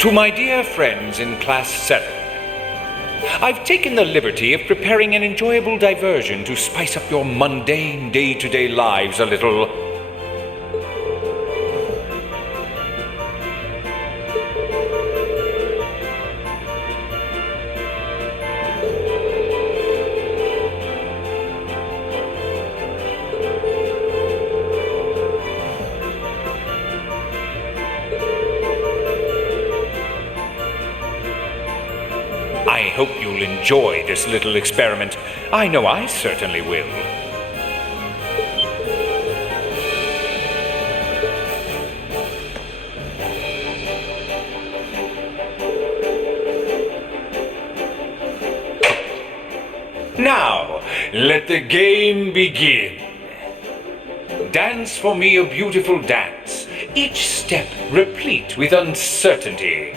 To my dear friends in Class 7, I've taken the liberty of preparing an enjoyable diversion to spice up your mundane day-to-day lives a little. I hope you'll enjoy this little experiment. I know I certainly will. Now, let the game begin. Dance for me a beautiful dance, each step replete with uncertainty.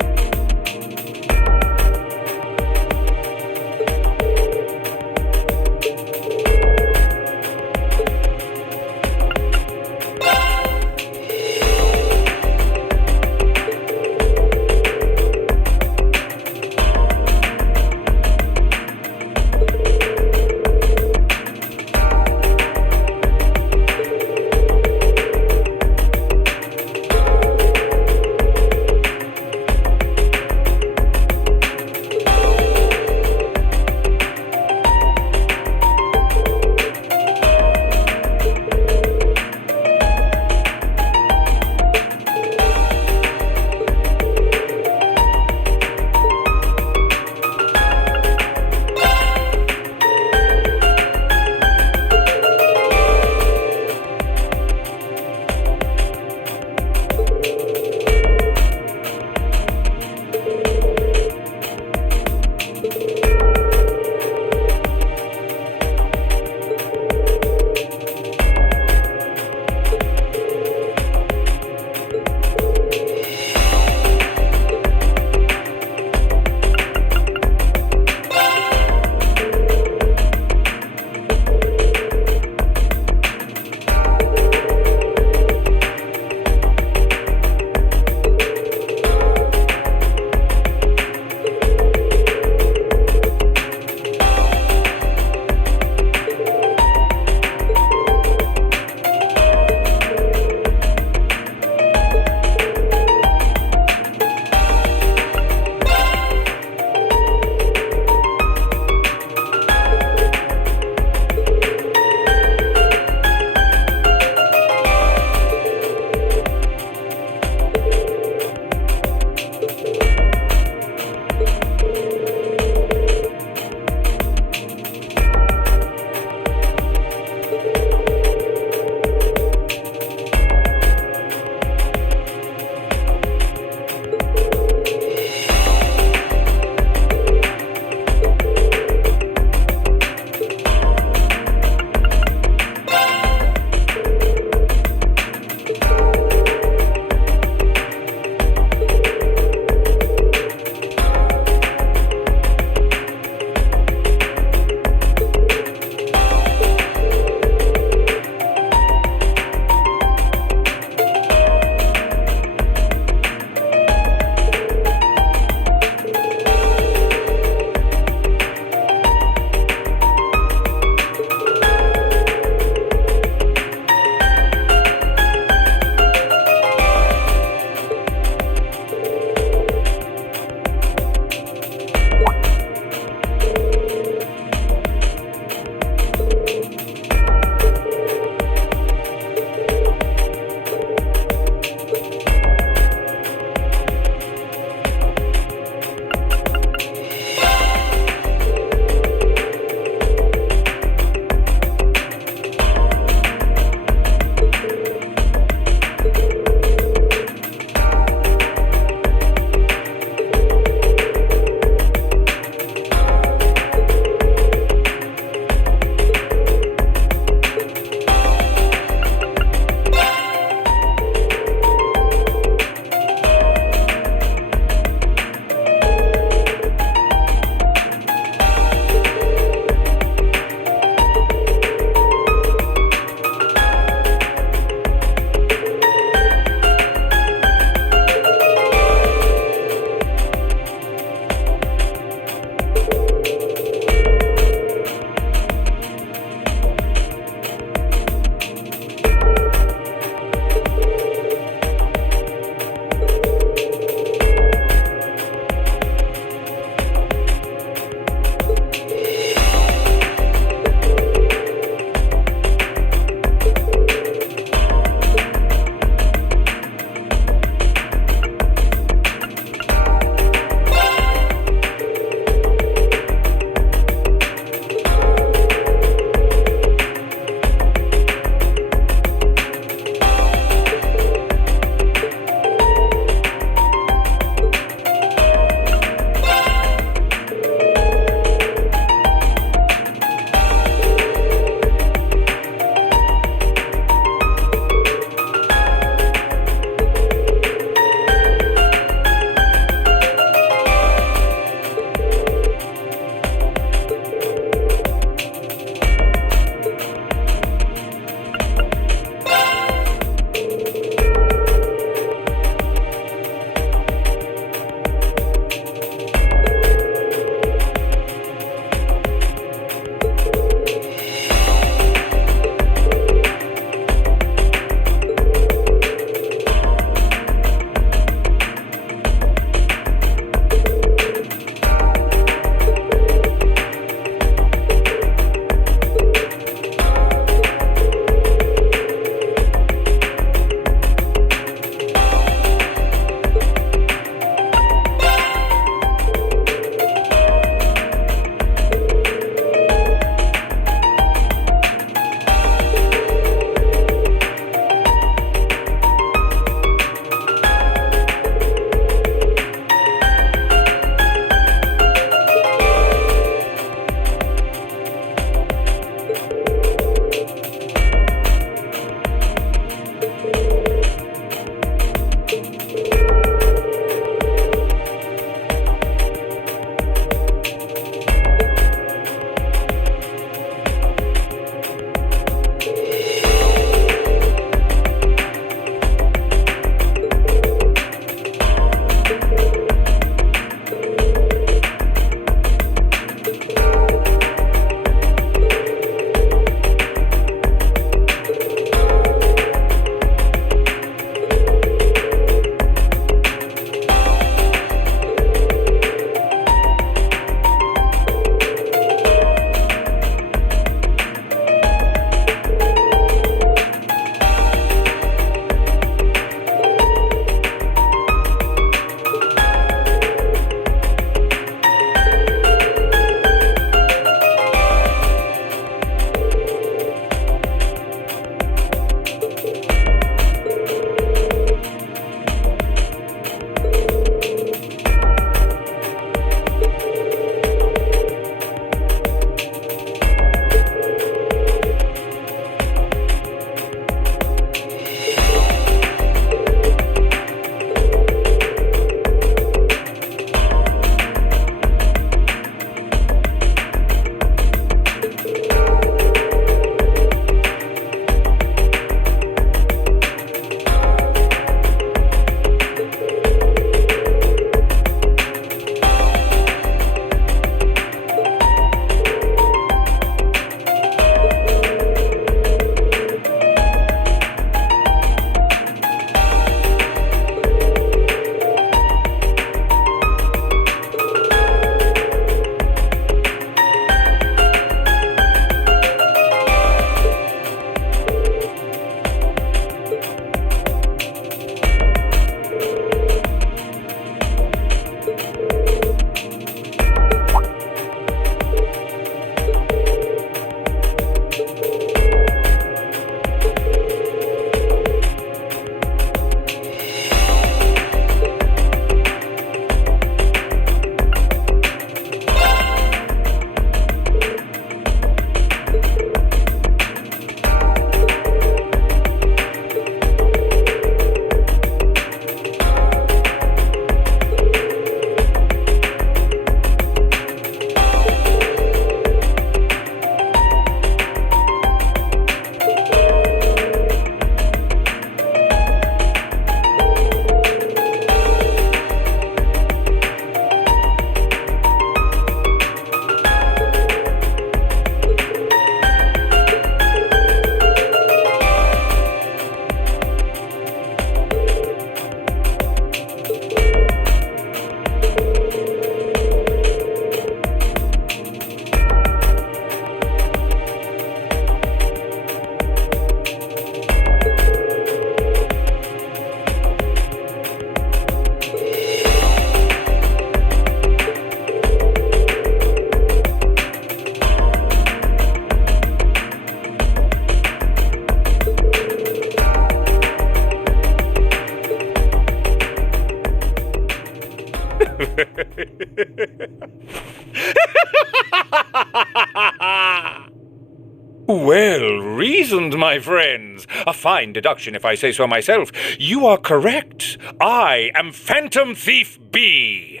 Well reasoned, my friends. A fine deduction, if I say so myself. You are correct. I am Phantom Thief B.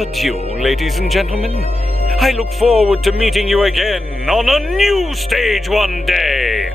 Adieu, ladies and gentlemen. I look forward to meeting you again on a new stage one day.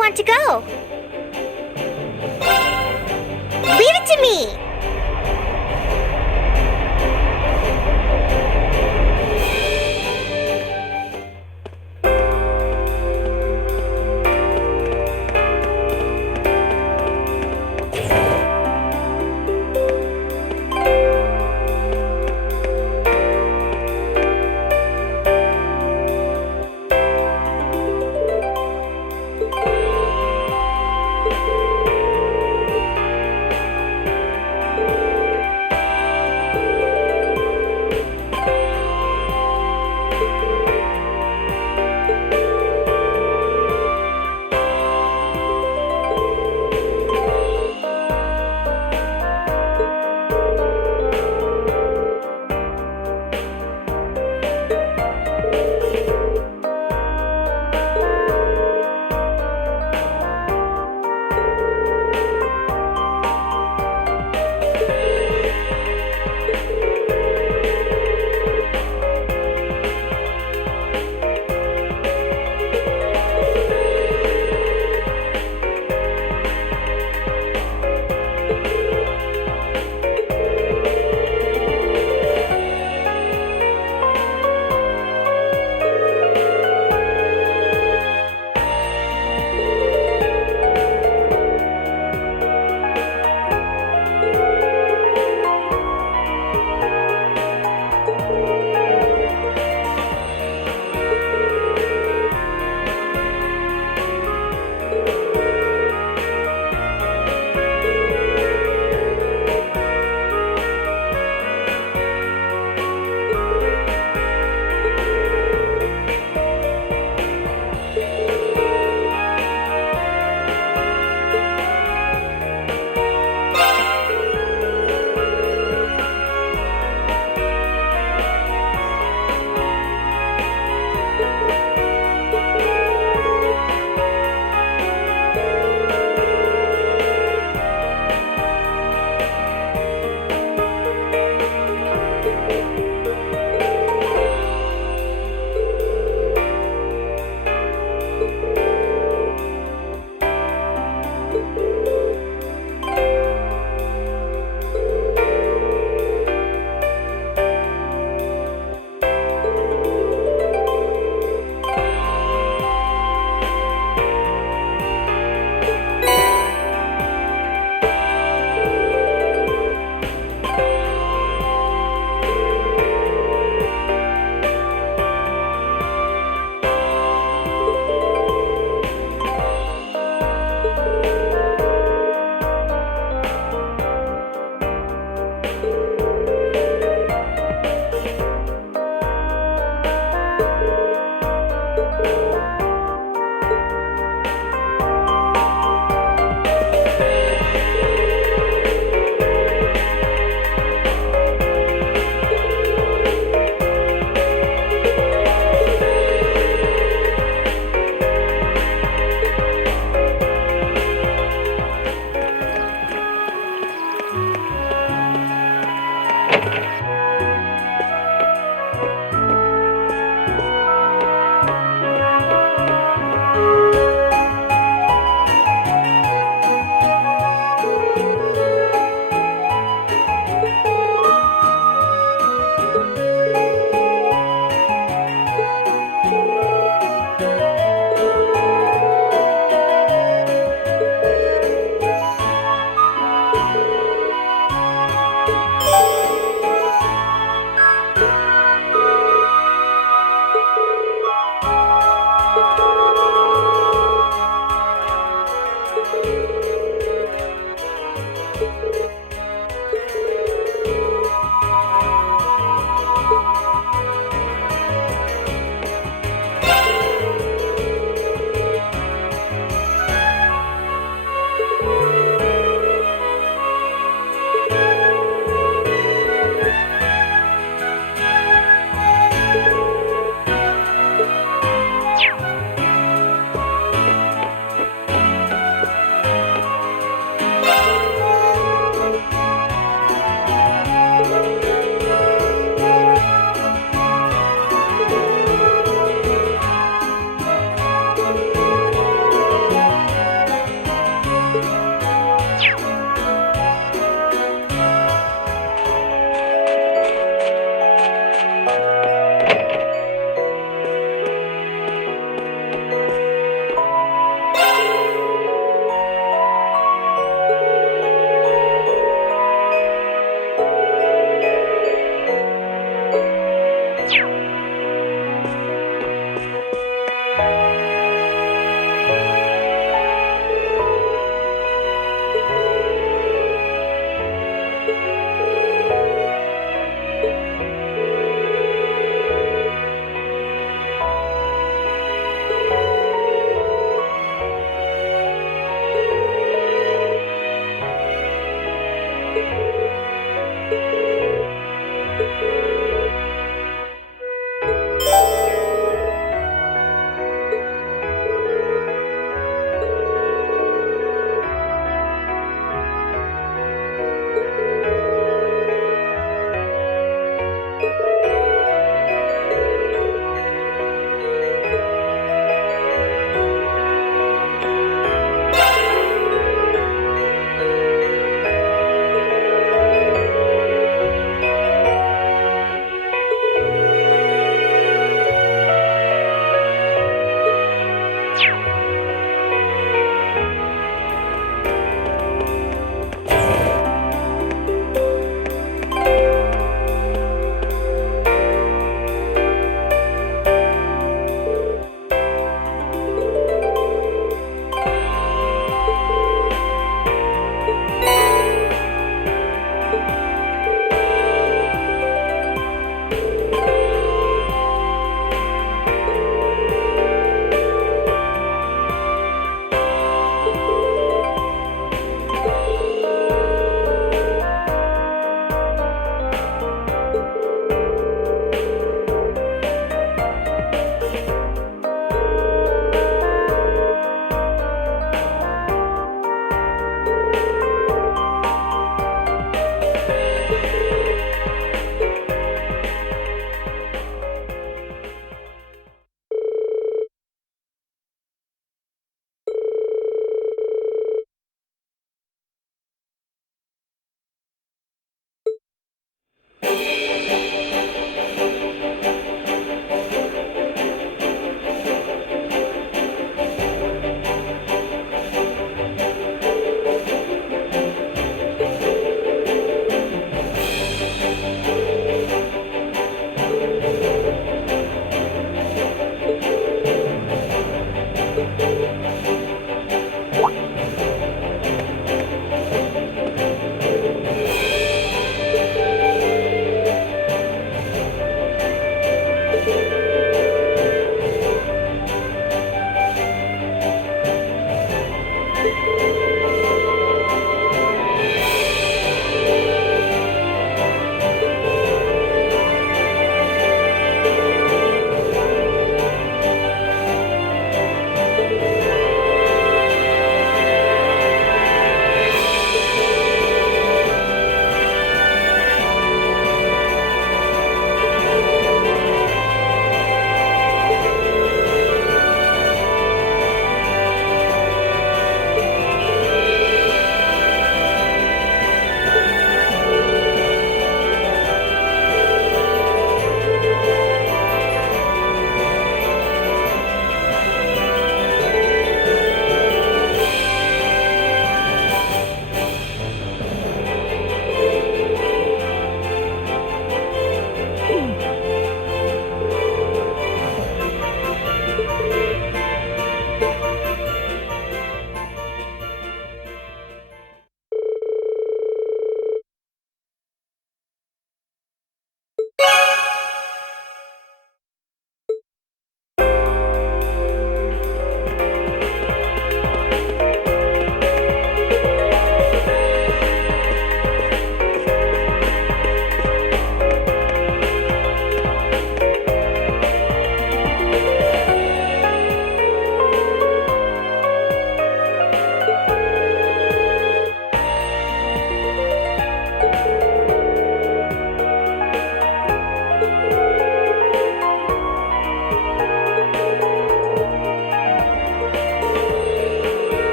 want to go? Leave it to me!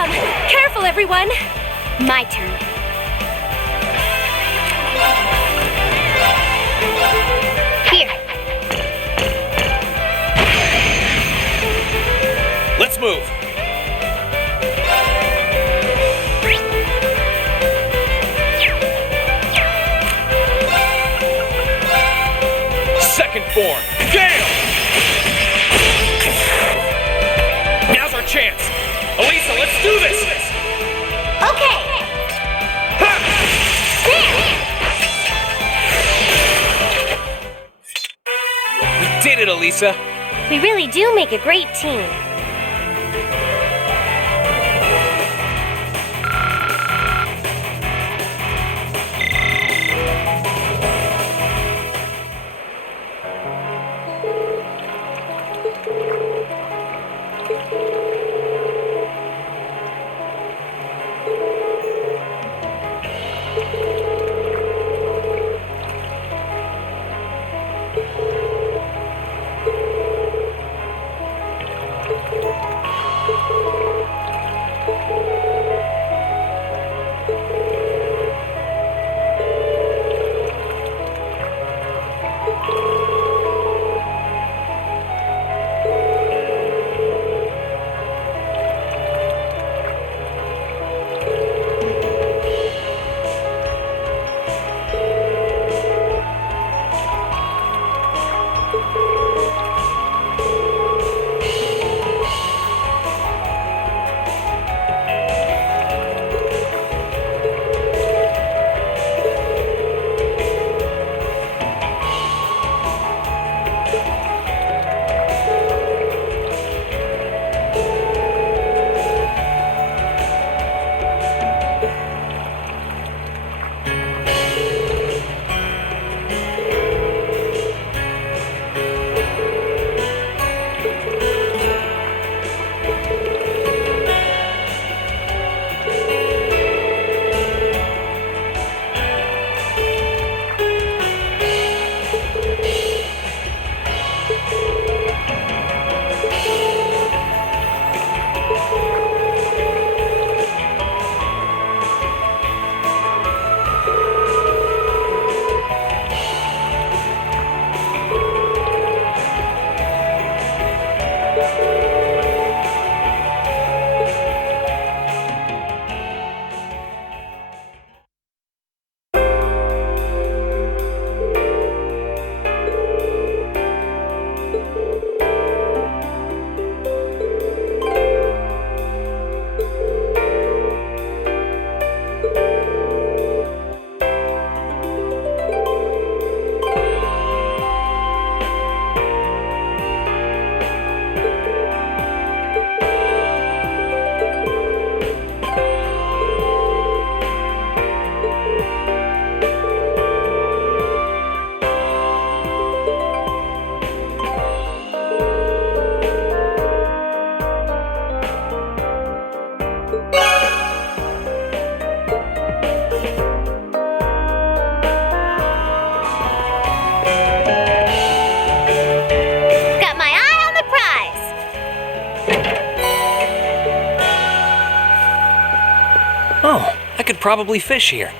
come! Careful, everyone! My turn. Here. Let's move. Second form. Gale! Now's our chance. Alisa, let's do this. Okay. Ha! We did it, Alisa. We really do make a great team. Oh, I could probably fish here.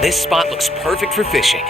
This spot looks perfect for fishing.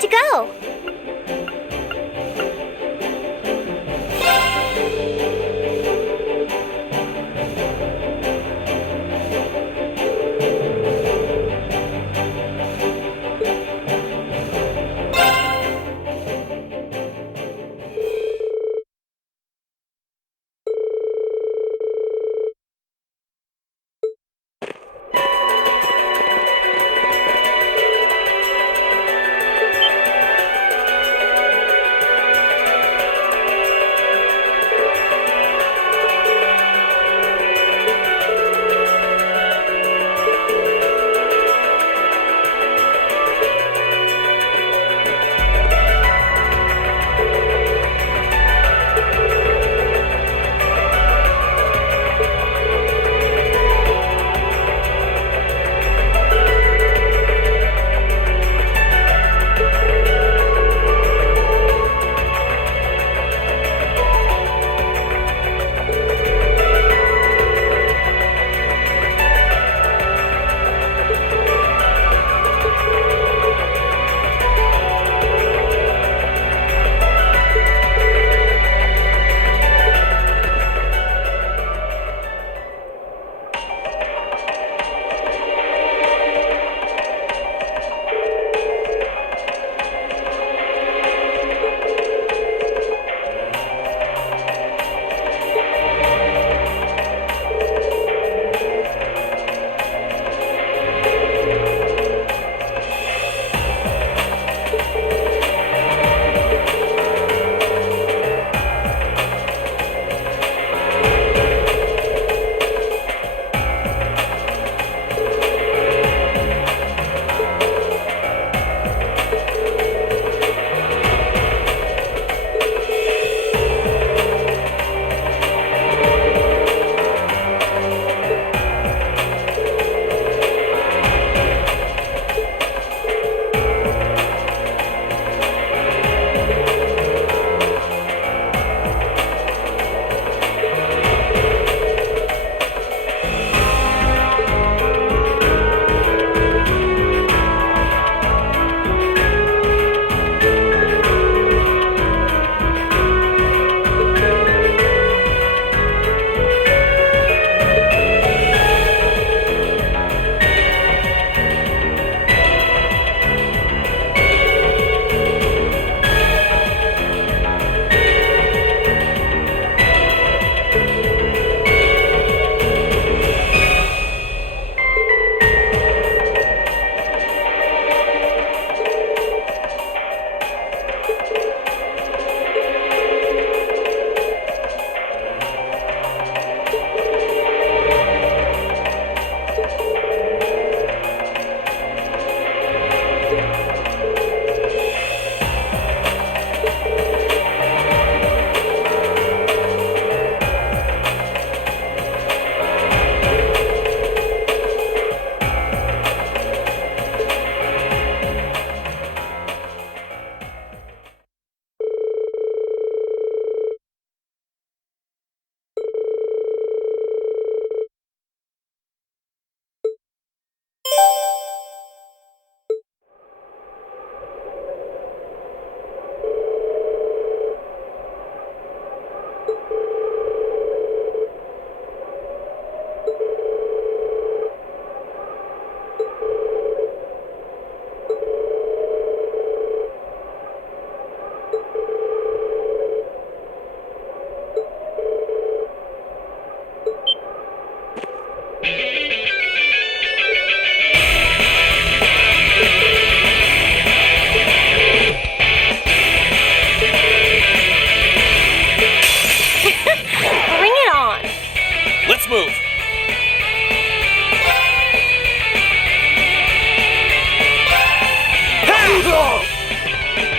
to go.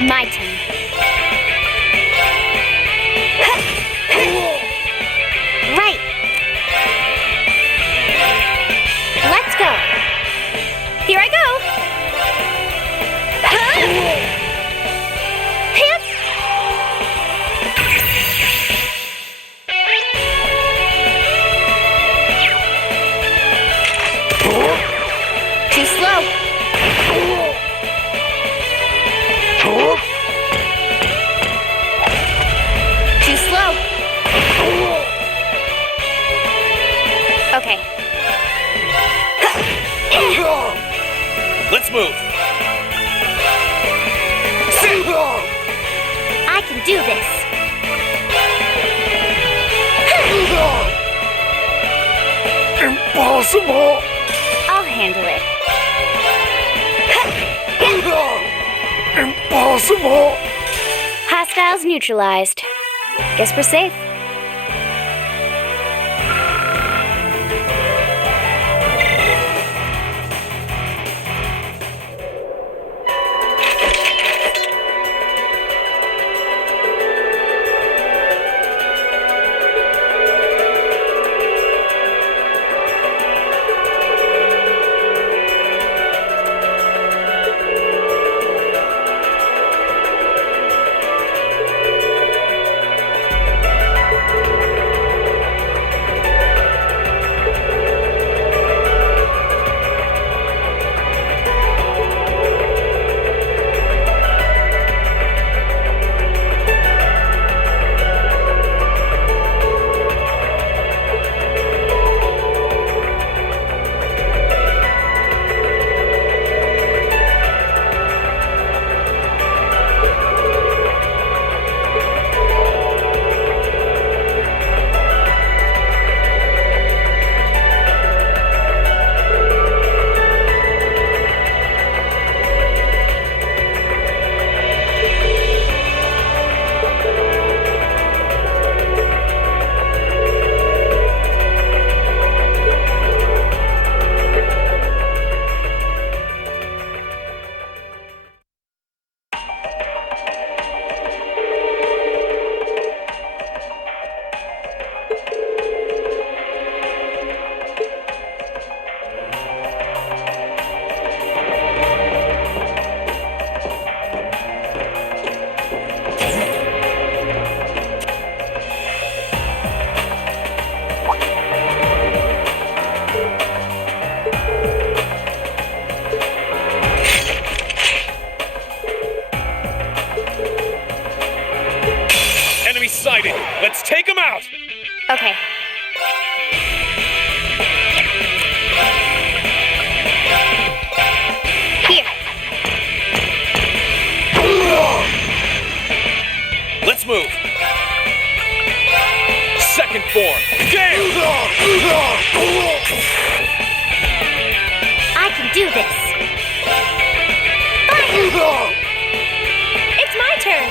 My turn. Right. Let's go. Here I go. Hip. Too slow. Too slow. Okay. Let's move. I can do this. Impossible! I'll handle it. Impossible! Hostiles neutralized. Guess we're safe. sighted. Let's take him out. Okay. Here. Let's move. Second form. Damn! I can do this. Fire! It's my turn.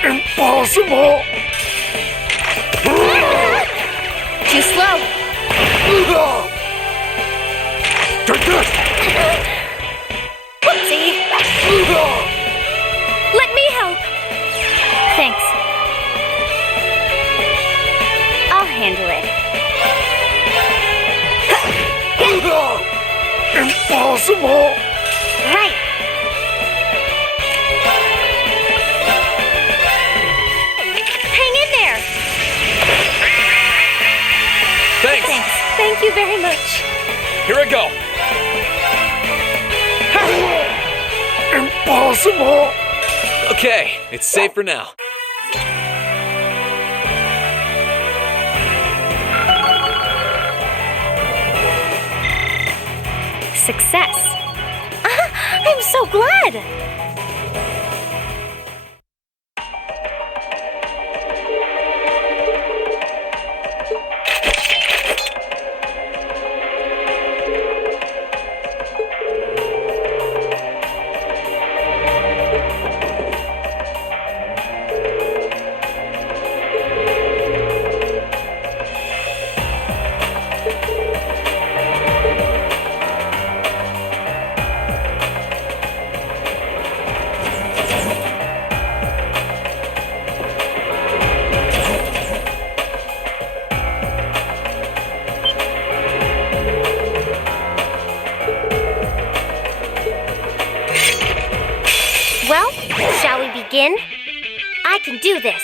Impossible! Too slow. Take this! Whoopsie. Let me help. Thanks. I'll handle it. Impossible! Right. Hang in there. Thanks. Thanks. Thank you very much. Here I go. Impossible! Okay, it's safe for now. Success. I'm so glad. begin. I can do this.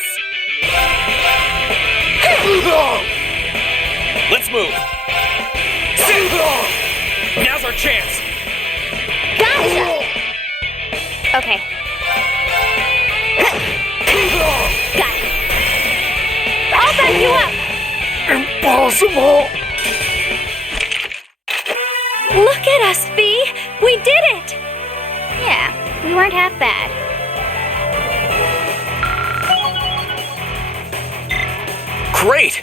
Let's move. Now's our chance. Gotcha! Okay. Got it. I'll back you up. Impossible! Look at us, Fee. We did it. Yeah, we weren't half bad. Great!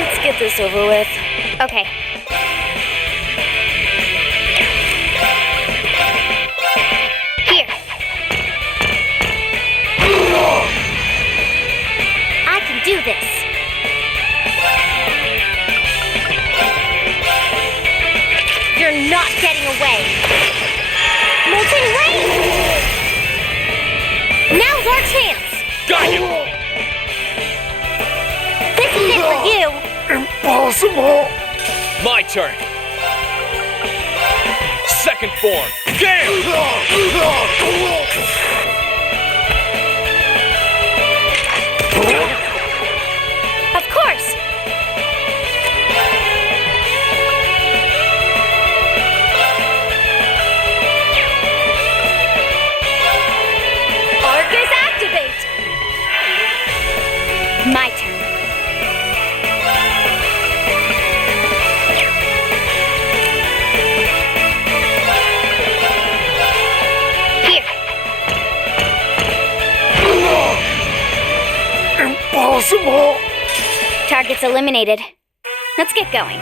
Let's get this over with. Okay. Here. I can do this. You're not getting away. Molten rain! Now's our chance! Got you! This is it for you! Impossible! My turn! Second form! Gale! Of course! Arcus activate! My Impossible! Targets eliminated. Let's get going.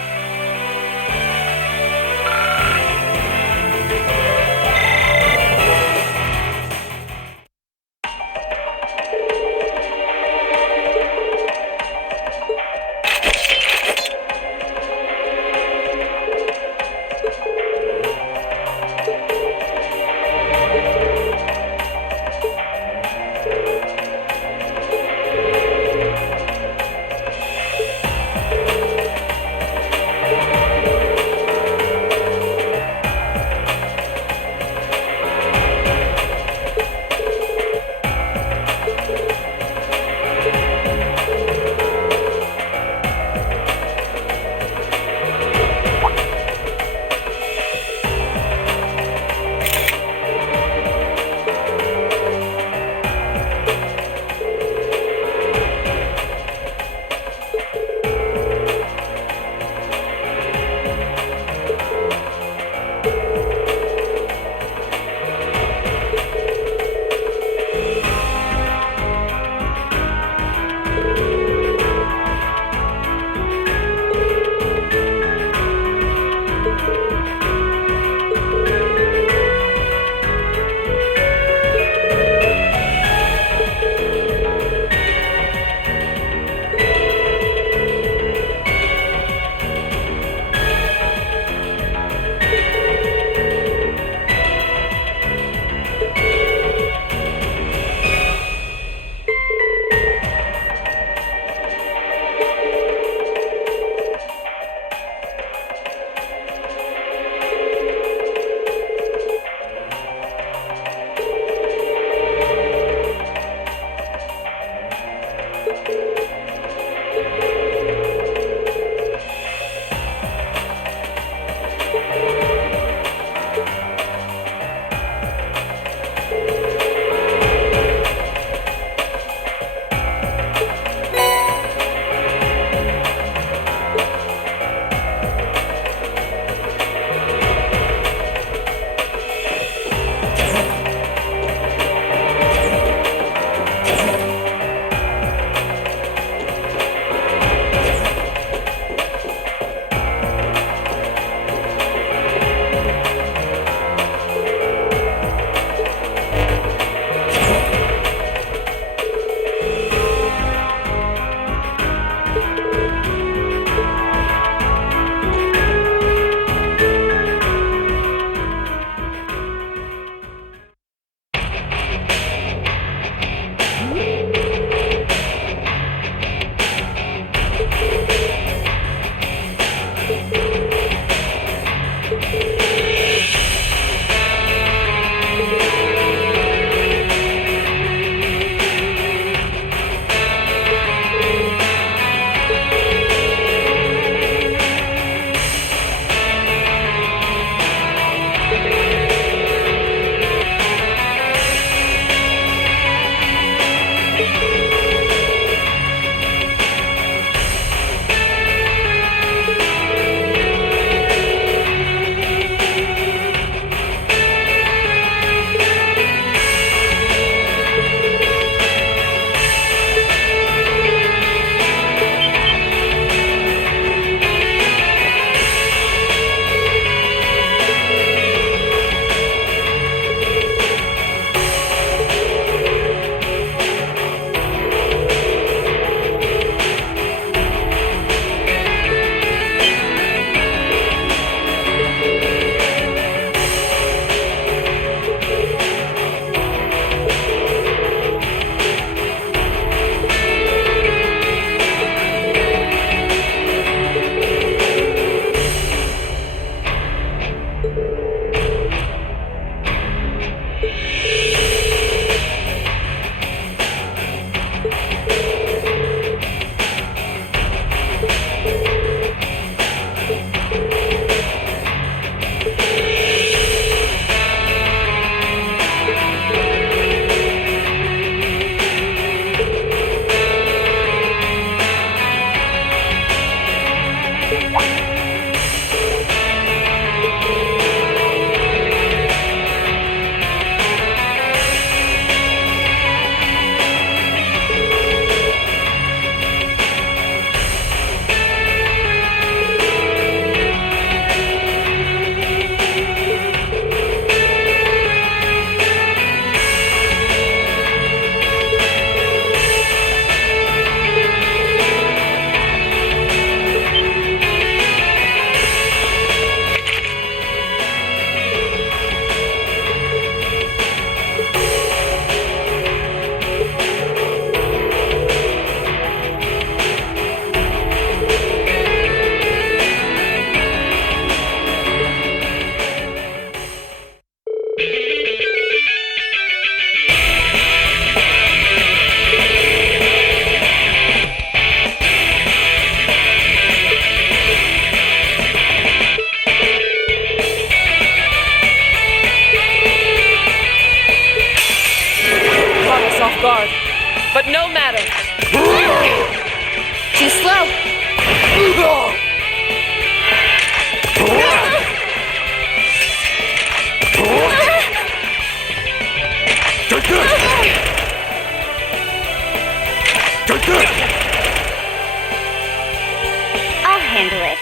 but no matter. Too slow. Take this! Take this! I'll handle it.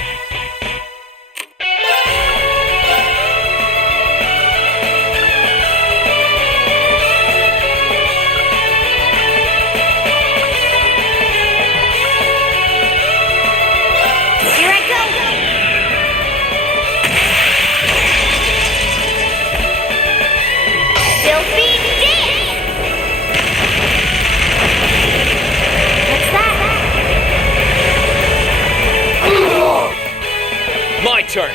Here I go! Filthy dance! What's that? My turn.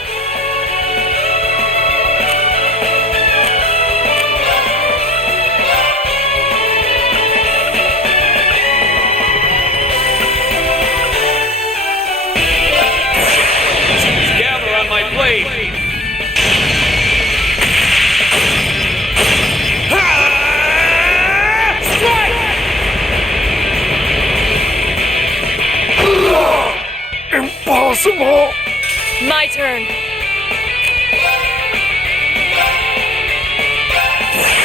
Gather on my blade. Impossible! My turn.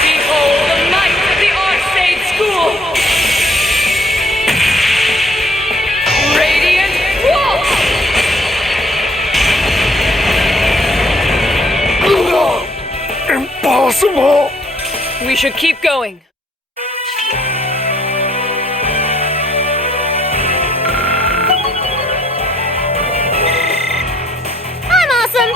Behold the might of the Arcade School! Radiant Waltz! Impossible! We should keep going. I'm awesome!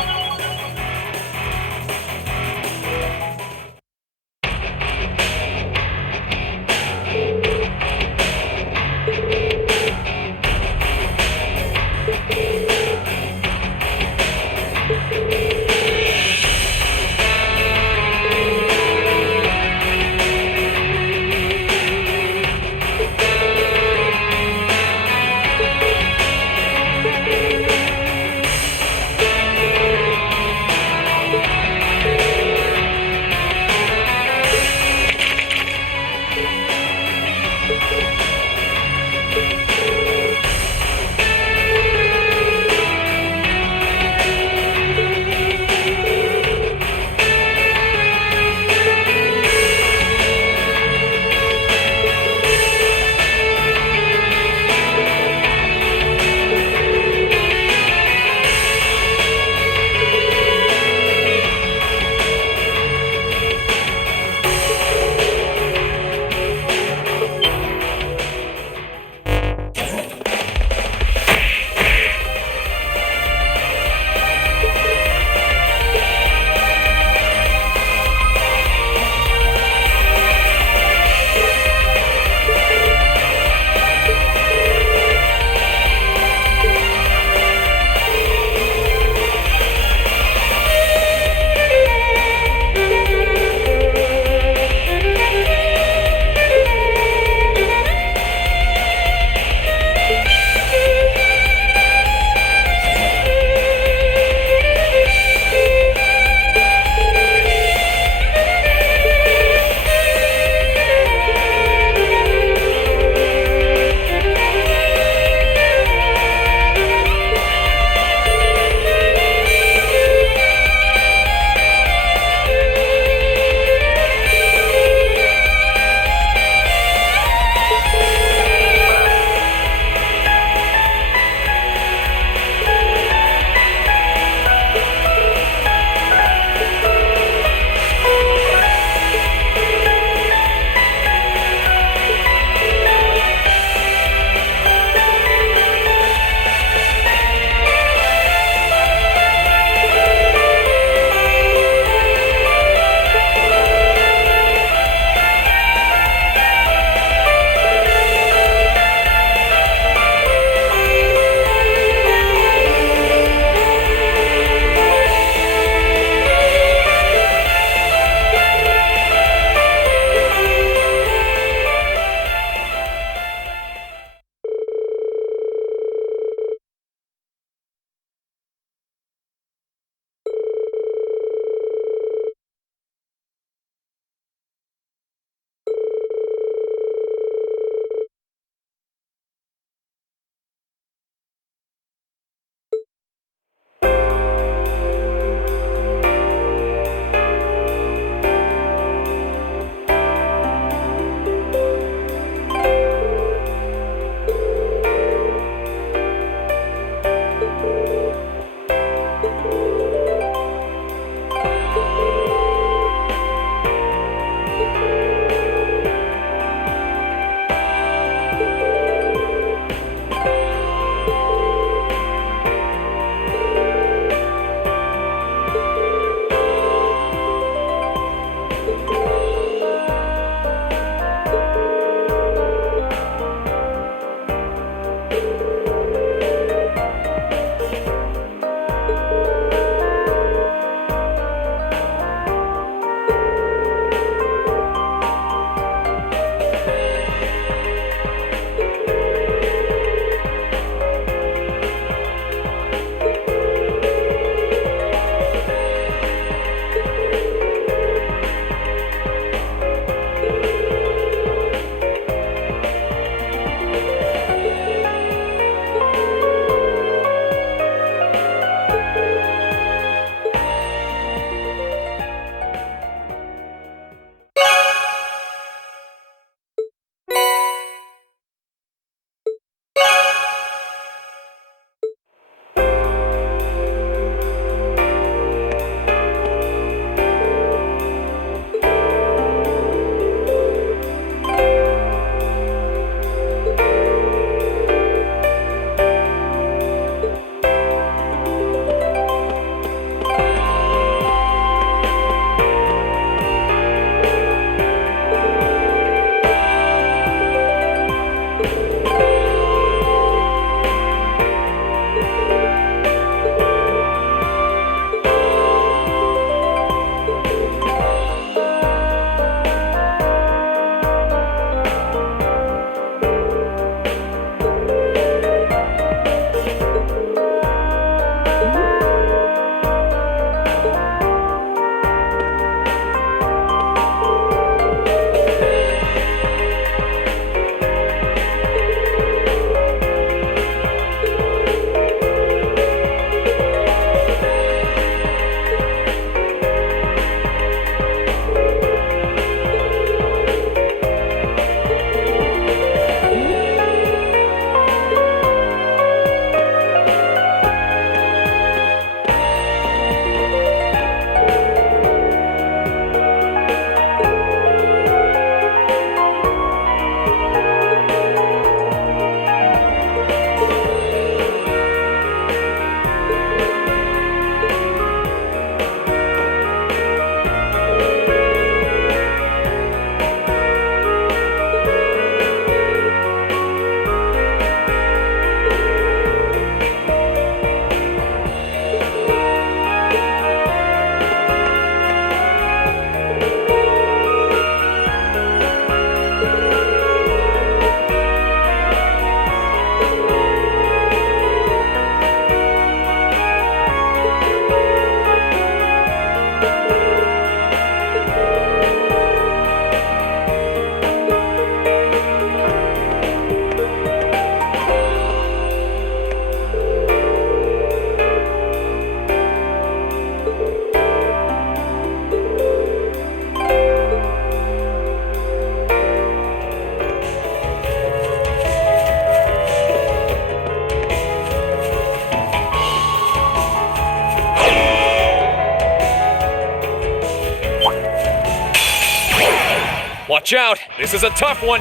Watch out! This is a tough one!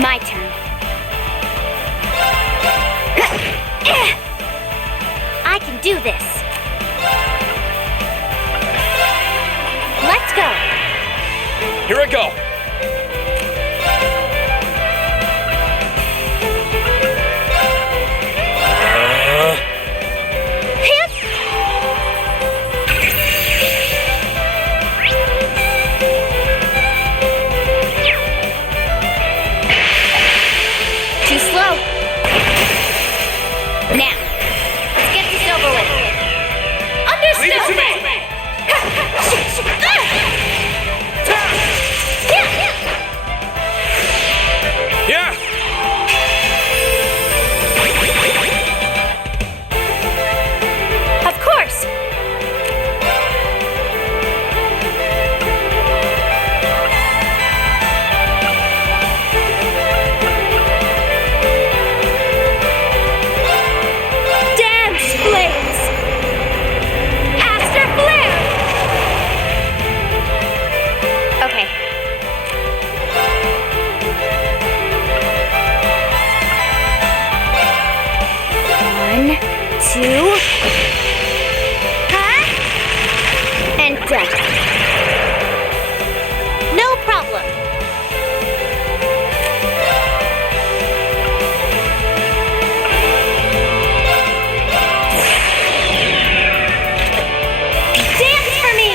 My turn. I can do this. Let's go. Here I go! Too slow. Now, let's get this over with. Understood. Leave it to me! Yeah! Of course. Dance flames. Aster flare. Okay. One, two. And done. No problem. Dance for me!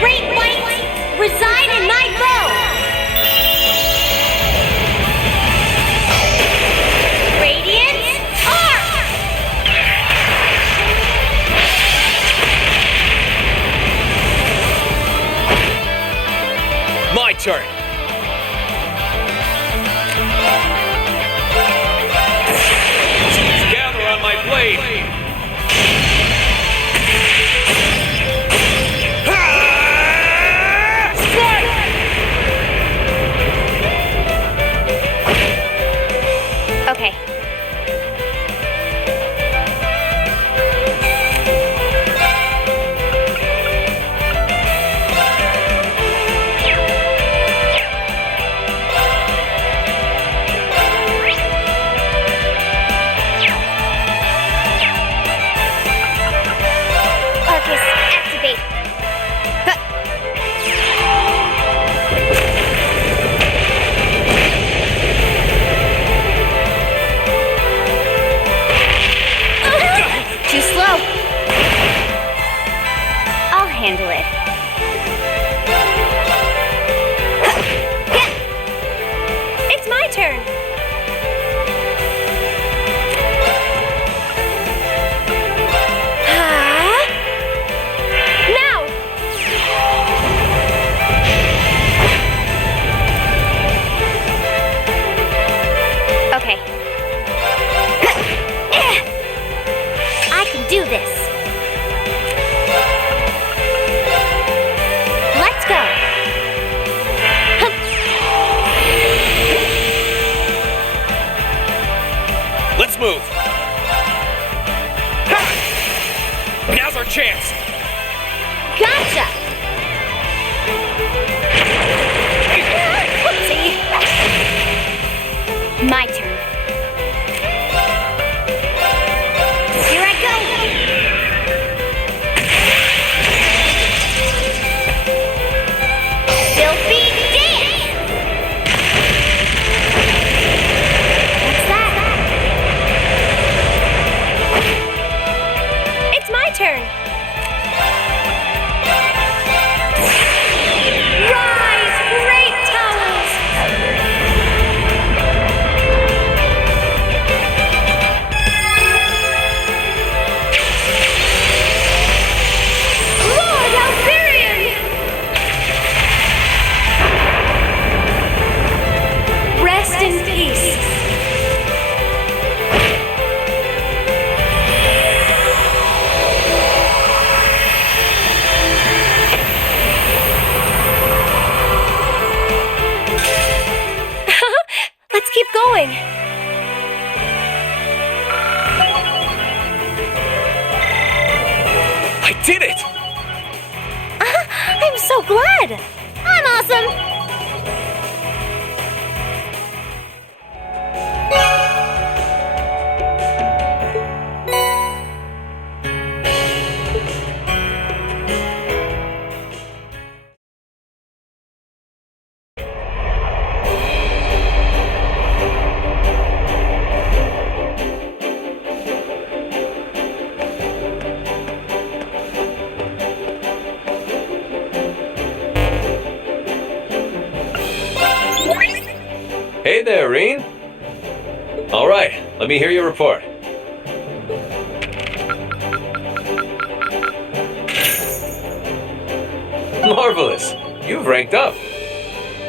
Great whites reside in my bow! Radiance arc! My turn! Gather on my blade! Okay. Arcus, activate. Too slow. I'll handle it. It's my turn. Now. Okay. I can do this. Let's go. Let's move! Now's our chance! Gotcha. Whoopsie. My turn. Here I go. Filthy dance. What's that? It's my turn. Rise, great towers. Lord Alfin! Rest in peace. did it! I'm so glad! I'm awesome! Hey there, Reen. All right, let me hear your report. Marvelous. You've ranked up.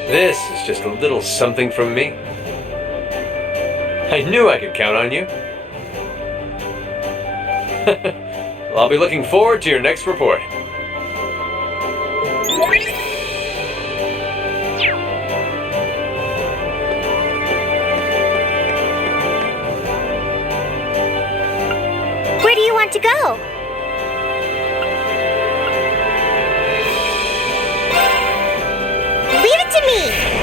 This is just a little something from me. I knew I could count on you. Well, I'll be looking forward to your next report. Where do you want to go? Leave it to me!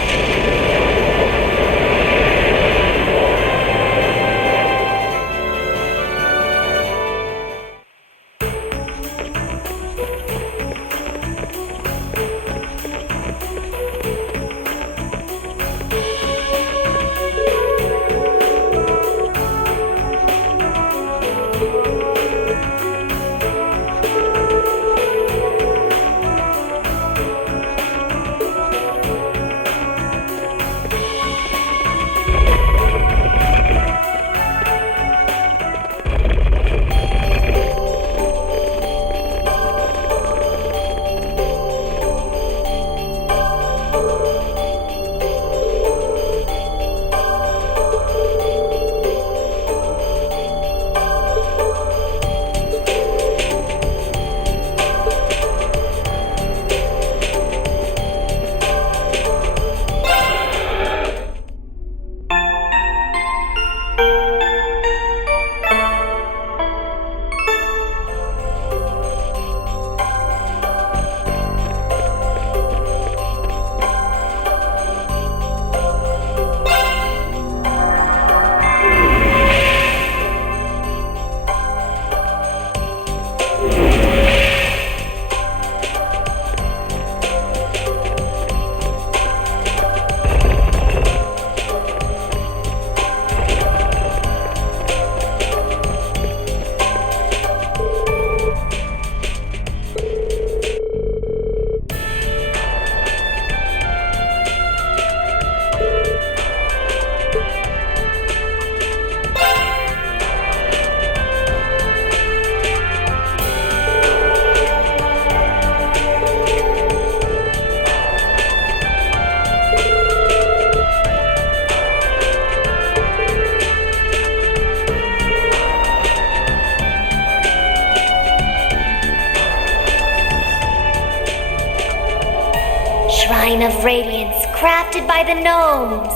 Shrine of Radiance, crafted by the gnomes.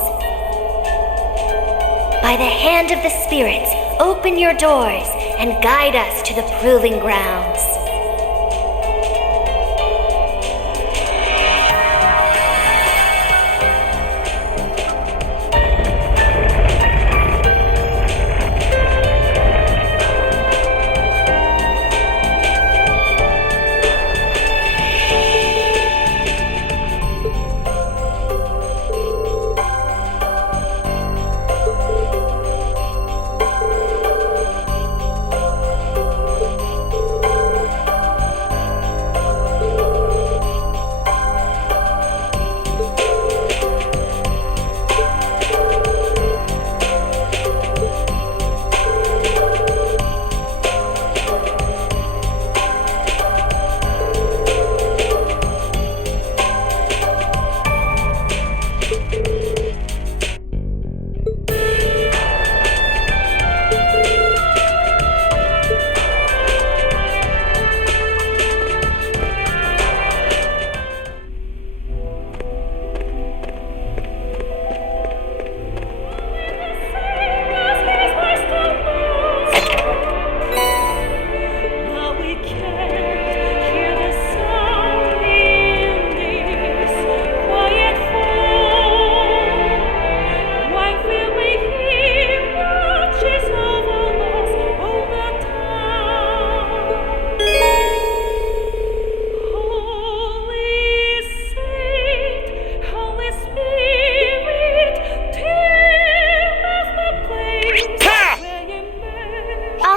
By the hand of the spirits, open your doors and guide us to the proving grounds.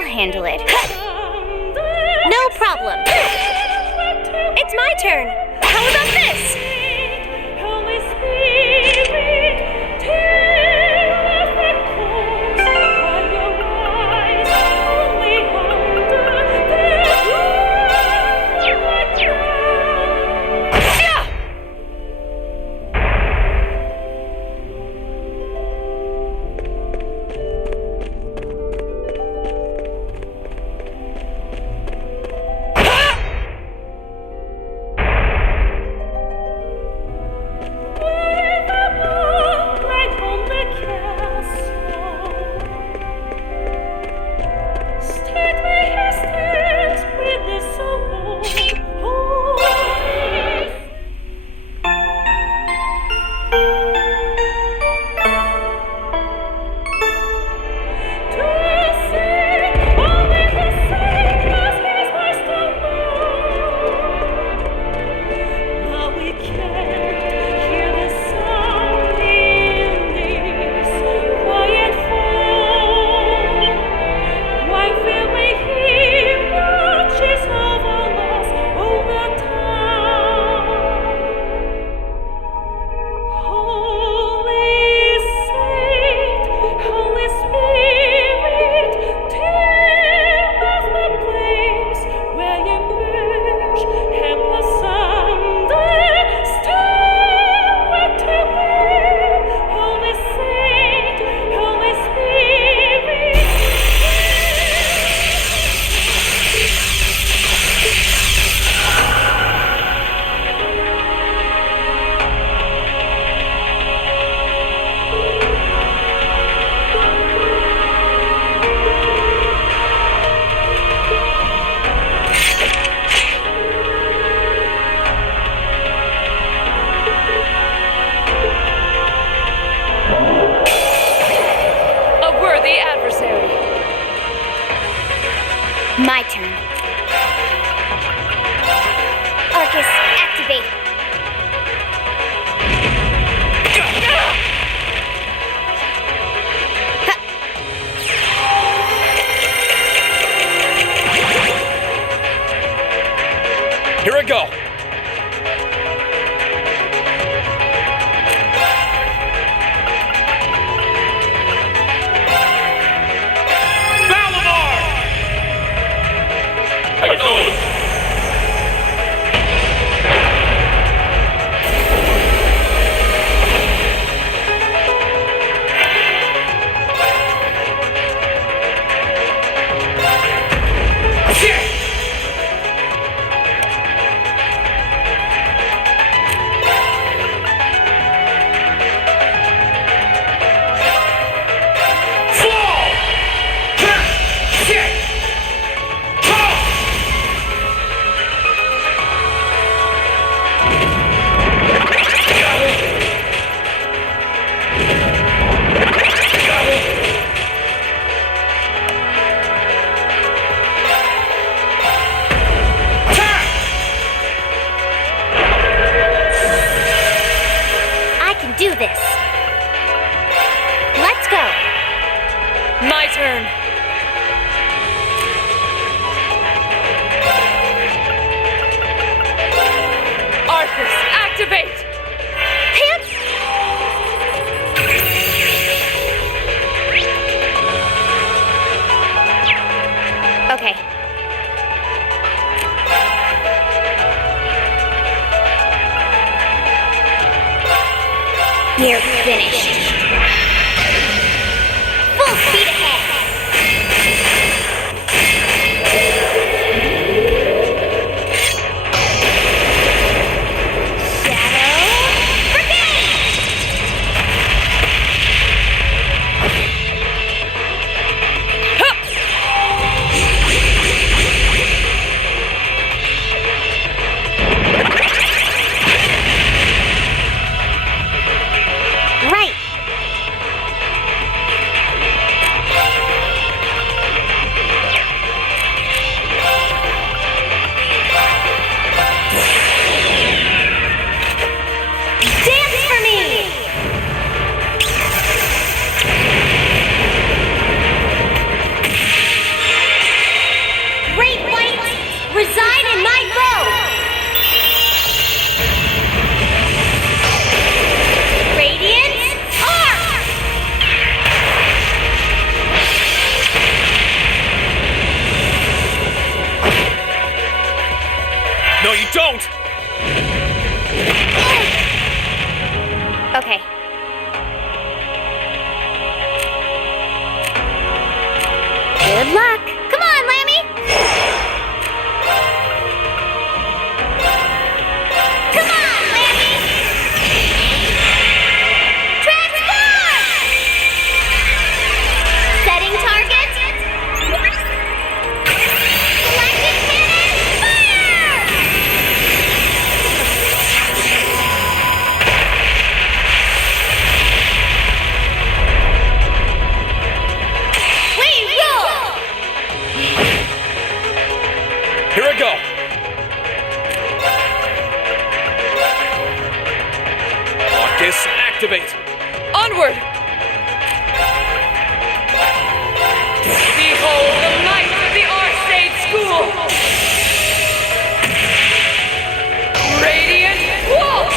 handle it. No problem. It's my turn. How about this? Holy Spirit, tell the course by your eyes, only under the My turn. Arcus, activate. Here I go. Do this. Let's go. My turn. Arcus, activate. Pants. Okay. You're finished. Full speed ahead. Shadow Brigade! Right. you don't! Okay. Good luck. Come on, Lammy! Come on, Lammy! Transform! Setting target. Selected cannon, fire! We roll! Here I go! Marcus, activate! Onward! Behold the might of the Arcade School! Radiant Wolf!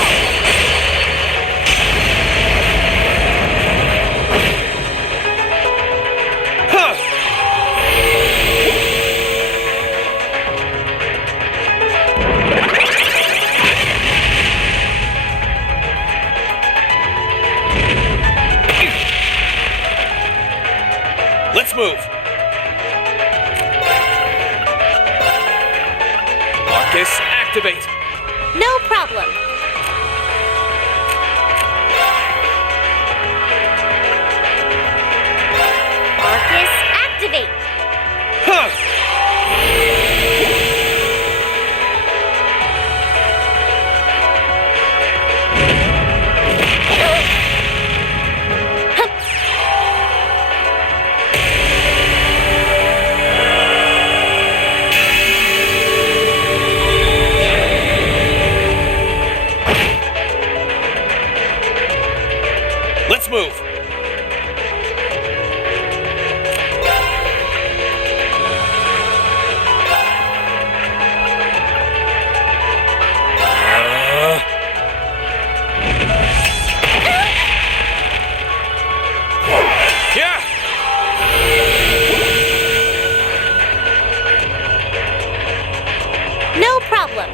Huh! Let's move! Marcus, activate! No problem. Marcus, activate. Huh! Let's move! Yeah! No problem.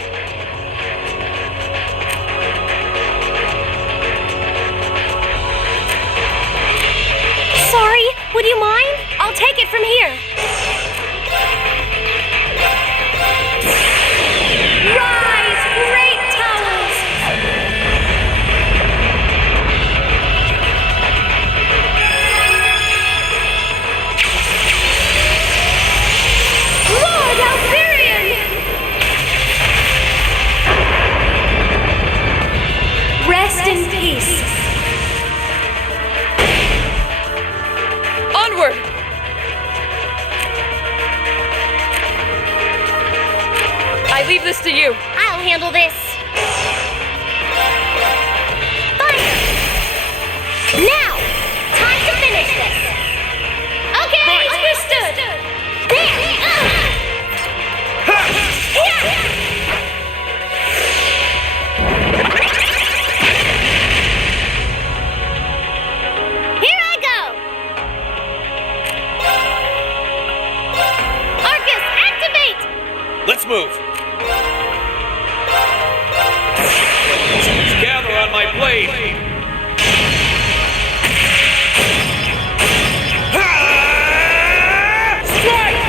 Sorry, would you mind? I'll take it from here. Rise, great towers! Lord Alfin! Rest in peace. Onward! I leave this to you. I'll handle this. Fire! Now, time to finish this. Okay, Right. understood. There. Yeah. Here I go. Arcus, activate. Let's move! Gather on my blade! Strike!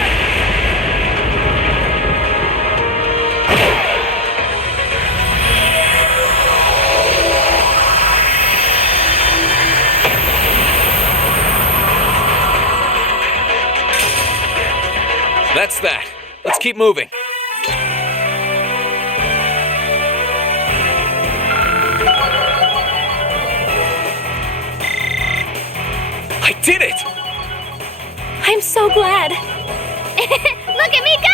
That's that. Let's keep moving. I did it! I'm so glad. Look at me go!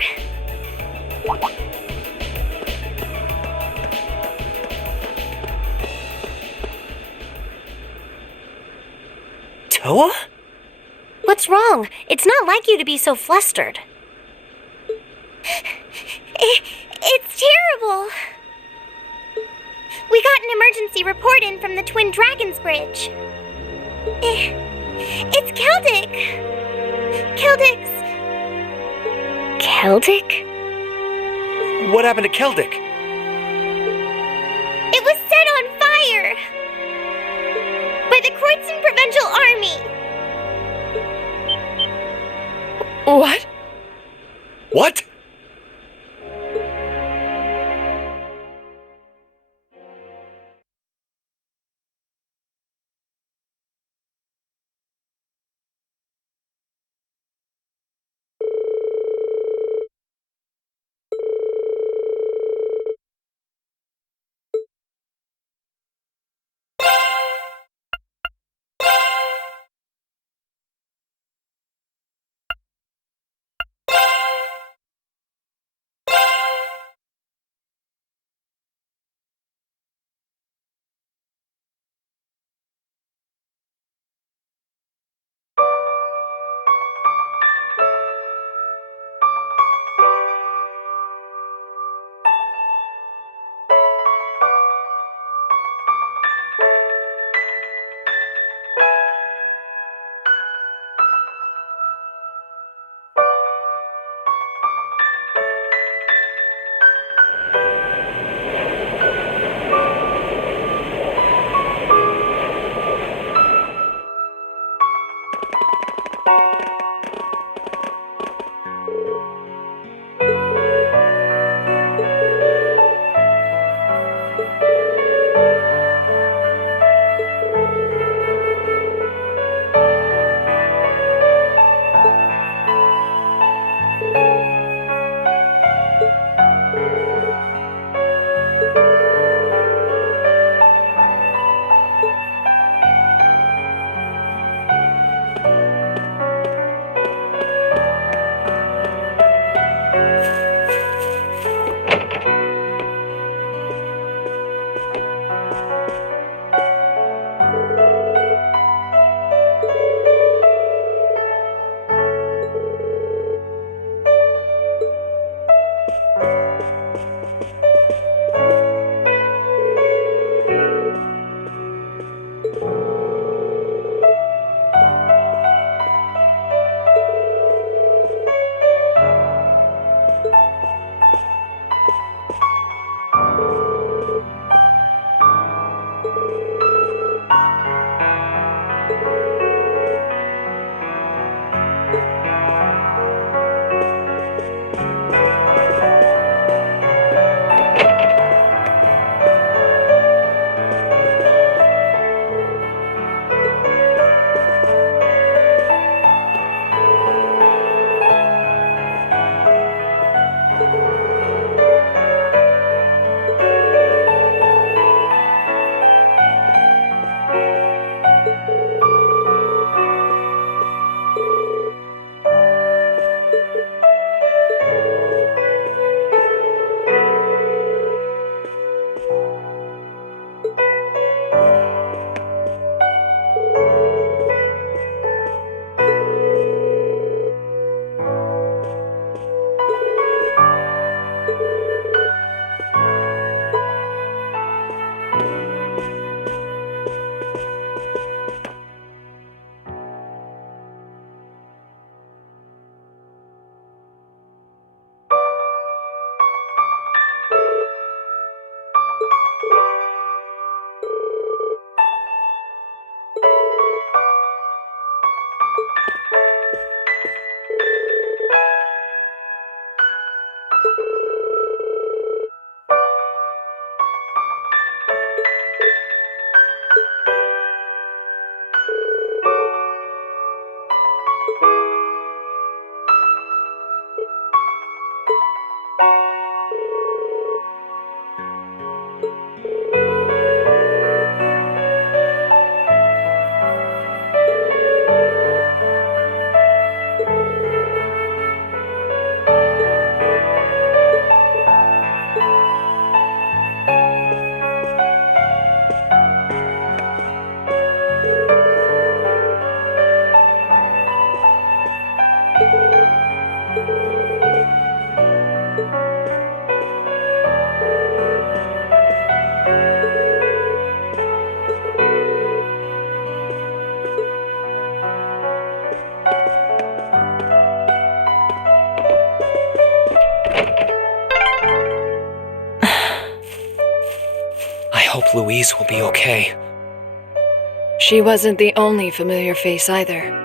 here. Towa? What's wrong? It's not like you to be so flustered. It's terrible. We got an emergency report in from the Twin Dragons Bridge. It's Celdic. Celdic? What happened to Celdic? It was set on fire by the Kreuzen Provincial Army. What? What? hope Louise will be okay. She wasn't the only familiar face either.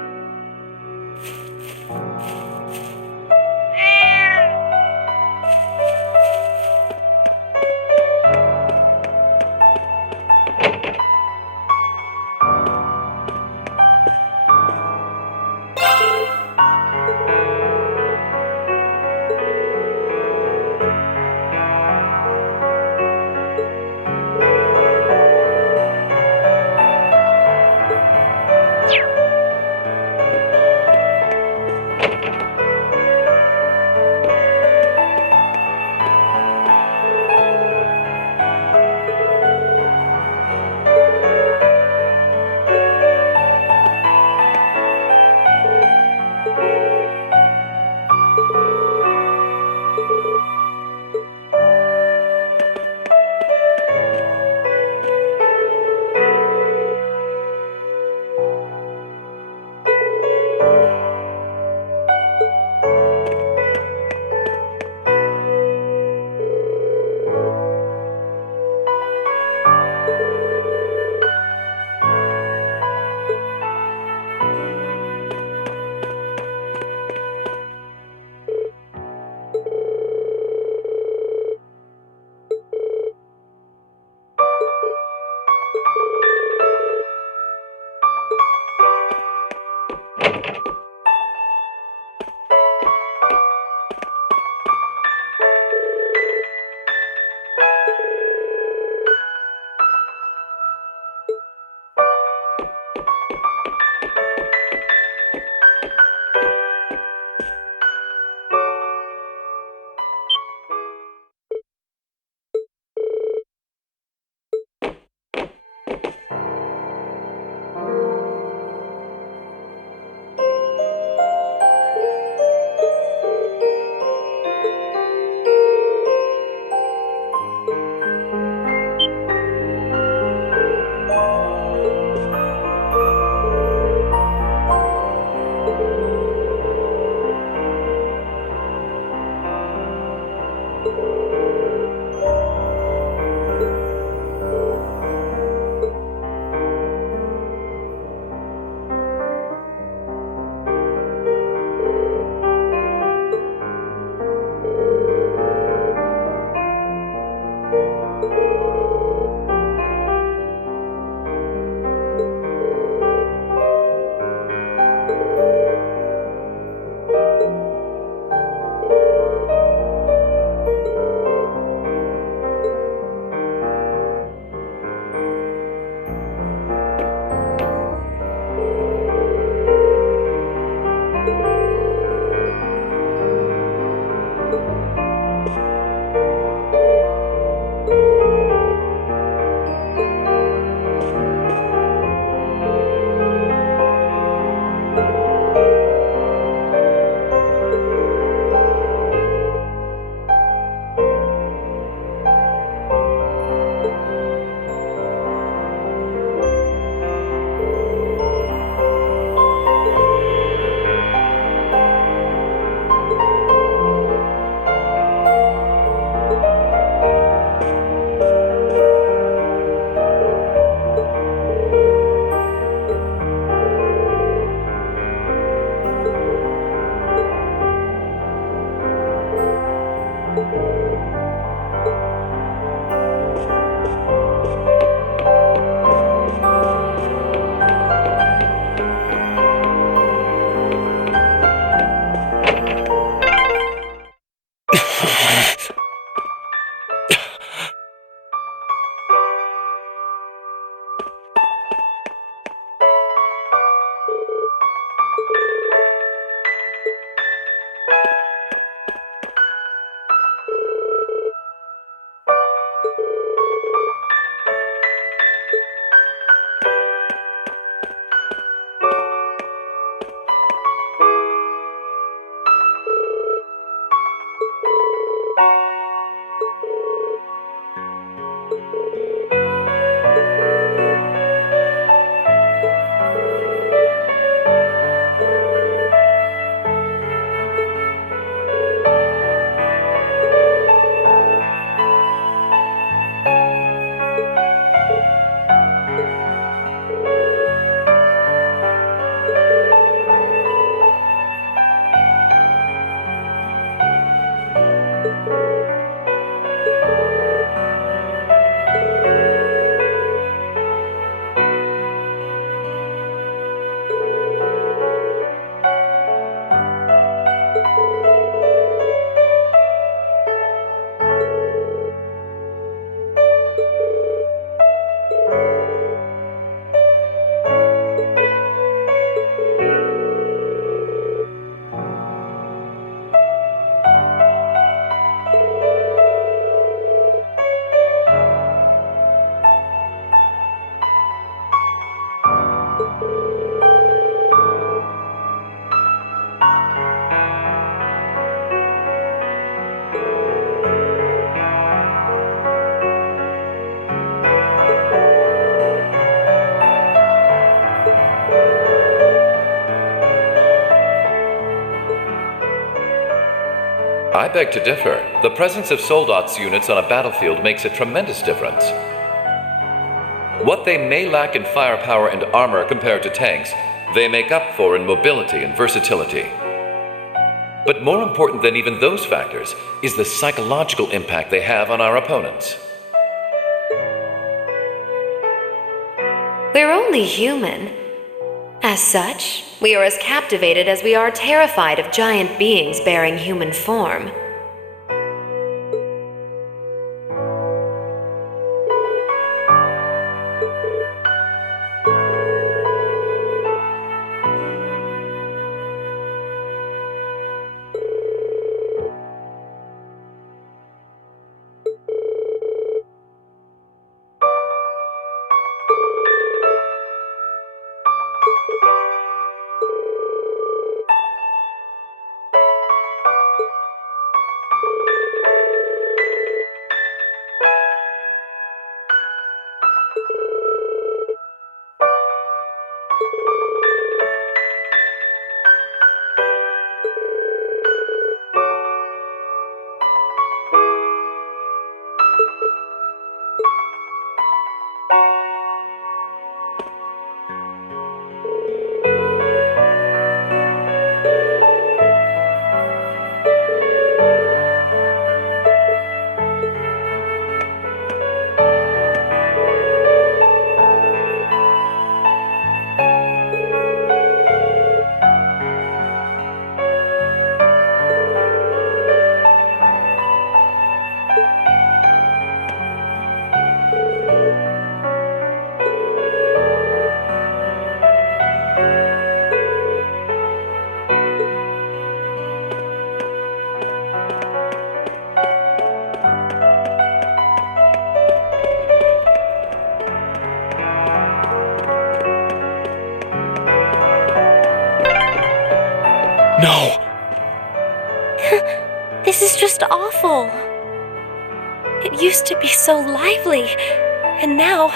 I beg to differ. The presence of Soldat's units on a battlefield makes a tremendous difference. What they may lack in firepower and armor compared to tanks, they make up for in mobility and versatility. But more important than even those factors is the psychological impact they have on our opponents. We're only human. As such, we are as captivated as we are terrified of giant beings bearing human form. No! This is just awful. It used to be so lively, and now...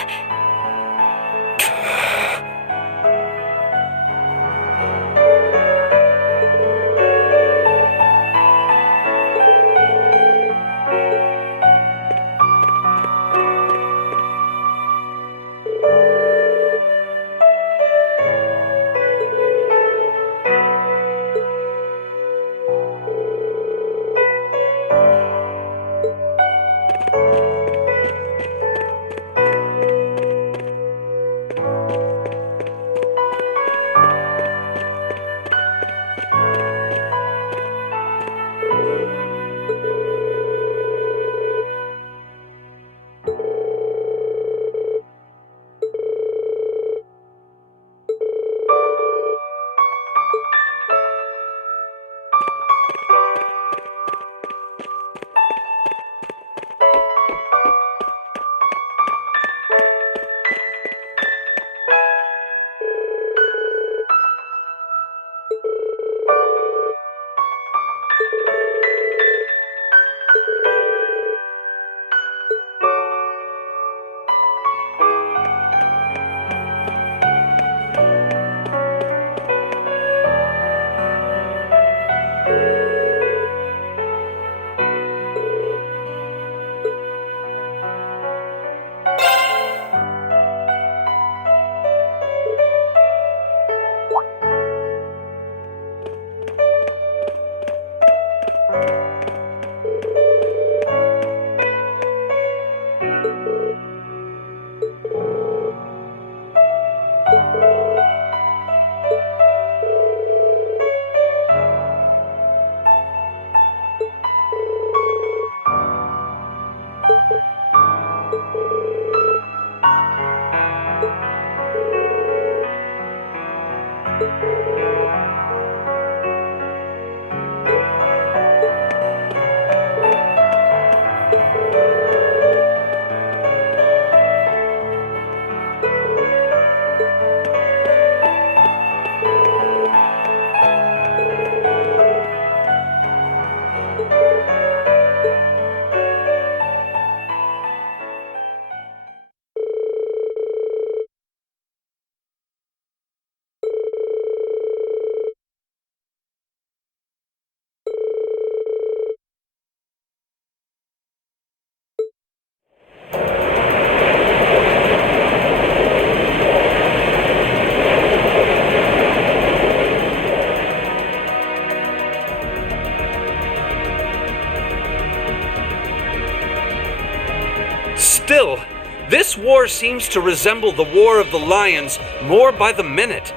Still, this war seems to resemble the War of the Lions more by the minute.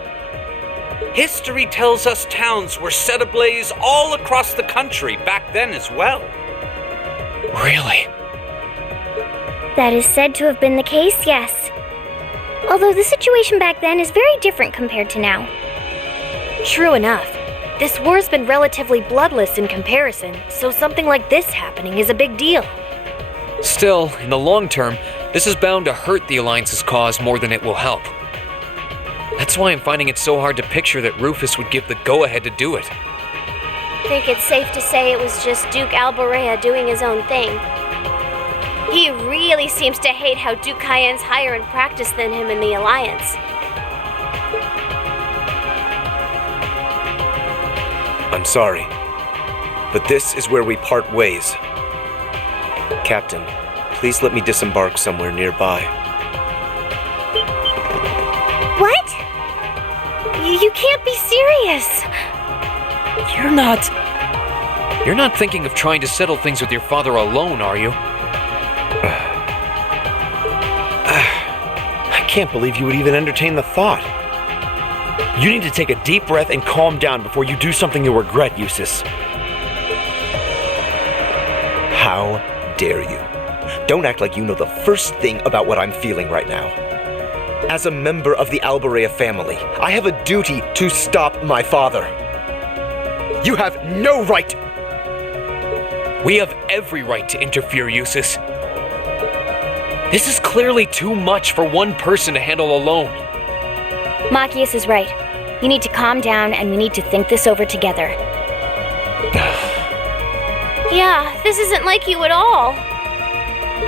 History tells us towns were set ablaze all across the country back then as well. Really? That is said to have been the case, yes. Although the situation back then is very different compared to now. True enough. This war's been relatively bloodless in comparison, so something like this happening is a big deal. Still, in the long term, this is bound to hurt the Alliance's cause more than it will help. That's why I'm finding it so hard to picture that Rufus would give the go-ahead to do it. Think it's safe to say it was just Duke Alberea doing his own thing. He really seems to hate how Duke Cayenne's higher in practice than him in the Alliance. I'm sorry, but this is where we part ways. Captain, please let me disembark somewhere nearby. What? You can't be serious. You're not thinking of trying to settle things with your father alone, are you? I can't believe you would even entertain the thought. You need to take a deep breath and calm down before you do something you'll regret, Eustace. How dare you? Don't act like you know the first thing about what I'm feeling right now. As a member of the Alberea family, I have a duty to stop my father. You have no right! We have every right to interfere, Eustace. This is clearly too much for one person to handle alone. Machias is right. You need to calm down and we need to think this over together. Yeah, this isn't like you at all.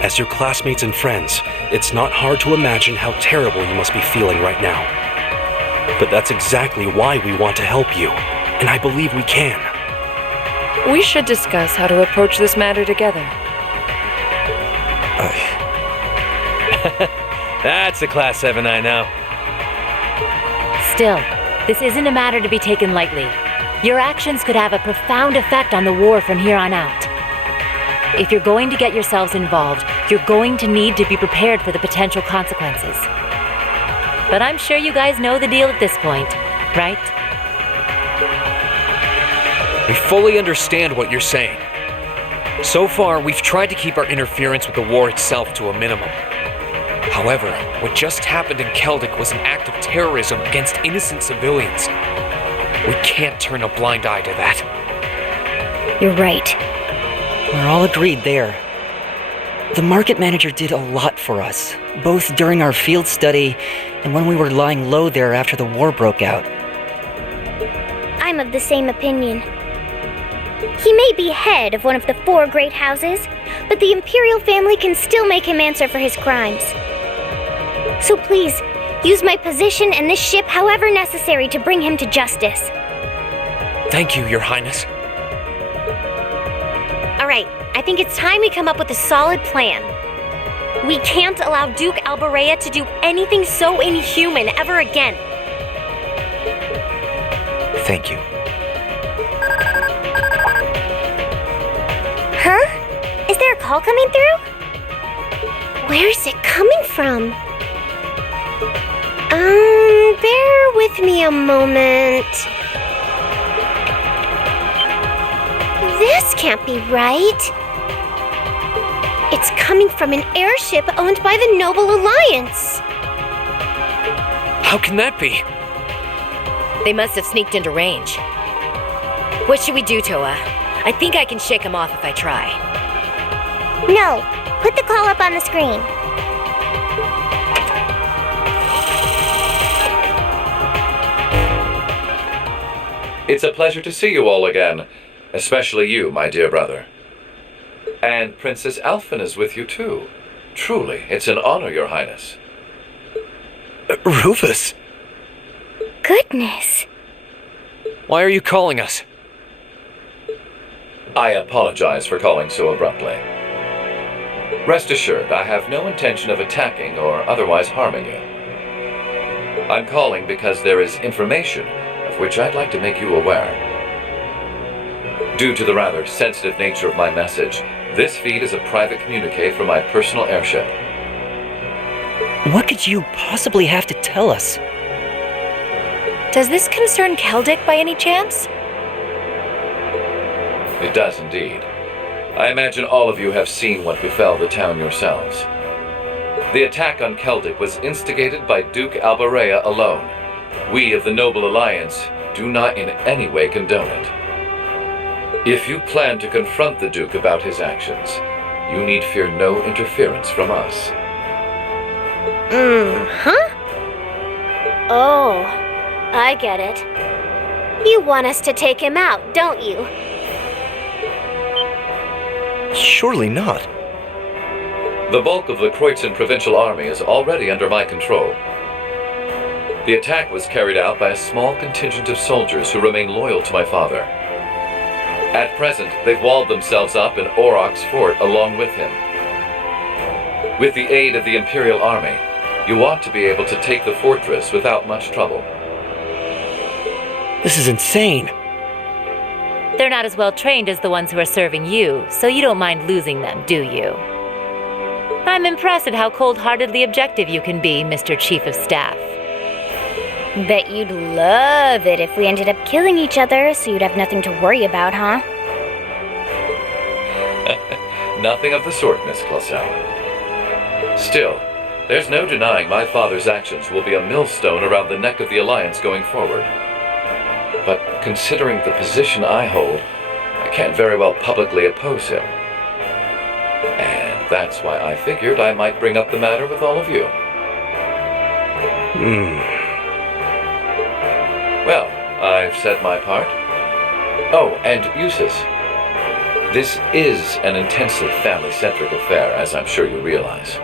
As your classmates and friends, it's not hard to imagine how terrible you must be feeling right now. But that's exactly why we want to help you, and I believe we can. We should discuss how to approach this matter together. That's a Class 7 I know. Still, this isn't a matter to be taken lightly. Your actions could have a profound effect on the war from here on out. If you're going to get yourselves involved, you're going to need to be prepared for the potential consequences. But I'm sure you guys know the deal at this point, right? We fully understand what you're saying. So far, we've tried to keep our interference with the war itself to a minimum. However, what just happened in Celdic was an act of terrorism against innocent civilians. We can't turn a blind eye to that. You're right. We're all agreed there. The market manager did a lot for us, both during our field study and when we were lying low there after the war broke out. I'm of the same opinion. He may be head of one of the 4 great houses, but the Imperial family can still make him answer for his crimes. So please, use my position and this ship however necessary to bring him to justice. Thank you, Your Highness. All right, I think it's time we come up with a solid plan. We can't allow Duke Alberea to do anything so inhuman ever again. Thank you. Huh? Is there a call coming through? Where's it coming from? Bear with me a moment. This can't be right. It's coming from an airship owned by the Noble Alliance. How can that be? They must have sneaked into range. What should we do, Towa? I think I can shake them off if I try. No, put the call up on the screen. It's a pleasure to see you all again, especially you, my dear brother. And Princess Alfin is with you too. Truly, it's an honor, Your Highness. Rufus! Goodness. Why are you calling us? I apologize for calling so abruptly. Rest assured, I have no intention of attacking or otherwise harming you. I'm calling because there is information of which I'd like to make you aware. Due to the rather sensitive nature of my message, this feed is a private communique from my personal airship. What could you possibly have to tell us? Does this concern Celdic by any chance? It does indeed. I imagine all of you have seen what befell the town yourselves. The attack on Celdic was instigated by Duke Albarea alone. We of the Noble Alliance do not in any way condone it. If you plan to confront the Duke about his actions, you need fear no interference from us. Huh? Oh, I get it. You want us to take him out, don't you? Surely not. The bulk of the Kreuzen provincial army is already under my control. The attack was carried out by a small contingent of soldiers who remain loyal to my father. At present, they've walled themselves up in Aurochs fort along with him. With the aid of the Imperial Army, you ought to be able to take the fortress without much trouble. This is insane. They're not as well trained as the ones who are serving you, so you don't mind losing them, do you? I'm impressed at how cold-heartedly objective you can be, Mr. Chief of Staff. Bet you'd love it if we ended up killing each other, so you'd have nothing to worry about, huh? Nothing of the sort, Miss Clausel. Still, there's no denying my father's actions will be a millstone around the neck of the Alliance going forward. But considering the position I hold, I can't very well publicly oppose him. And that's why I figured I might bring up the matter with all of you. Well, I've said my part. Oh, and Eustace. This is an intensely family-centric affair, as I'm sure you realize.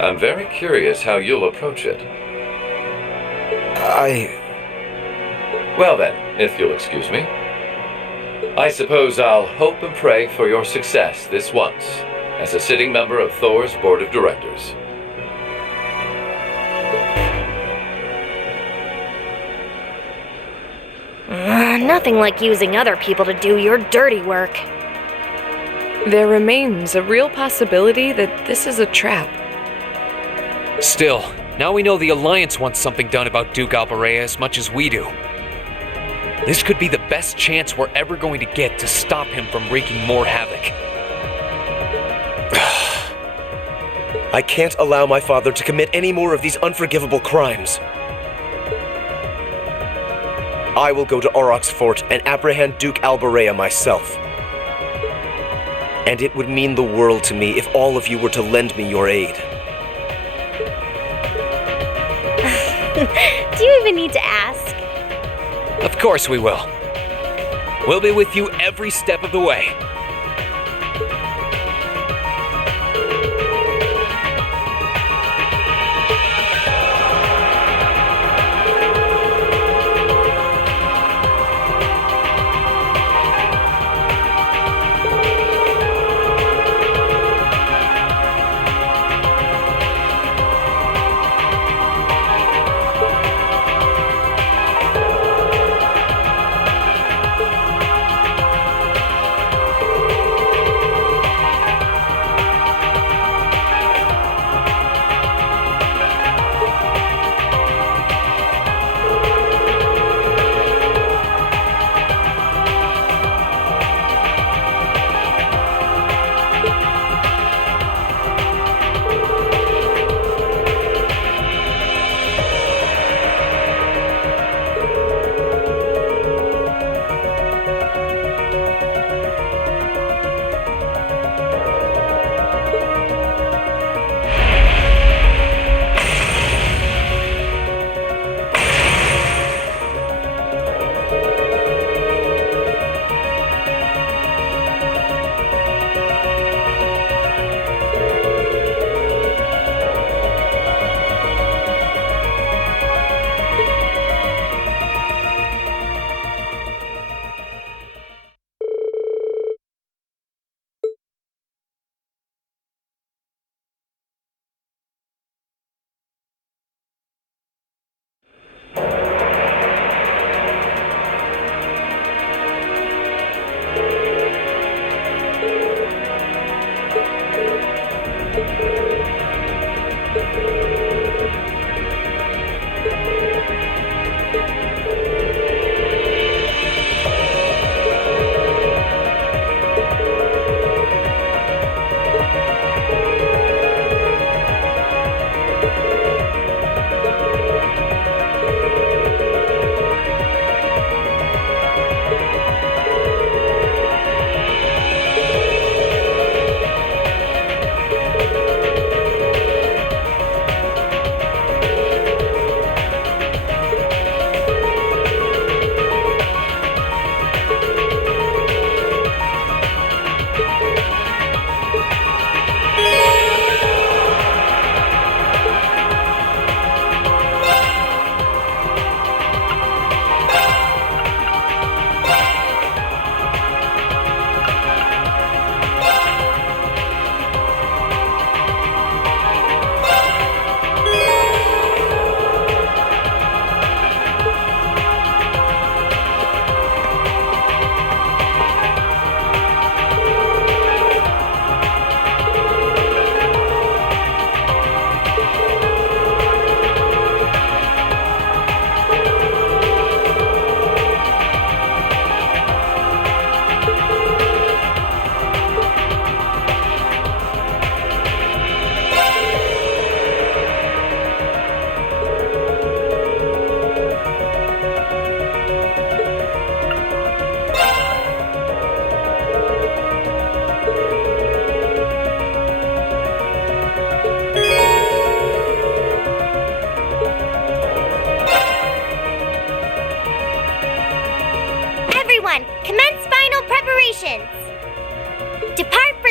I'm very curious how you'll approach it. Well then, if you'll excuse me. I suppose I'll hope and pray for your success this once, as a sitting member of Thor's Board of Directors. Nothing like using other people to do your dirty work. There remains a real possibility that this is a trap. Still, now we know the Alliance wants something done about Duke Albarea as much as we do. This could be the best chance we're ever going to get to stop him from wreaking more havoc. I can't allow my father to commit any more of these unforgivable crimes. I will go to Aurochs Fort and apprehend Duke Albarea myself. And it would mean the world to me if all of you were to lend me your aid. Do you even need to ask? Of course we will. We'll be with you every step of the way.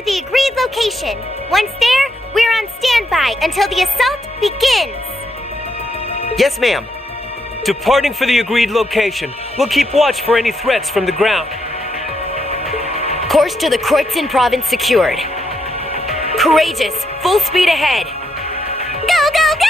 for the agreed location. Once there, we're on standby until the assault begins. Yes, ma'am. Departing for the agreed location. We'll keep watch for any threats from the ground. Course to the Kreuzen province secured. Courageous, full speed ahead. Go, go, go!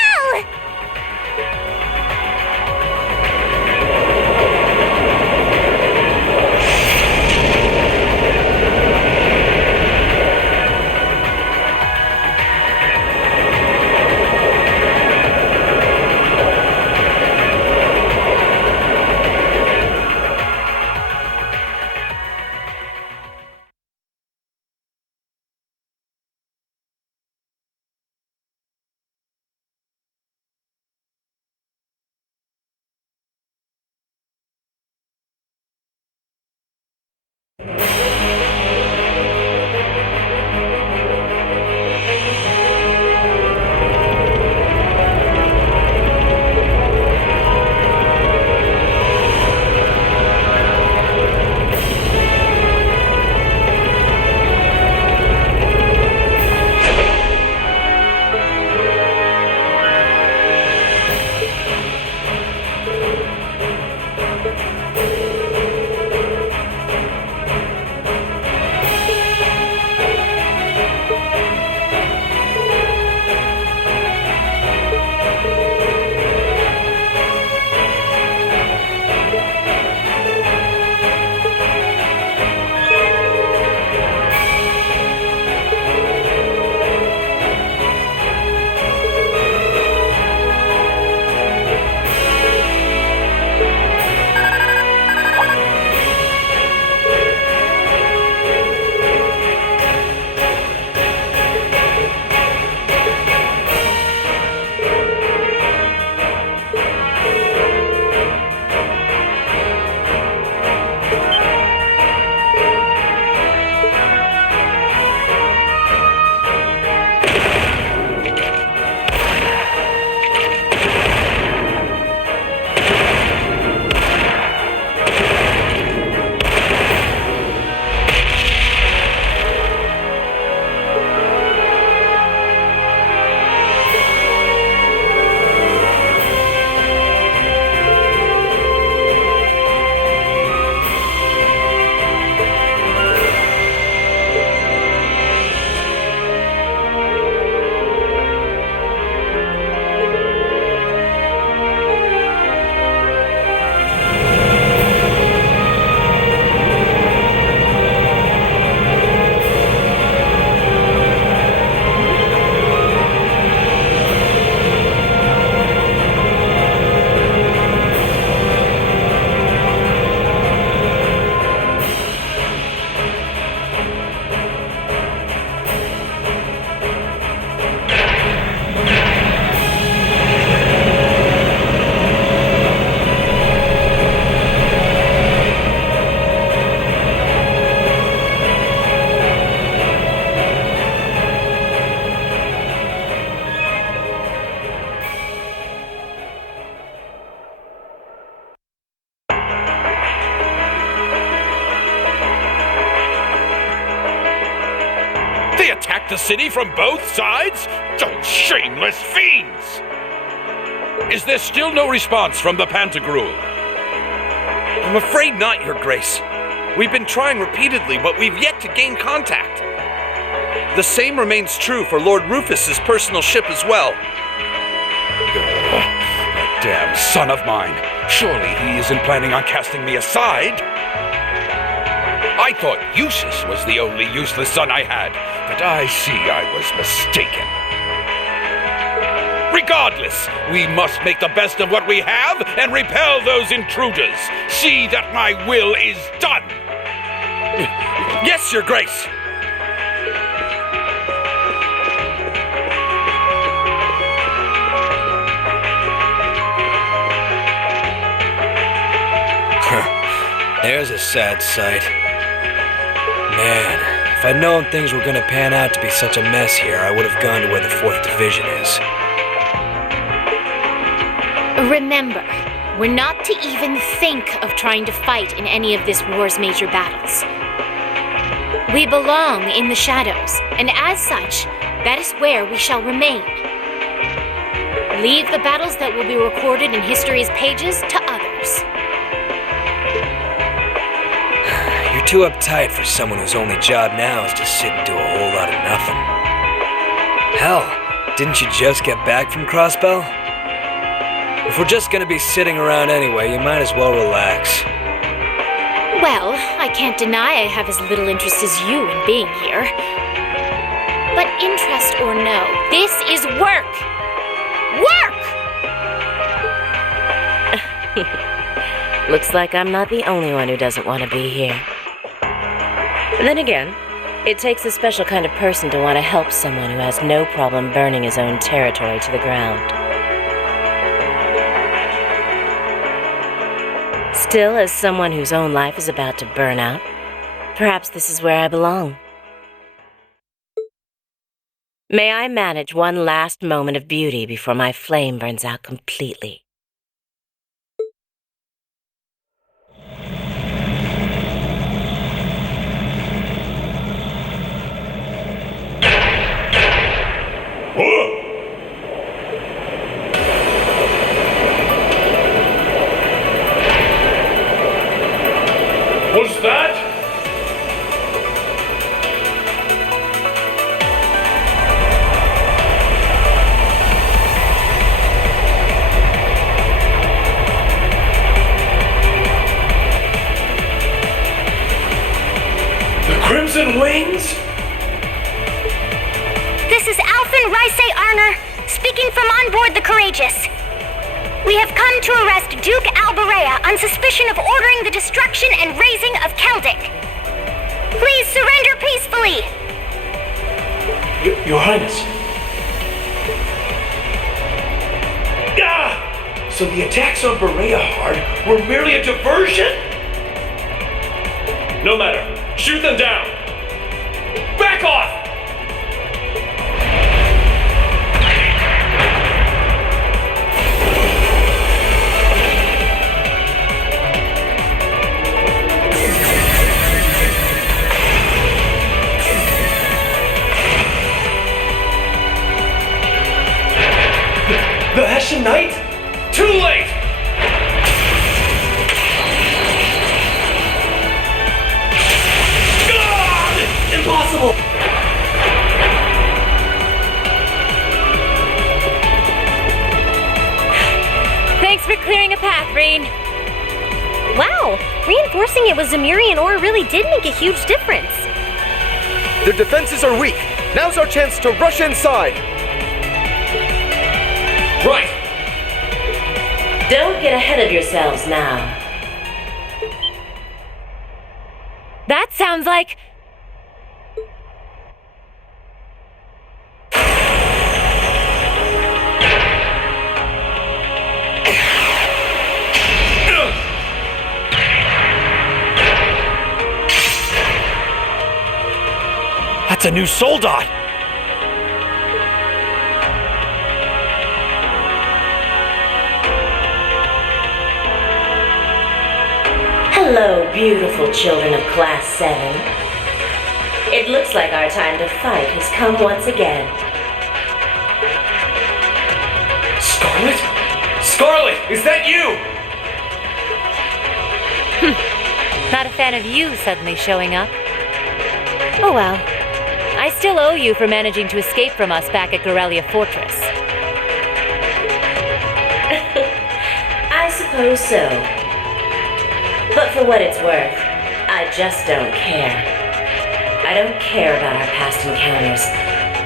The city from both sides? Those shameless fiends! Is there still no response from the Pantagruel? I'm afraid not, Your Grace. We've been trying repeatedly, but we've yet to gain contact. The same remains true for Lord Rufus's personal ship as well. That damn son of mine. Surely he isn't planning on casting me aside. I thought Eustace was the only useless son I had, but I see I was mistaken. Regardless, we must make the best of what we have and repel those intruders. See that my will is done. Yes, Your Grace. There's a sad sight. Man, if I'd known things were gonna pan out to be such a mess here, I would have gone to where the 4th Division is. Remember, we're not to even think of trying to fight in any of this war's major battles. We belong in the shadows, and as such, that is where we shall remain. Leave the battles that will be recorded in history's pages to others. You're too uptight for someone whose only job now is to sit and do a whole lot of nothing. Hell, didn't you just get back from Crossbell? If we're just gonna be sitting around anyway, you might as well relax. Well, I can't deny I have as little interest as you in being here. But interest or no, this is work! Work! Looks like I'm not the only one who doesn't want to be here. Then again, it takes a special kind of person to want to help someone who has no problem burning his own territory to the ground. Still, as someone whose own life is about to burn out, perhaps this is where I belong. May I manage one last moment of beauty before my flame burns out completely. What's that? The Crimson Wings? This is Alfin Arner, speaking from on board the Courageous. We have come to arrest Duke Albarea on suspicion of ordering the destruction and razing of Celdic. Please surrender peacefully. Your Highness. Ah! So the attacks on Bareahard were merely a diversion? No matter. Shoot them down. Back off! The Hessian Knight? Too late! God! Impossible! Thanks for clearing a path, Rain. Wow, reinforcing it with Zemurian ore really did make a huge difference. Their defenses are weak. Now's our chance to rush inside. Right! Don't get ahead of yourselves now. That sounds like... That's a new soldat! Hello, beautiful children of Class 7. It looks like our time to fight has come once again. Scarlet? Scarlet, is that you? Not a fan of you suddenly showing up. Oh well. I still owe you for managing to escape from us back at Gorelia Fortress. I suppose so. But for what it's worth, I just don't care. I don't care about our past encounters.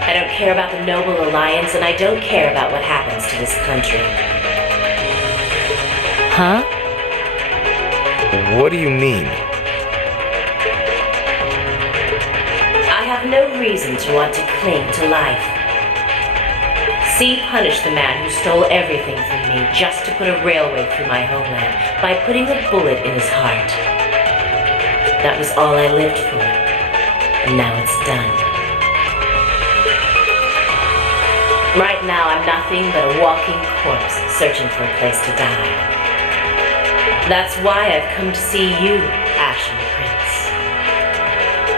I don't care about the Noble Alliance, and I don't care about what happens to this country. Huh? What do you mean? I have no reason to want to cling to life. See punish the man who stole everything from me just to put a railway through my homeland by putting a bullet in his heart. That was all I lived for, and now it's done. Right now I'm nothing but a walking corpse searching for a place to die. That's why I've come to see you, Ashen Prince.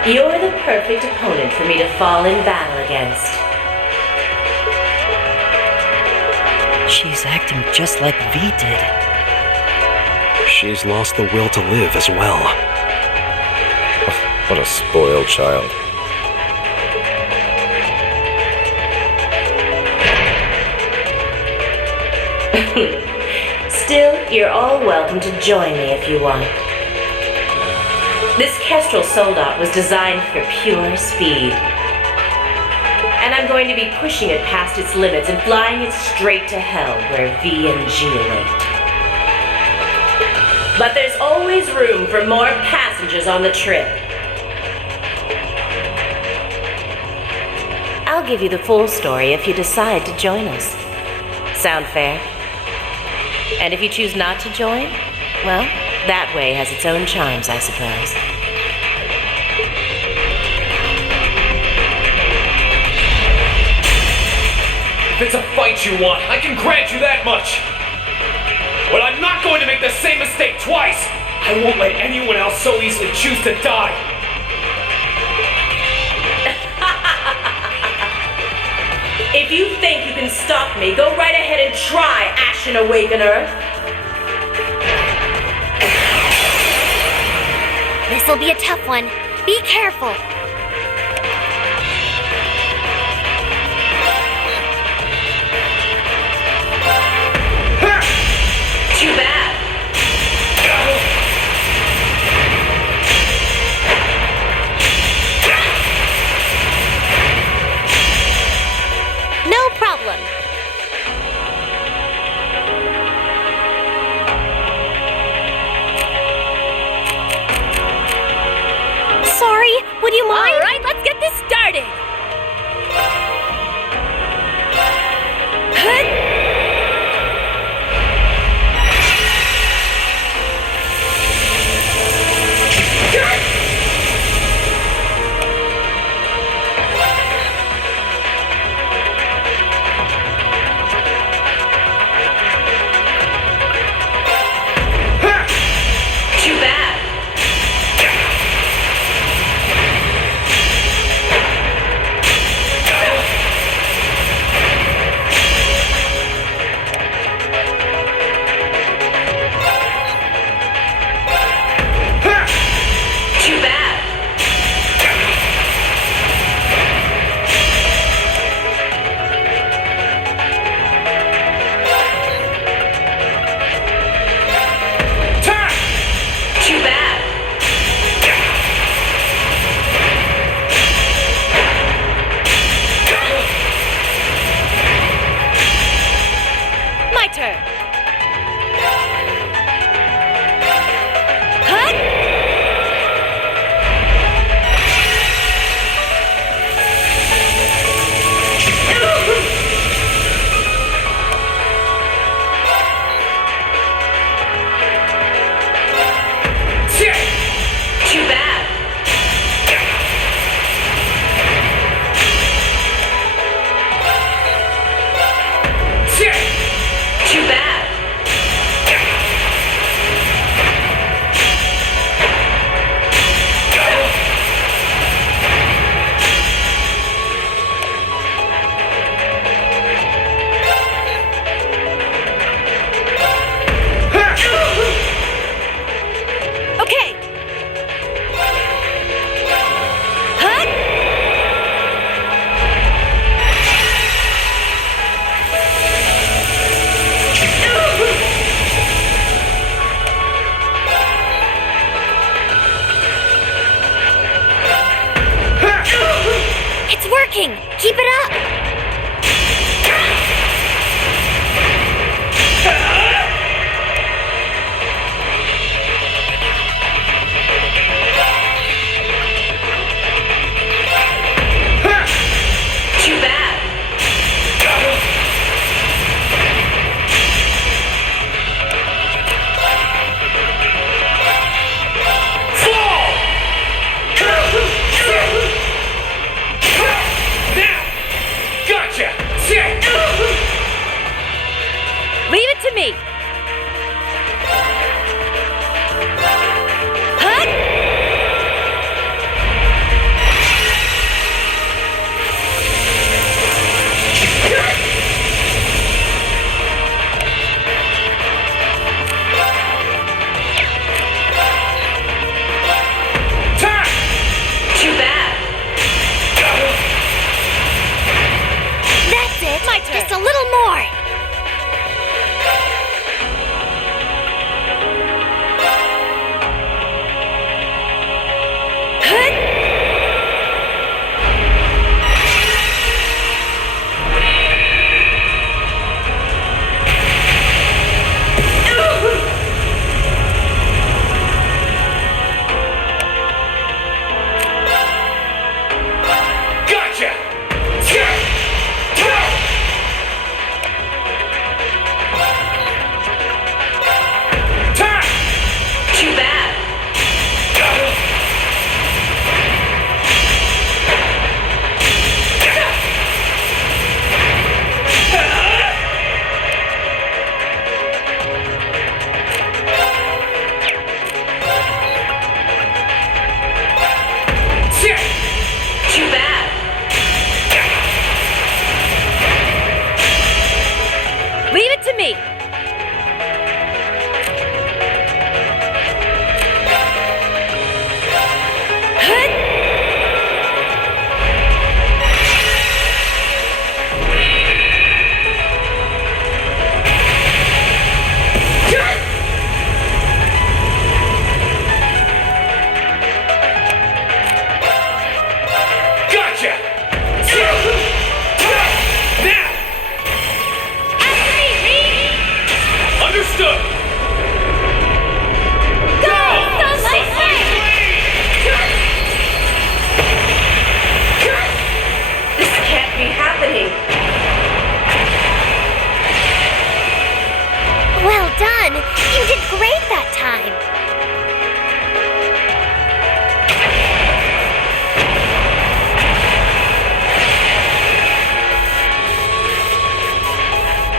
You're the perfect opponent for me to fall in battle against. She's acting just like V did. She's lost the will to live as well. What a spoiled child. Still, you're all welcome to join me if you want. This Kestrel Soldat was designed for pure speed. And I'm going to be pushing it past its limits and flying it straight to hell where V and G await. But there's always room for more passengers on the trip. I'll give you the full story if you decide to join us. Sound fair? And if you choose not to join, well, that way has its own charms, I suppose. If it's a fight you want, I can grant you that much. But I'm not going to make the same mistake twice. I won't let anyone else so easily choose to die. If you think you can stop me, go right ahead and try, Ashen Awakener. This'll be a tough one. Be careful. Too bad. No problem. Sorry, would you mind? All right, let's get this started. Too bad. Too bad. Too bad. My turn. Too bad. Too bad. Okay. It's working. Keep it up. Too bad. Gotcha! Leave it to me. Just a little more!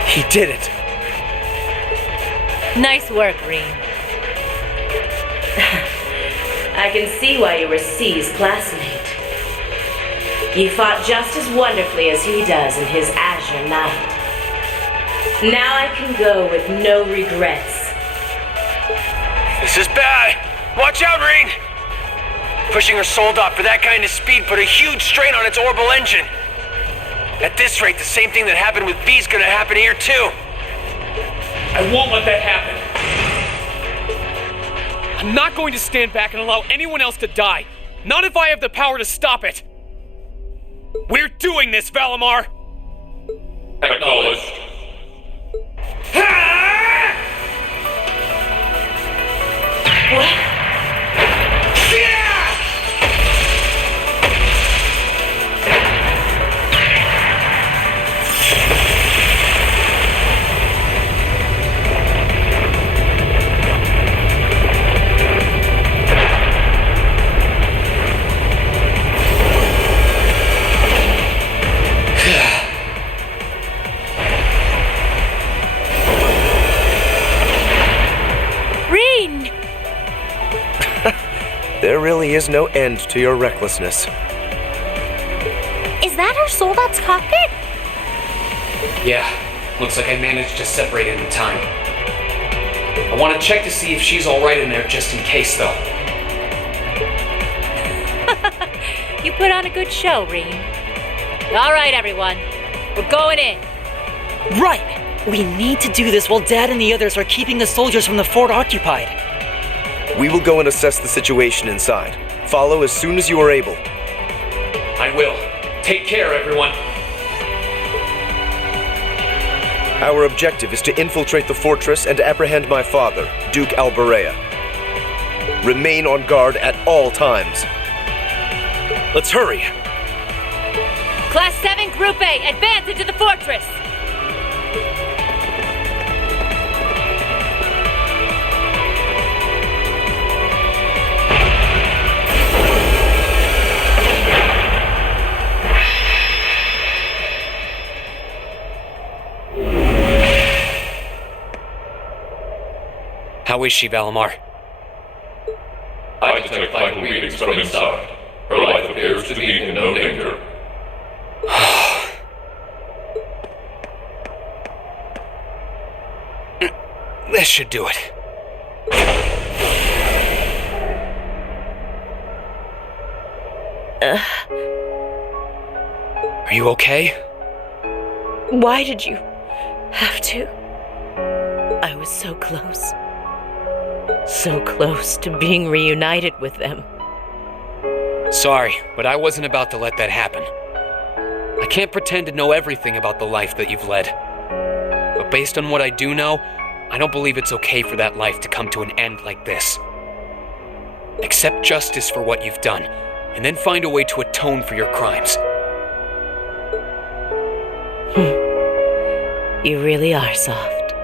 He did it! Nice work, Reen. I can see why you were C's classmate. You fought just as wonderfully as he does in his Azure Knight. Now I can go with no regrets. This is bad! Watch out, Reen! Pushing her soldat for that kind of speed put a huge strain on its orbital engine. At this rate, the same thing that happened with B's gonna happen here too. I won't let that happen. I'm not going to stand back and allow anyone else to die. Not if I have the power to stop it. We're doing this, Valimar! Acknowledged. What? There really is no end to your recklessness. Is that our soldat's cockpit? Yeah, looks like I managed to separate it in time. I want to check to see if she's alright in there just in case, though. You put on a good show, Reen. All right, everyone. We're going in. Right! We need to do this while Dad and the others are keeping the soldiers from the fort occupied. We will go and assess the situation inside. Follow as soon as you are able. I will. Take care, everyone. Our objective is to infiltrate the fortress and apprehend my father, Duke Albarea. Remain on guard at all times. Let's hurry. Class 7, Group A, advance into the fortress! How is she, Valimar? I detect vital readings from inside. Her life appears to be in no danger. This should do it. Are you okay? Why did you have to? I was so close. So close to being reunited with them. Sorry, but I wasn't about to let that happen. I can't pretend to know everything about the life that you've led. But based on what I do know, I don't believe it's okay for that life to come to an end like this. Accept justice for what you've done, and then find a way to atone for your crimes. You really are soft.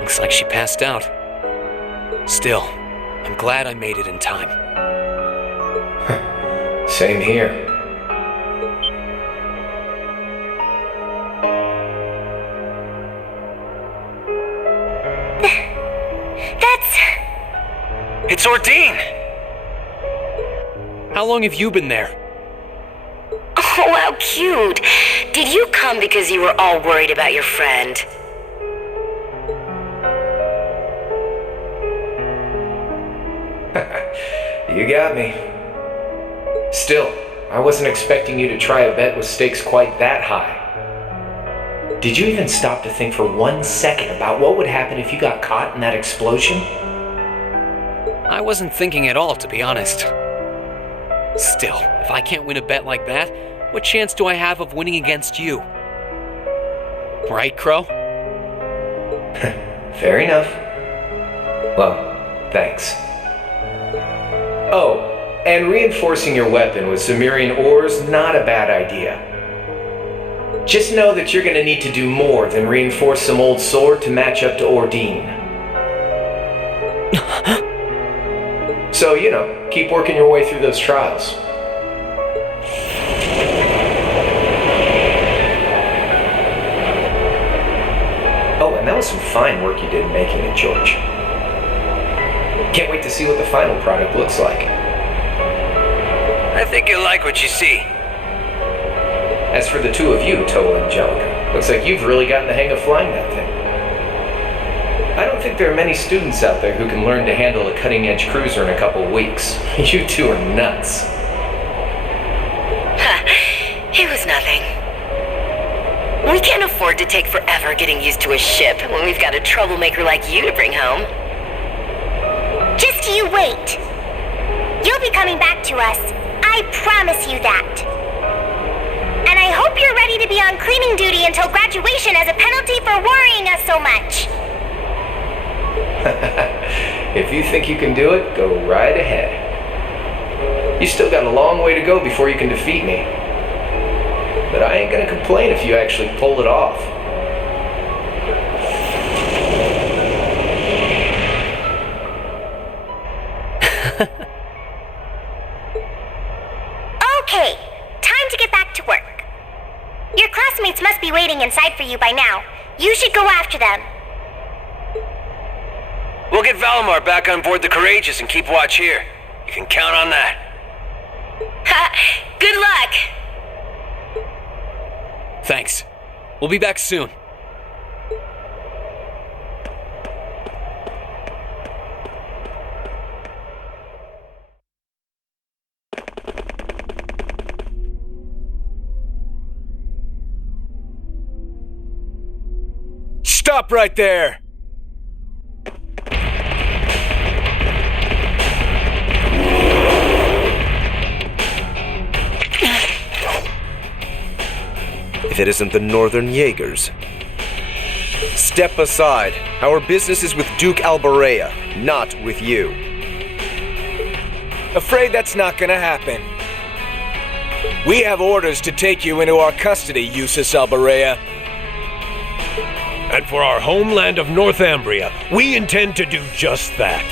Looks like she passed out. Still, I'm glad I made it in time. Same here. It's Ordine! How long have you been there? Oh, how cute! Did you come because you were all worried about your friend? You got me. Still, I wasn't expecting you to try a bet with stakes quite that high. Did you even stop to think for 1 second about what would happen if you got caught in that explosion? I wasn't thinking at all, to be honest. Still, if I can't win a bet like that, what chance do I have of winning against you? Right, Crow? Fair enough. Well, thanks. Oh, and reinforcing your weapon with Zemirian ores, not a bad idea. Just know that you're gonna need to do more than reinforce some old sword to match up to Ordine. So, keep working your way through those trials. Oh, and that was some fine work you did making it, George. Can't wait to see what the final product looks like. I think you'll like what you see. As for the two of you, Towa and Angelica, looks like you've really gotten the hang of flying that thing. I don't think there are many students out there who can learn to handle a cutting-edge cruiser in a couple weeks. You two are nuts. It was nothing. We can't afford to take forever getting used to a ship when we've got a troublemaker like you to bring home. Just you wait. You'll be coming back to us. I promise you that. And I hope you're ready to be on cleaning duty until graduation as a penalty for worrying us so much. If you think you can do it, go right ahead. You still got a long way to go before you can defeat me. But I ain't gonna complain if you actually pull it off. Okay, time to get back to work. Your classmates must be waiting inside for you by now. You should go after them. We'll get Valimar back on board the Courageous and keep watch here. You can count on that. Good luck! Thanks. We'll be back soon. Stop right there! If it isn't the Northern Jaegers. Step aside. Our business is with Duke Albarea, not with you. Afraid that's not gonna happen. We have orders to take you into our custody, Eustace Albarea. And for our homeland of Northumbria, we intend to do just that.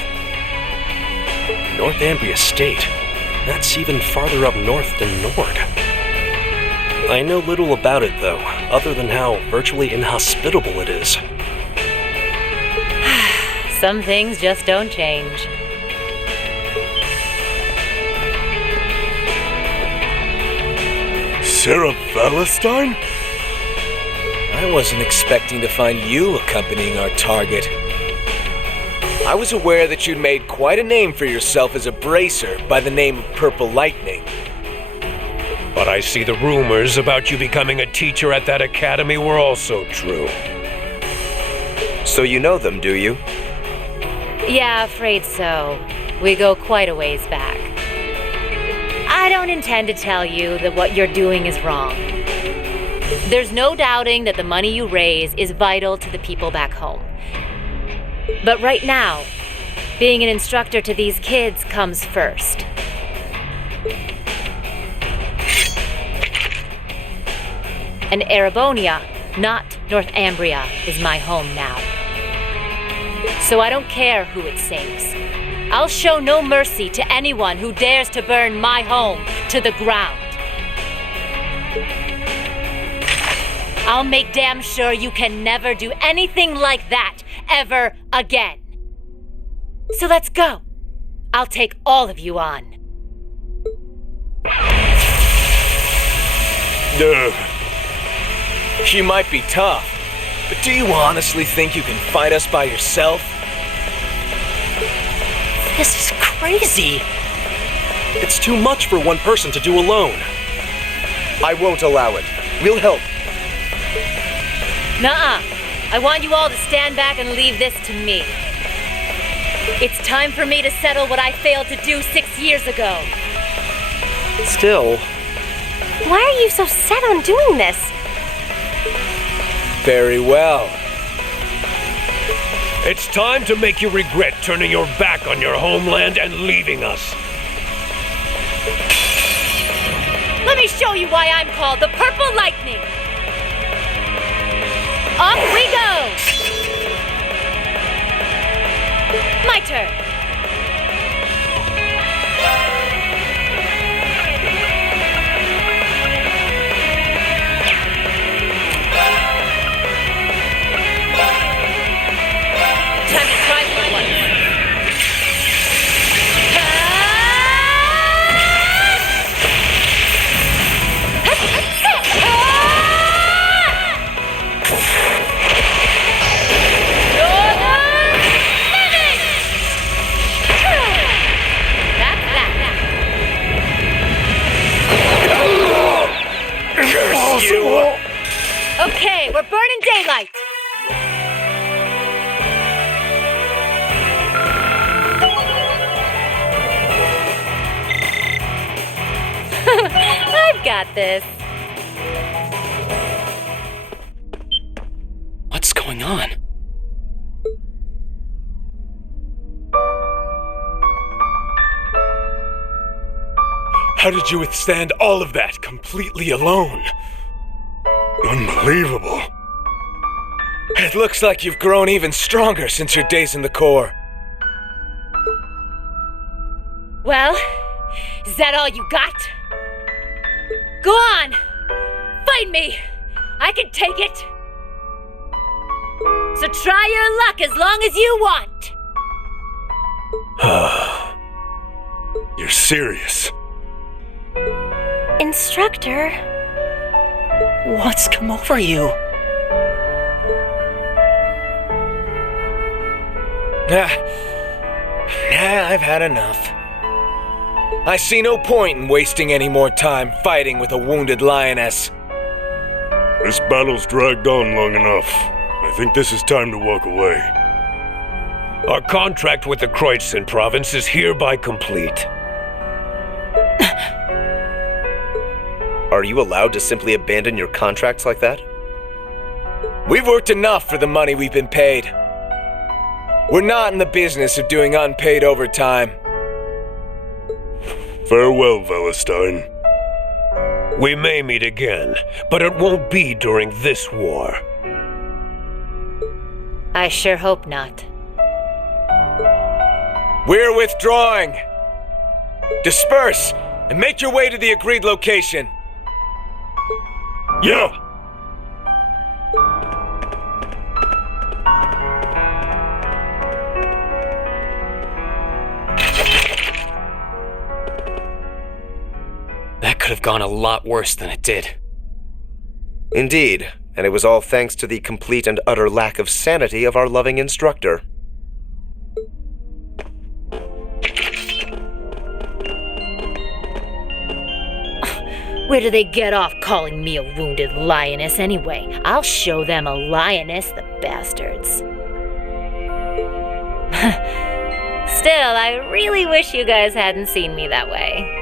Northumbria State? That's even farther up north than Nord. I know little about it, though, other than how virtually inhospitable it is. Some things just don't change. Sarah Valentine? I wasn't expecting to find you accompanying our target. I was aware that you'd made quite a name for yourself as a bracer by the name of Purple Lightning, But I see the rumors about you becoming a teacher at that academy were also true. So you know them, do you? Yeah, afraid so. We go quite a ways back. I don't intend to tell you that what you're doing is wrong. There's no doubting that the money you raise is vital to the people back home. But right now, being an instructor to these kids comes first. And Erebonia, not Northumbria, is my home now. So I don't care who it saves. I'll show no mercy to anyone who dares to burn my home to the ground. I'll make damn sure you can never do anything like that ever again. So let's go. I'll take all of you on. She might be tough, but do you honestly think you can fight us by yourself? This is crazy. It's too much for one person to do alone. I won't allow it. We'll help. Nuh-uh. I want you all to stand back and leave this to me. It's time for me to settle what I failed to do 6 years ago. Still. Why are you so set on doing this? Very well. It's time to make you regret turning your back on your homeland and leaving us. Let me show you why I'm called the Purple Lightning. Off we go! My turn. Time to try for once. Okay, we're burning daylight. I've got this. What's going on? How did you withstand all of that completely alone? Unbelievable. It looks like you've grown even stronger since your days in the Corps. Well, is that all you got? Go on! Fight me! I can take it! So try your luck as long as you want! You're serious? Instructor? What's come over you? I've had enough. I see no point in wasting any more time fighting with a wounded lioness. This battle's dragged on long enough. I think this is time to walk away. Our contract with the Kreuzen province is hereby complete. Are you allowed to simply abandon your contracts like that? We've worked enough for the money we've been paid. We're not in the business of doing unpaid overtime. Farewell, Valestein. We may meet again, but it won't be during this war. I sure hope not. We're withdrawing. Disperse and make your way to the agreed location. Yeah! That could have gone a lot worse than it did. Indeed, and it was all thanks to the complete and utter lack of sanity of our loving instructor. Where do they get off calling me a wounded lioness anyway? I'll show them a lioness, the bastards. Still, I really wish you guys hadn't seen me that way.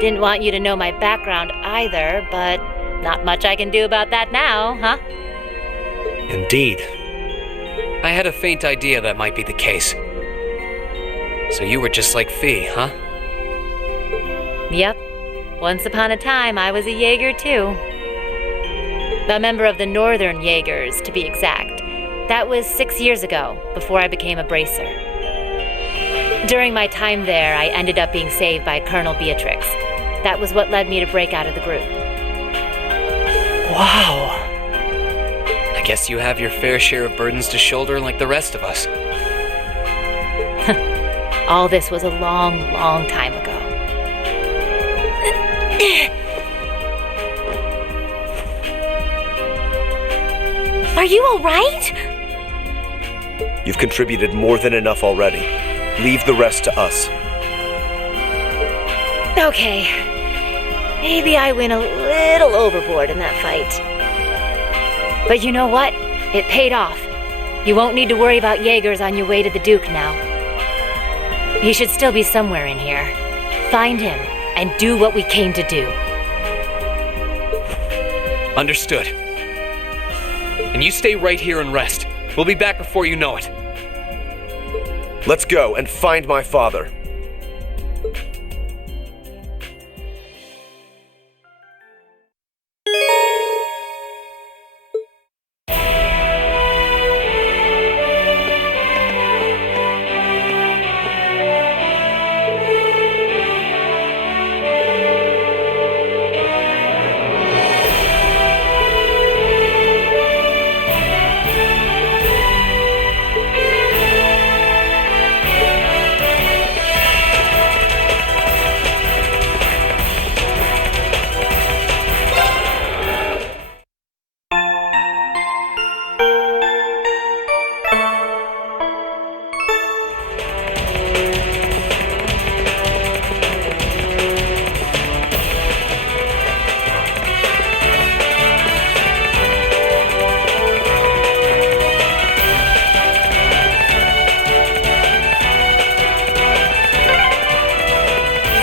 Didn't want you to know my background either, but not much I can do about that now, huh? Indeed. I had a faint idea that might be the case. So you were just like Fee, huh? Yep. Once upon a time, I was a Jaeger too. A member of the Northern Jaegers, to be exact. That was 6 years ago, before I became a bracer. During my time there, I ended up being saved by Colonel Beatrix. That was what led me to break out of the group. Wow. I guess you have your fair share of burdens to shoulder like the rest of us. All this was a long, long time ago. Are you all right? You've contributed more than enough already. Leave the rest to us. Okay. Maybe I went a little overboard in that fight. But you know what? It paid off. You won't need to worry about Jaegers on your way to the Duke now. He should still be somewhere in here. Find him and do what we came to do. Understood. And you stay right here and rest. We'll be back before you know it. Let's go and find my father.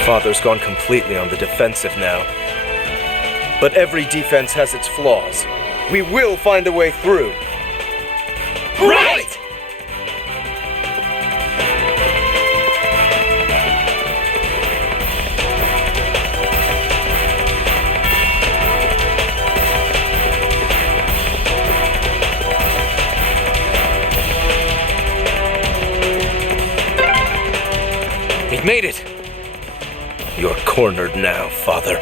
Father's gone completely on the defensive now. But every defense has its flaws. We will find a way through. Right! We've made it! You're cornered now, Father.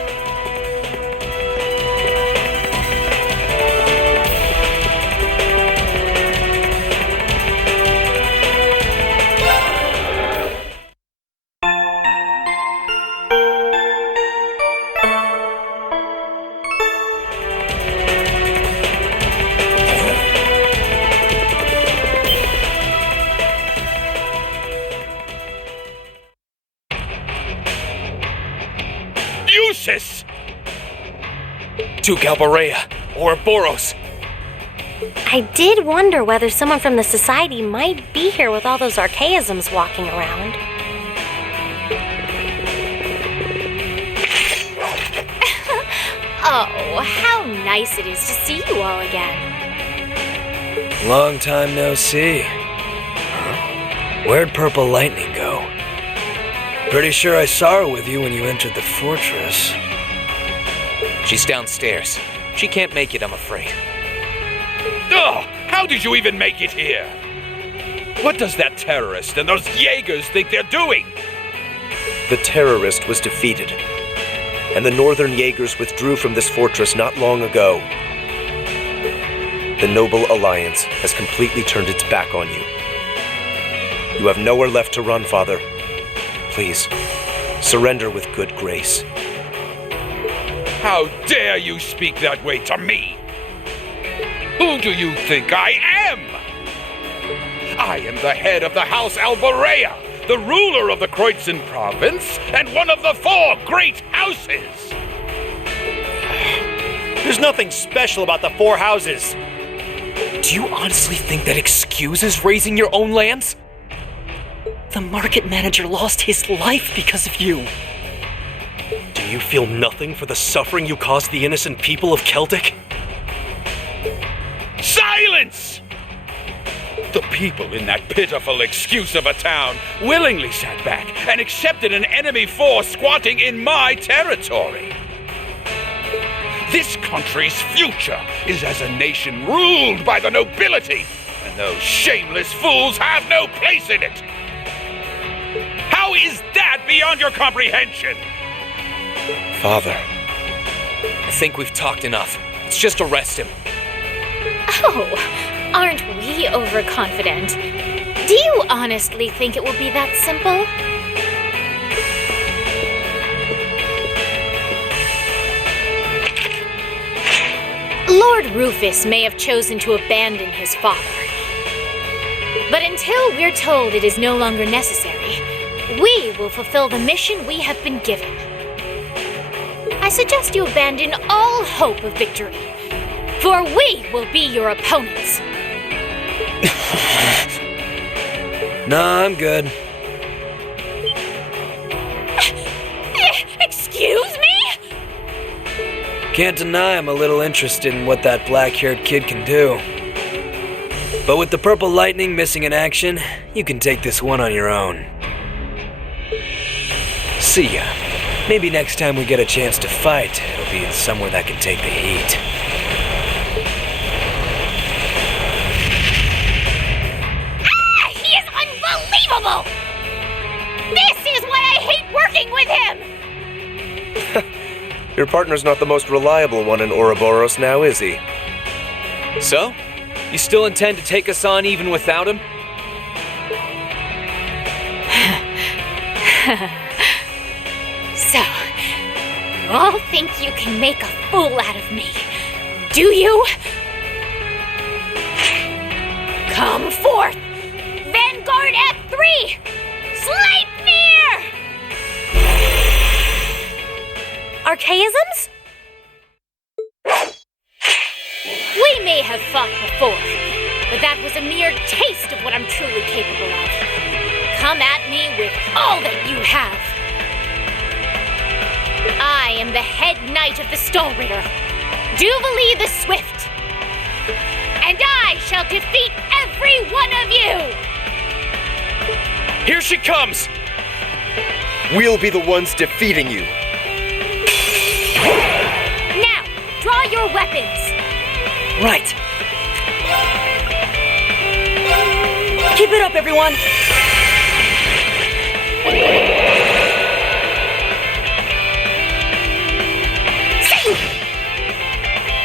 Duke Albarrea, Ouroboros. I did wonder whether someone from the Society might be here with all those archaisms walking around. Oh, how nice it is to see you all again. Long time no see. Huh? Where'd Purple Lightning go? Pretty sure I saw her with you when you entered the fortress. She's downstairs. She can't make it, I'm afraid. Ugh! How did you even make it here? What does that terrorist and those Jaegers think they're doing? The terrorist was defeated, and the Northern Jaegers withdrew from this fortress not long ago. The Noble Alliance has completely turned its back on you. You have nowhere left to run, Father. Please, surrender with good grace. How dare you speak that way to me? Who do you think I am? I am the head of the House Albarrea, the ruler of the Kreuzen province, and one of the 4 great houses. There's nothing special about the four houses. Do you honestly think that excuses raising your own lands? The market manager lost his life because of you. Do you feel nothing for the suffering you caused the innocent people of Celdic? Silence! The people in that pitiful excuse of a town willingly sat back and accepted an enemy force squatting in my territory. This country's future is as a nation ruled by the nobility, and those shameless fools have no place in it. How is that beyond your comprehension? Father. I think we've talked enough. Let's just arrest him. Oh, aren't we overconfident? Do you honestly think it will be that simple? Lord Rufus may have chosen to abandon his father. But until we're told it is no longer necessary, we will fulfill the mission we have been given. I suggest you abandon all hope of victory, for we will be your opponents. Nah, I'm good. Excuse me? Can't deny I'm a little interested in what that black-haired kid can do. But with the purple lightning missing in action, you can take this one on your own. See ya. Maybe next time we get a chance to fight, it'll be in somewhere that can take the heat. Ah! He is unbelievable! This is why I hate working with him! Your partner's not the most reliable one in Ouroboros now, is he? So? You still intend to take us on even without him? So, you all think you can make a fool out of me, do you? Come forth! Vanguard F3! Sleipnir! Archaisms? We may have fought before, but that was a mere taste of what I'm truly capable of. Come at me with all that you have. I am the head knight of the Stolritter, Duvalie the Swift, and I shall defeat every one of you! Here she comes! We'll be the ones defeating you. Now, draw your weapons! Right. Keep it up, everyone!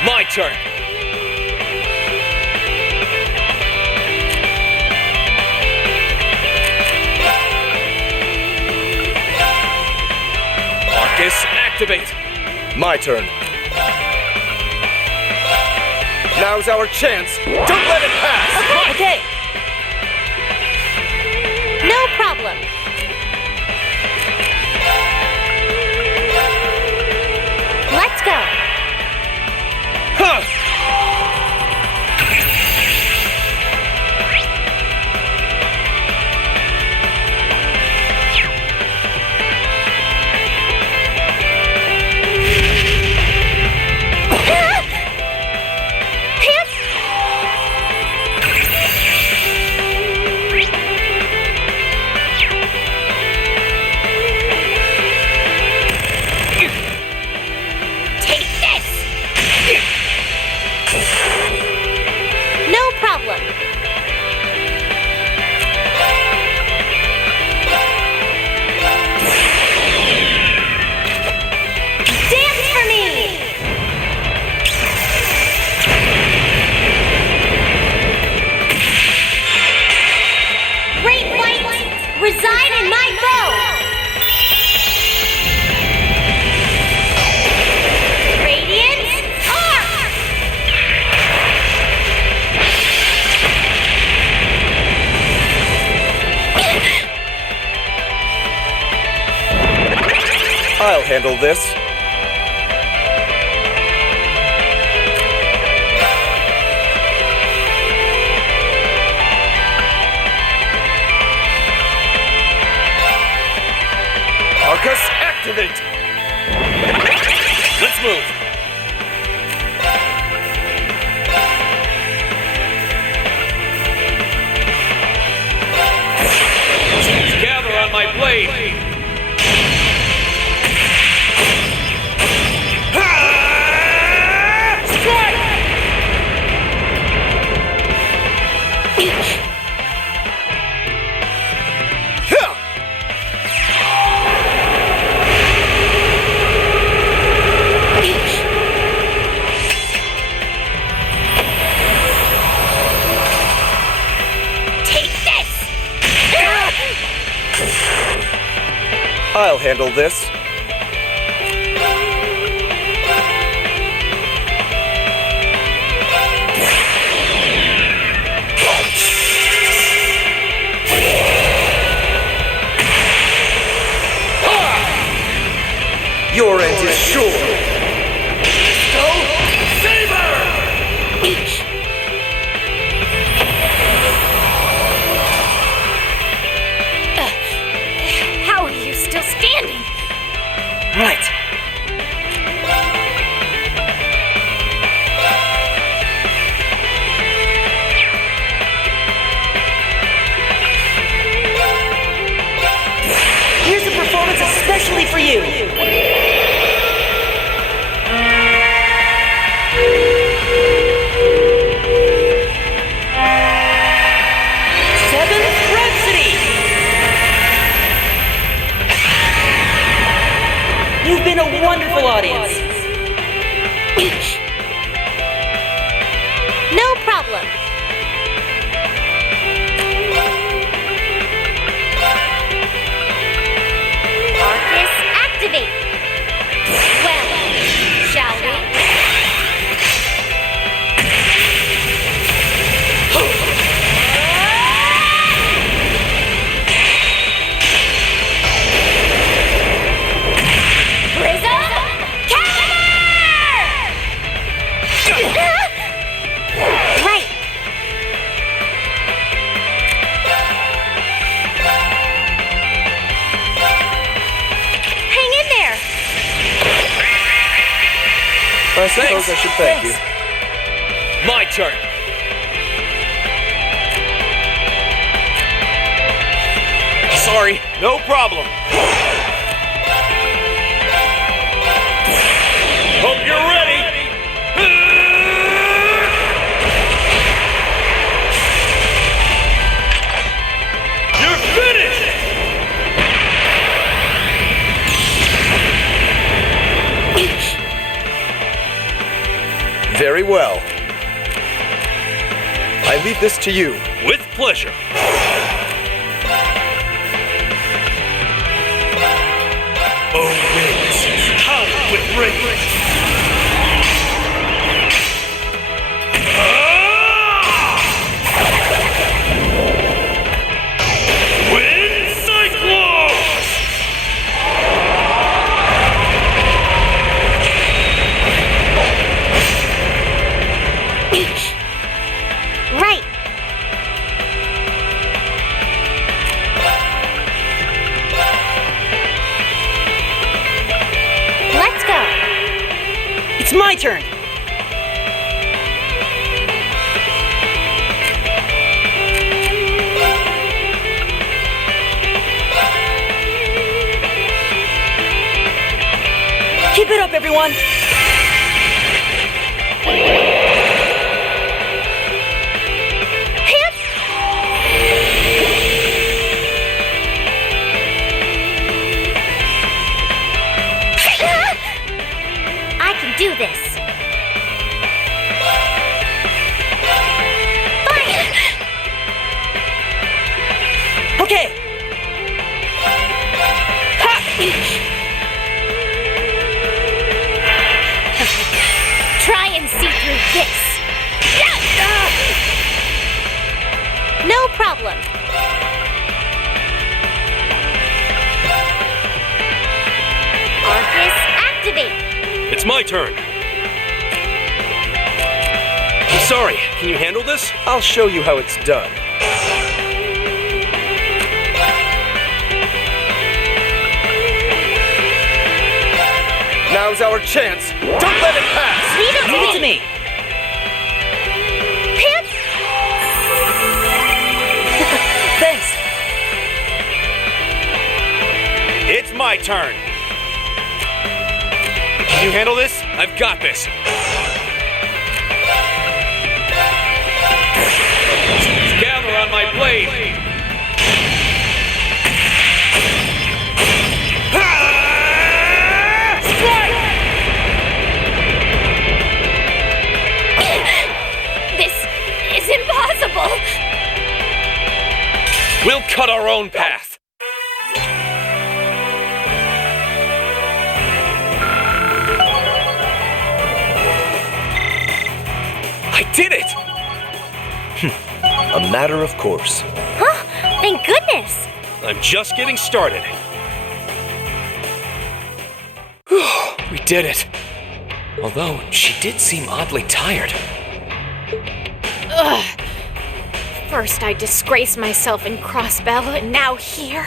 My turn! Marcus, activate! My turn. Now's our chance. Don't let it pass! Okay. No problem. Let's go. Huh! I'll handle this. Aurochs, activate! Let's move. Gather on my blade! I'll handle this. Your end is sure. How are you still standing? Right. Here's a performance especially for you. Seventh Rhapsody! You've been a wonderful audience. No problem. Arcus, activate. Well, shall we? Right. Hang in there. I suppose I should thank you. My turn! Sorry. No problem. Hope you're ready! You're finished! Very well. I leave this to you. With pleasure. Oh, winds, howled with rage. Wind cyclone! Right. Let's go. It's my turn. Keep it up, everyone. I can do this. Fine. Okay. Try and see through this. No problem. Arcus, activate. It's my turn. I'm sorry, can you handle this? I'll show you how it's done. Now's our chance. Don't let it pass! Leave it to me! Pants! Thanks! It's my turn. Can you handle this? I've got this. Gather on my blade. This is impossible! We'll cut our own path. I did it! A matter of course. Huh? Thank goodness! I'm just getting started. We did it. Although, she did seem oddly tired. Ugh. First I disgraced myself in Crossbell, and now here.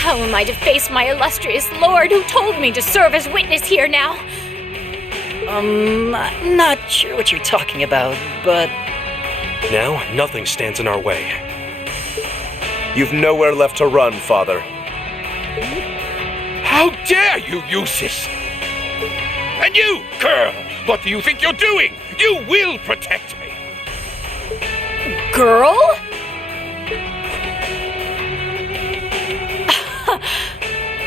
How am I to face my illustrious lord who told me to serve as witness here now? I'm not sure what you're talking about, but... Now, nothing stands in our way. You've nowhere left to run, Father. How dare you use this? And you, girl, what do you think you're doing? You will protect me. Girl?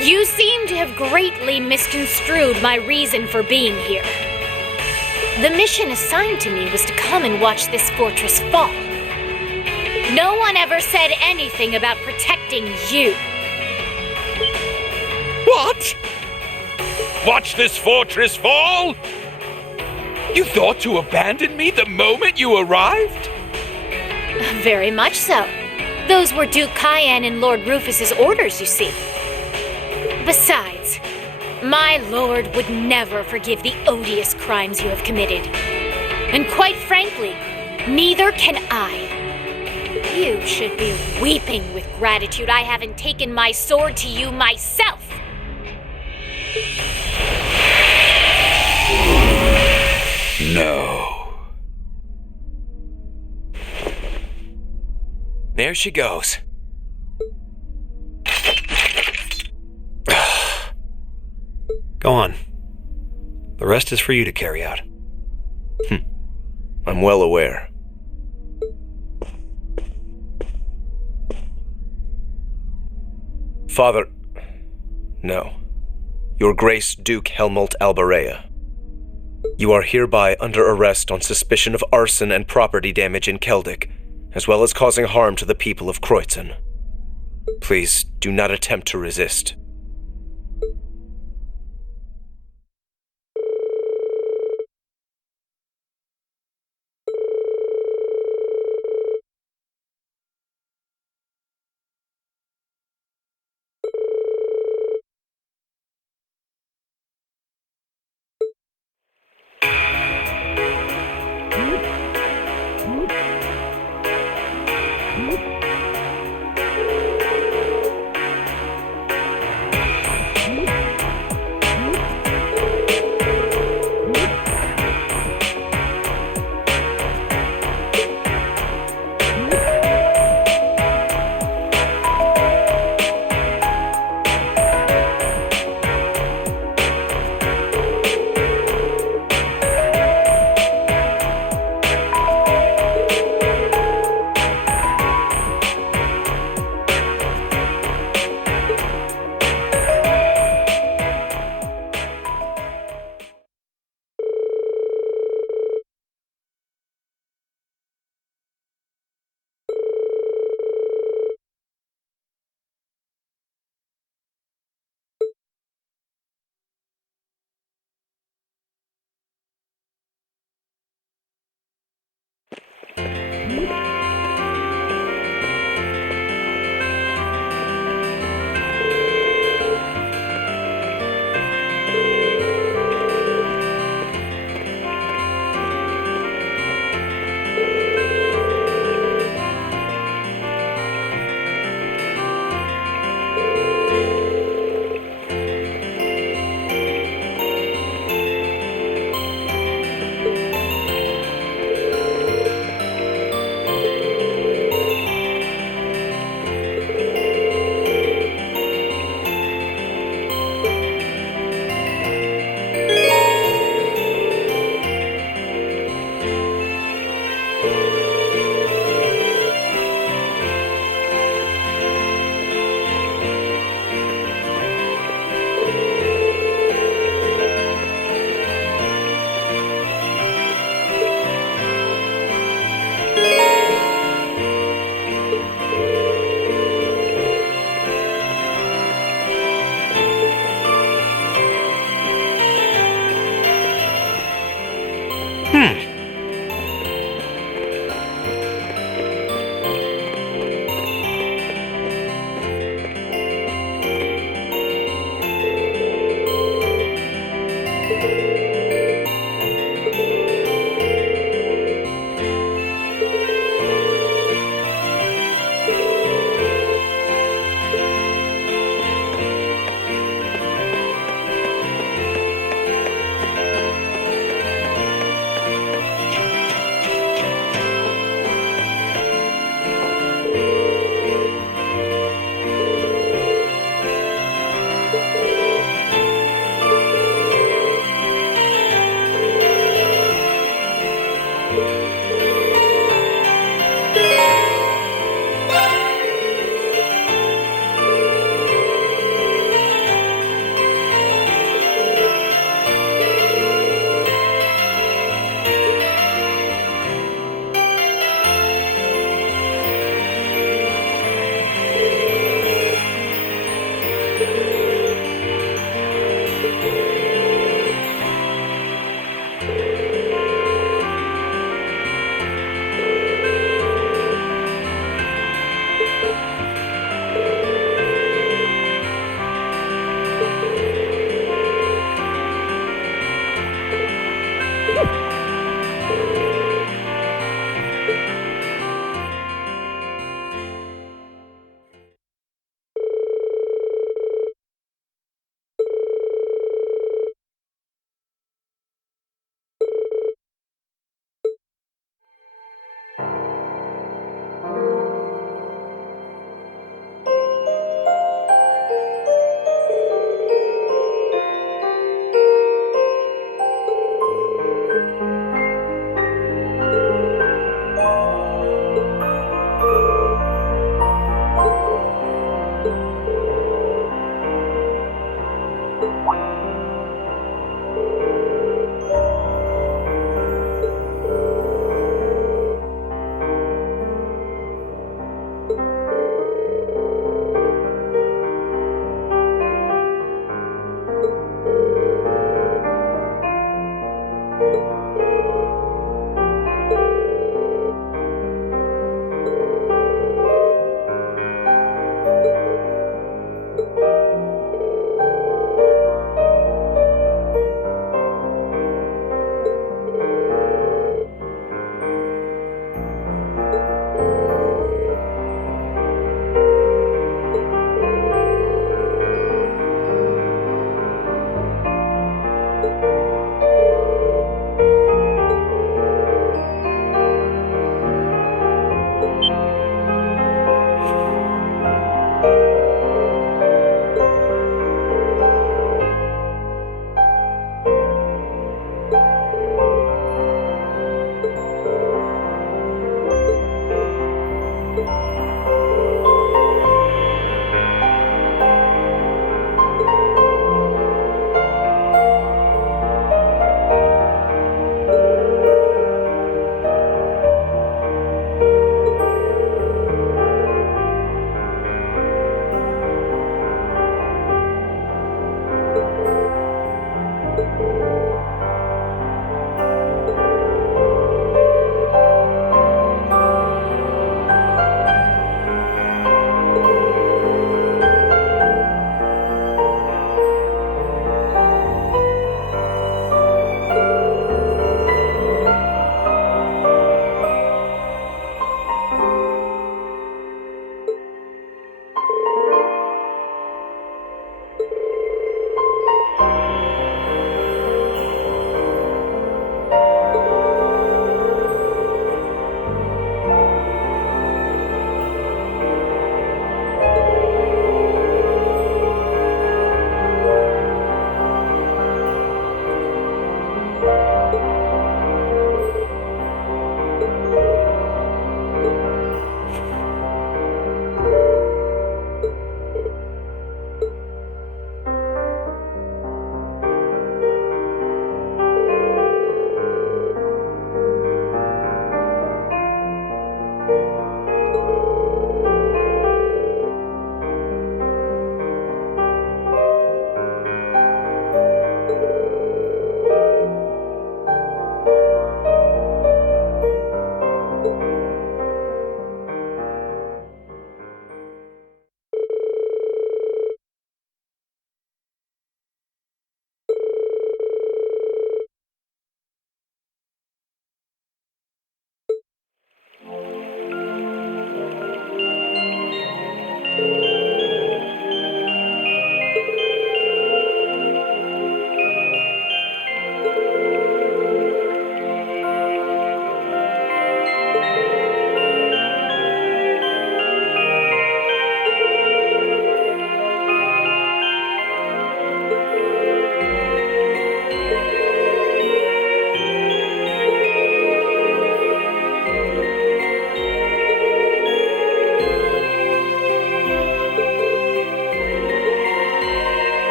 You seem to have greatly misconstrued my reason for being here. The mission assigned to me was to come and watch this fortress fall. No one ever said anything about protecting you. What? Watch this fortress fall? You thought to abandon me the moment you arrived? Very much so. Those were Duke Cayenne and Lord Rufus's orders, you see. Besides, my lord would never forgive the odious crimes you have committed. And quite frankly, neither can I. You should be weeping with gratitude I haven't taken my sword to you myself. No. There she goes. Go on. The rest is for you to carry out. I'm well aware. Father... No. Your Grace Duke Helmut Alberea. You are hereby under arrest on suspicion of arson and property damage in Celdic, as well as causing harm to the people of Kreuzen. Please do not attempt to resist.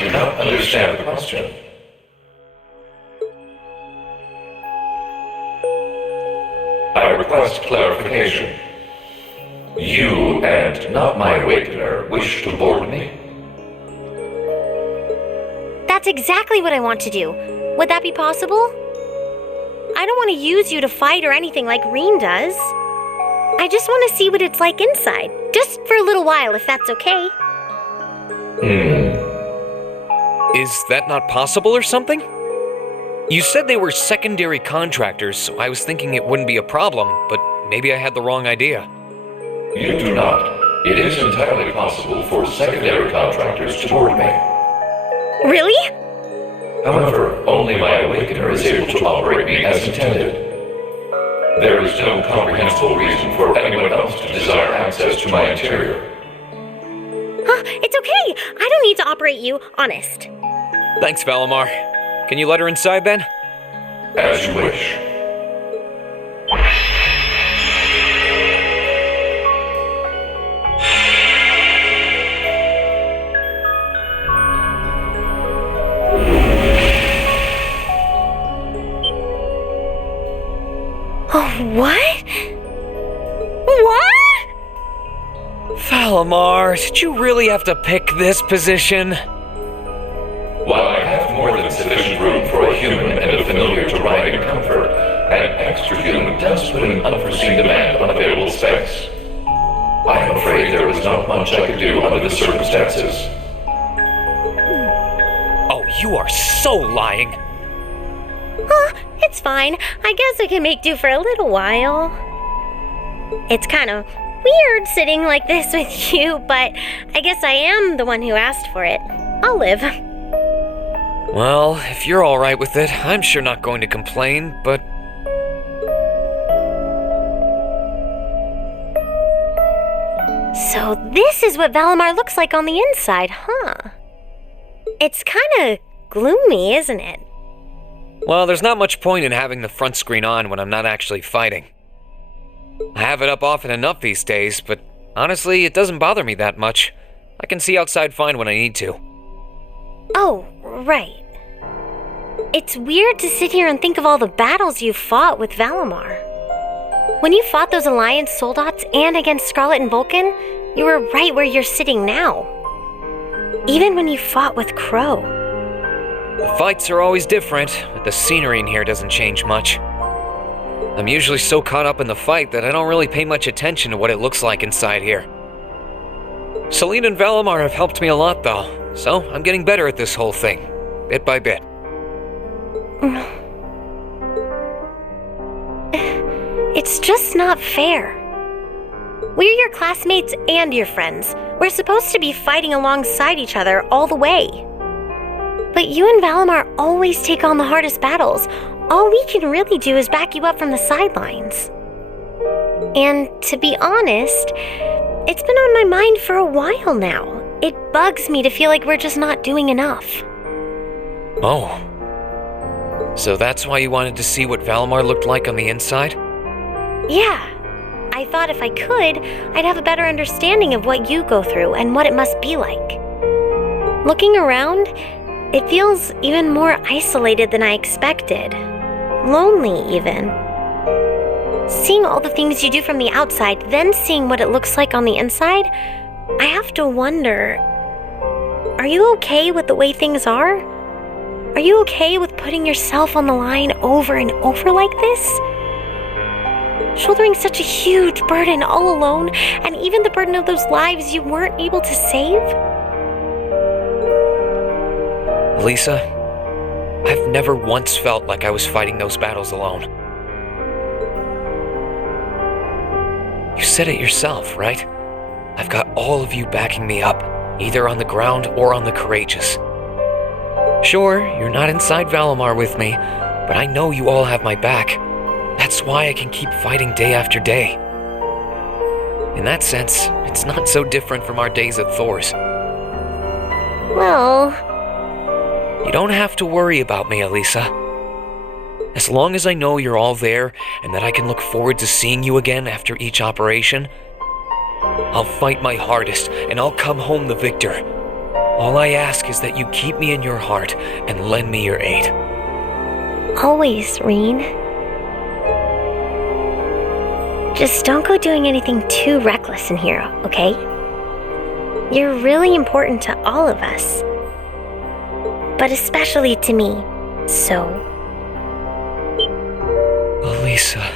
do not understand the question. I request clarification. You and not my awakener wish to board me? That's exactly what I want to do. Would that be possible? I don't want to use you to fight or anything like Reen does. I just want to see what it's like inside. Just for a little while, if that's okay. Is that not possible or something? You said they were secondary contractors, so I was thinking it wouldn't be a problem, but maybe I had the wrong idea. You do not. It is entirely possible for secondary contractors to board me. Really? However, only my awakener is able to operate me as intended. There is no comprehensible reason for anyone else to desire access to my interior. Huh, it's okay. I don't need to operate you, honest. Thanks, Valimar. Can you let her inside then? As you wish. Oh, what? What? Valimar, did you really have to pick this position? While I have more than sufficient room for a human and a familiar to ride in comfort, an extra human does put an unforeseen demand on available space. I am afraid there was not much I could do under the circumstances. Oh, you are so lying. Huh, it's fine. I guess I can make do for a little while. It's kind of weird sitting like this with you, but I guess I am the one who asked for it. I'll live. Well, if you're alright with it, I'm sure not going to complain, but... So this is what Valimar looks like on the inside, huh? It's kinda gloomy, isn't it? Well, there's not much point in having the front screen on when I'm not actually fighting. I have it up often enough these days, but honestly, it doesn't bother me that much. I can see outside fine when I need to. Oh, right. It's weird to sit here and think of all the battles you've fought with Valimar. When you fought those Alliance Soldats and against Scarlet and Vulcan, you were right where you're sitting now. Even when you fought with Crow. The fights are always different, but the scenery in here doesn't change much. I'm usually so caught up in the fight that I don't really pay much attention to what it looks like inside here. Selene and Valimar have helped me a lot, though, so I'm getting better at this whole thing, bit by bit. It's just not fair. We're your classmates and your friends. We're supposed to be fighting alongside each other all the way. But you and Valimar always take on the hardest battles. All we can really do is back you up from the sidelines. And to be honest, it's been on my mind for a while now. It bugs me to feel like we're just not doing enough. Oh. So that's why you wanted to see what Valimar looked like on the inside? Yeah. I thought if I could, I'd have a better understanding of what you go through and what it must be like. Looking around, it feels even more isolated than I expected. Lonely, even. Seeing all the things you do from the outside, then seeing what it looks like on the inside, I have to wonder, are you okay with the way things are? Are you okay with putting yourself on the line over and over like this? Shouldering such a huge burden all alone, and even the burden of those lives you weren't able to save? Alisa, I've never once felt like I was fighting those battles alone. You said it yourself, right? I've got all of you backing me up, either on the ground or on the courageous. Sure, you're not inside Valimar with me, but I know you all have my back. That's why I can keep fighting day after day. In that sense, it's not so different from our days at Thor's. Well... You don't have to worry about me, Alisa. As long as I know you're all there and that I can look forward to seeing you again after each operation, I'll fight my hardest and I'll come home the victor. All I ask is that you keep me in your heart and lend me your aid. Always, Reen. Just don't go doing anything too reckless in here, okay? You're really important to all of us. But especially to me, so... Alisa...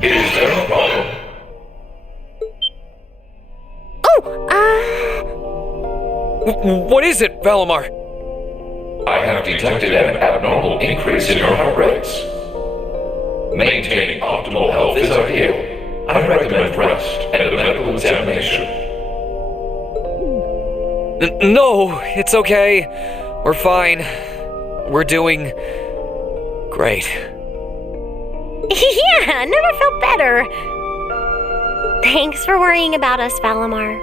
Is there a problem? What is it, Valimar? I have detected an abnormal increase in your heart rates. Maintaining optimal health is ideal. I recommend rest and a medical examination. No, it's okay. We're fine. We're doing... great. Yeah, never felt better. Thanks for worrying about us, Valimar.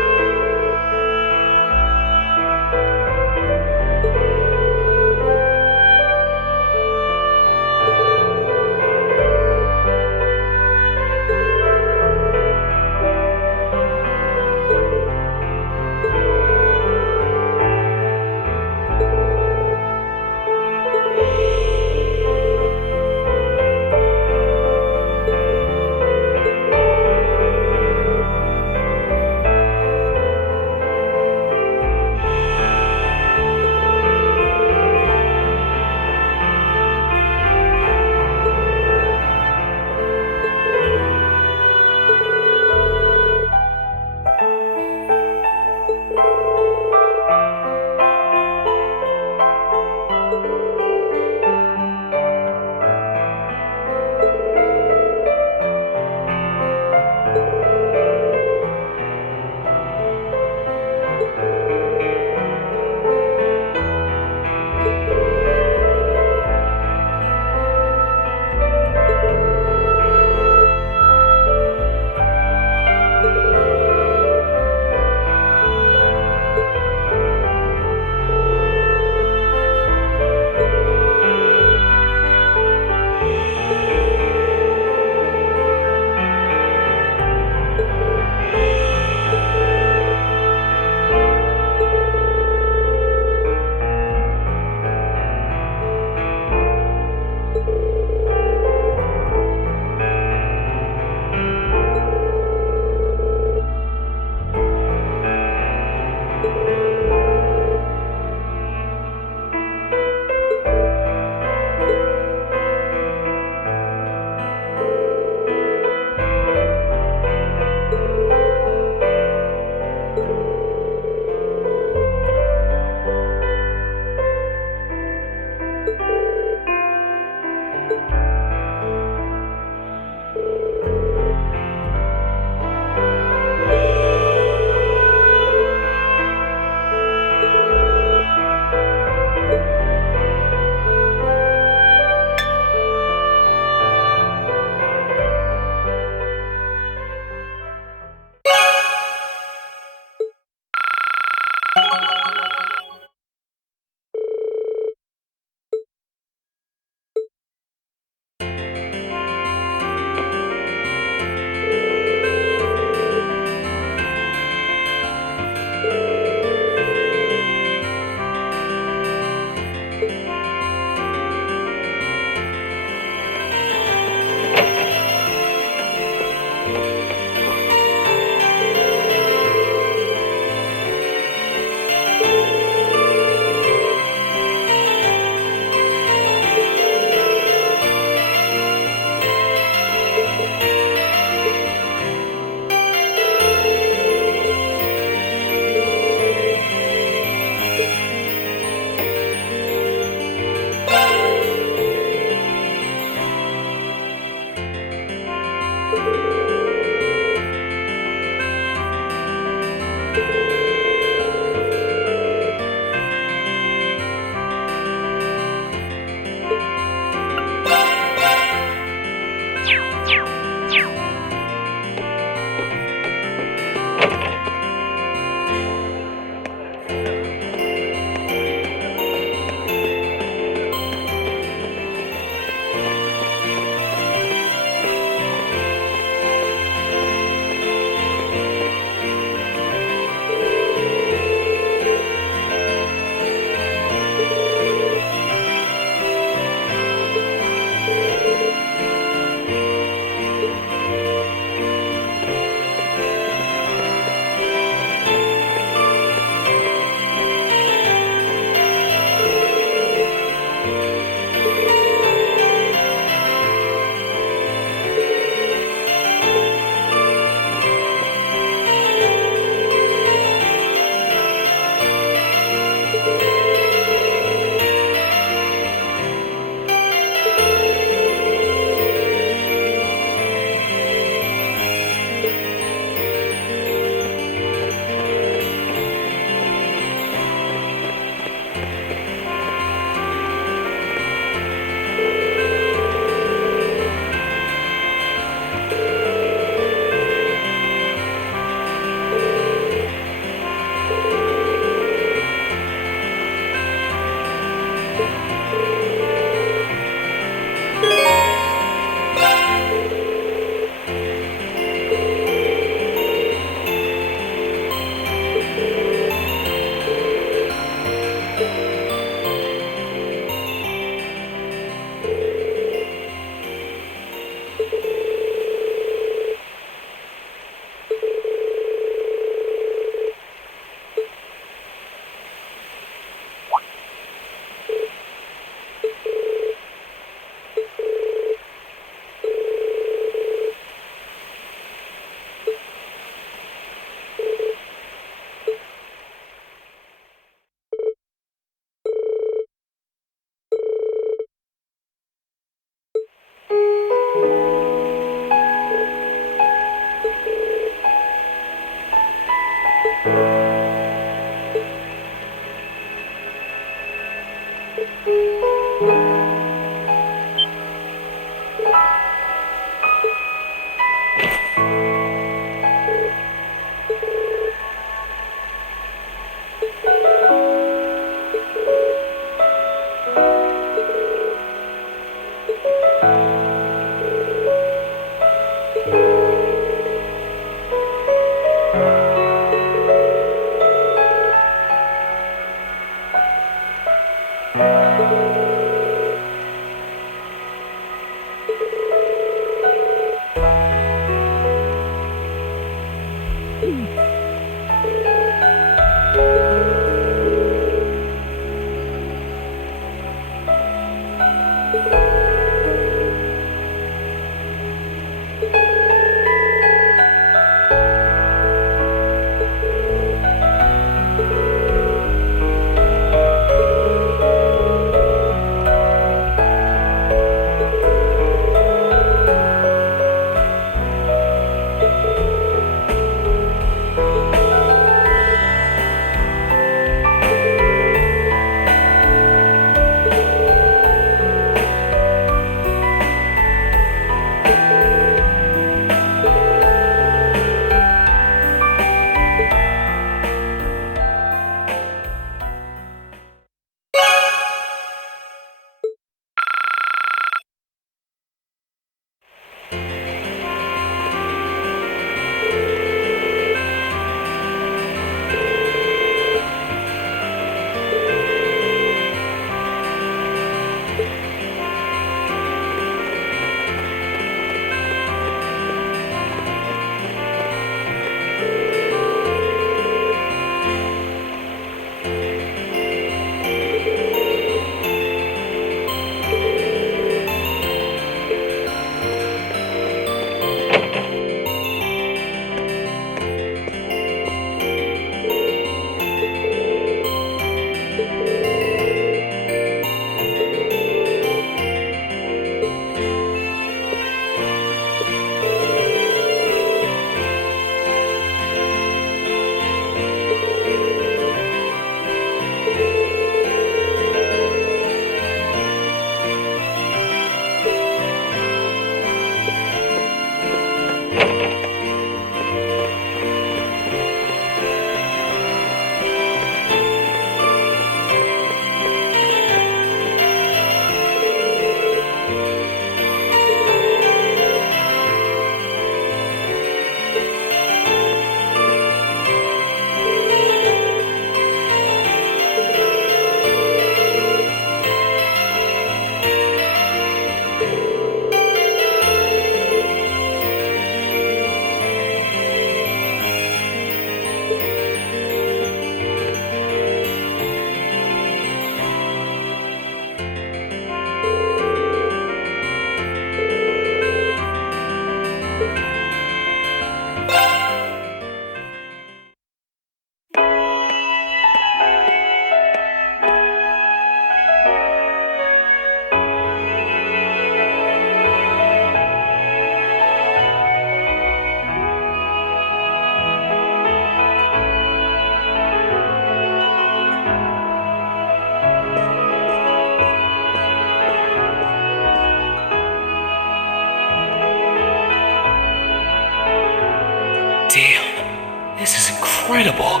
incredible.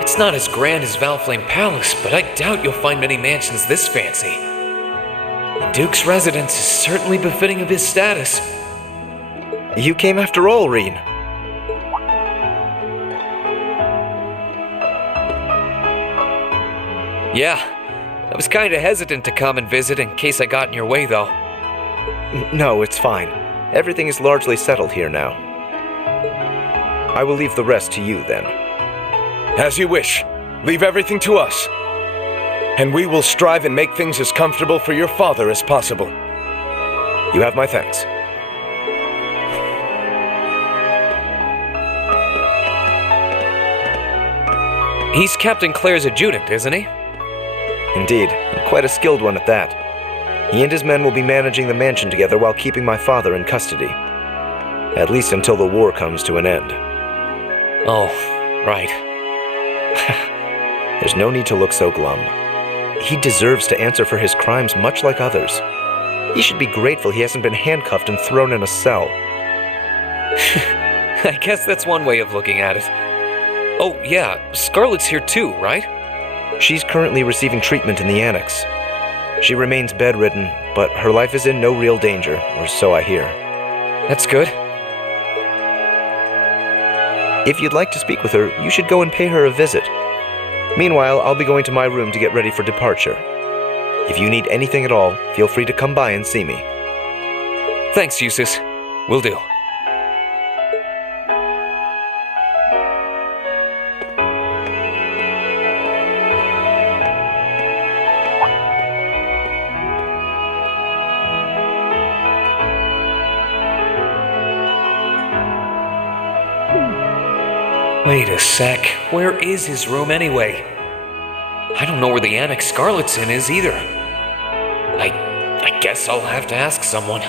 It's not as grand as Valflame Palace, but I doubt you'll find many mansions this fancy. The Duke's residence is certainly befitting of his status. You came after all, Reen. Yeah, I was kinda hesitant to come and visit in case I got in your way, though. No, it's fine. Everything is largely settled here now. I will leave the rest to you, then. As you wish. Leave everything to us. And we will strive and make things as comfortable for your father as possible. You have my thanks. He's Captain Claire's adjutant, isn't he? Indeed, and quite a skilled one at that. He and his men will be managing the mansion together while keeping my father in custody. At least until the war comes to an end. Oh, right. There's no need to look so glum. He deserves to answer for his crimes much like others. He should be grateful he hasn't been handcuffed and thrown in a cell. I guess that's one way of looking at it. Oh, yeah, Scarlet's here too, right? She's currently receiving treatment in the annex. She remains bedridden, but her life is in no real danger, or so I hear. That's good. If you'd like to speak with her, you should go and pay her a visit. Meanwhile, I'll be going to my room to get ready for departure. If you need anything at all, feel free to come by and see me. Thanks, Eustace. Will do. Wait a sec. Where is his room anyway? I don't know where the annex Scarlet's in is either. I guess I'll have to ask someone.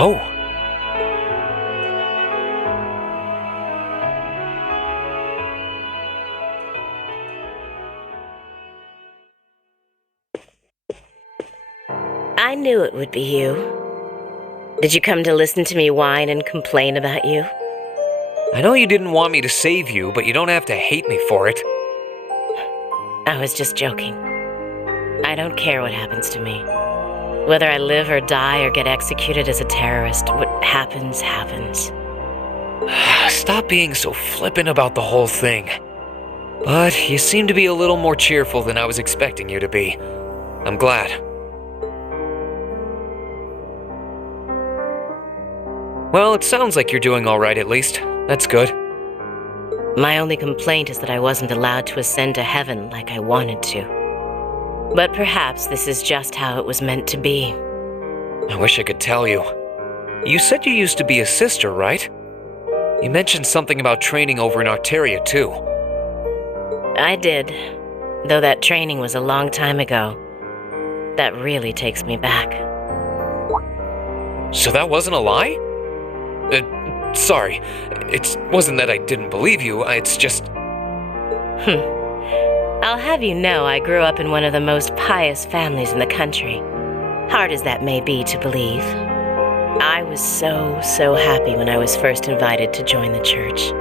Oh. I knew it would be you. Did you come to listen to me whine and complain about you? I know you didn't want me to save you, but you don't have to hate me for it. I was just joking. I don't care what happens to me. Whether I live or die or get executed as a terrorist, what happens, happens. Stop being so flippant about the whole thing. But you seem to be a little more cheerful than I was expecting you to be. I'm glad. Well, it sounds like you're doing all right at least. That's good. My only complaint is that I wasn't allowed to ascend to heaven like I wanted to. But perhaps this is just how it was meant to be. I wish I could tell you. You said you used to be a sister, right? You mentioned something about training over in Arteria, too. I did, though that training was a long time ago. That really takes me back. So that wasn't a lie? Sorry. It wasn't that I didn't believe you, it's just... I'll have you know I grew up in one of the most pious families in the country. Hard as that may be to believe. I was so happy when I was first invited to join the church.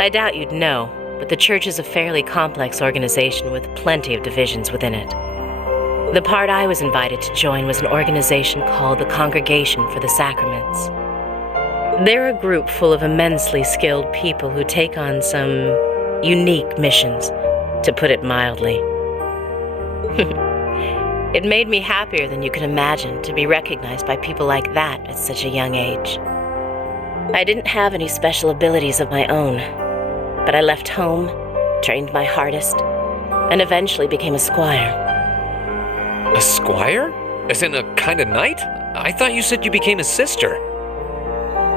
I doubt you'd know, but the church is a fairly complex organization with plenty of divisions within it. The part I was invited to join was an organization called the Congregation for the Sacraments. They're a group full of immensely skilled people who take on some unique missions, to put it mildly. It made me happier than you can imagine to be recognized by people like that at such a young age. I didn't have any special abilities of my own, but I left home, trained my hardest, and eventually became a squire. A squire? As in a kind of knight? I thought you said you became a sister.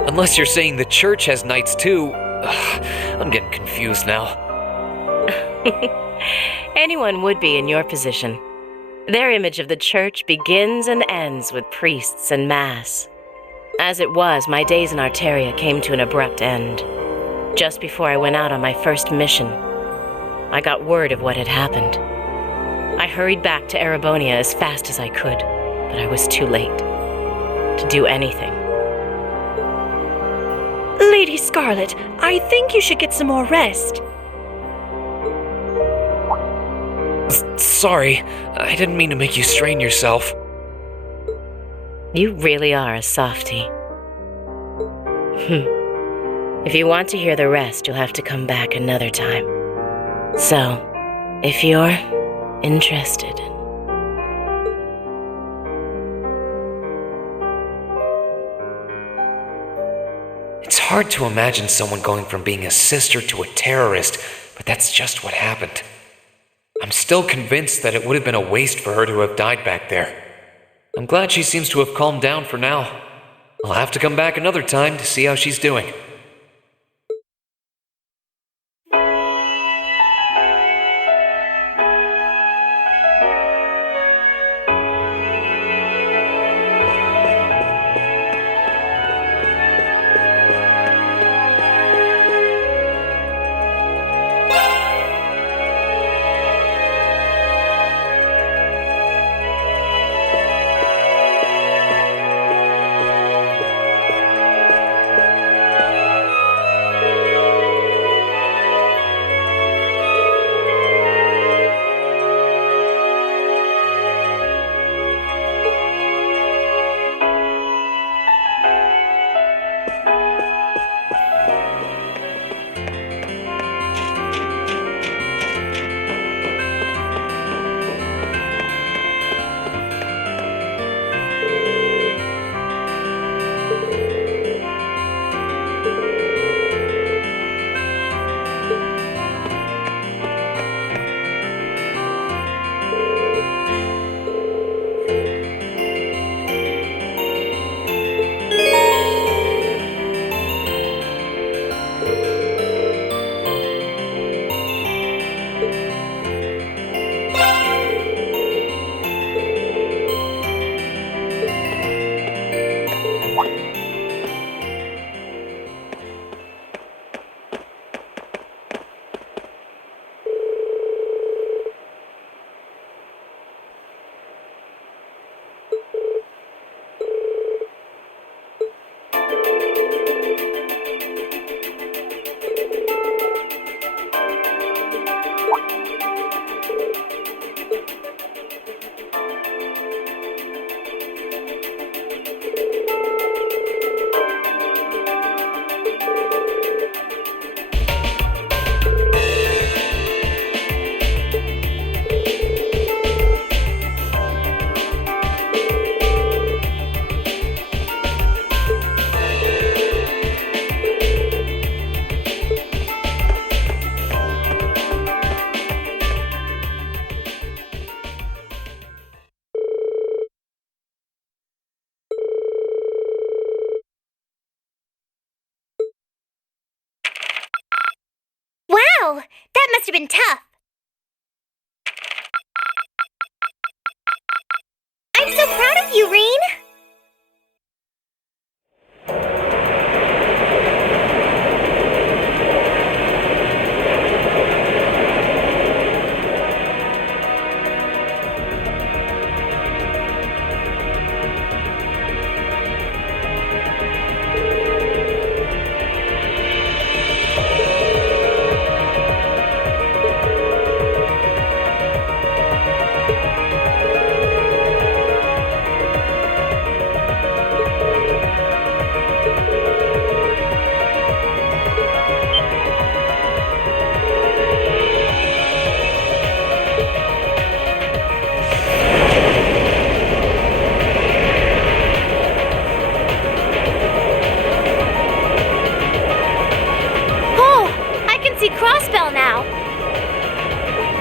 Unless you're saying the church has knights too. I'm getting confused now. Anyone would be in your position. Their image of the church begins and ends with priests and mass. As it was, my days in Arteria came to an abrupt end. Just before I went out on my first mission, I got word of what had happened. I hurried back to Erebonia as fast as I could, but I was too late to do anything. Lady Scarlet, I think you should get some more rest. Sorry, I didn't mean to make you strain yourself. You really are a softie. If you want to hear the rest, you'll have to come back another time. So, if you're interested. It's hard to imagine someone going from being a sister to a terrorist, but that's just what happened. I'm still convinced that it would have been a waste for her to have died back there. I'm glad she seems to have calmed down for now. I'll have to come back another time to see how she's doing. have been tough. I'm so proud of you, Reen.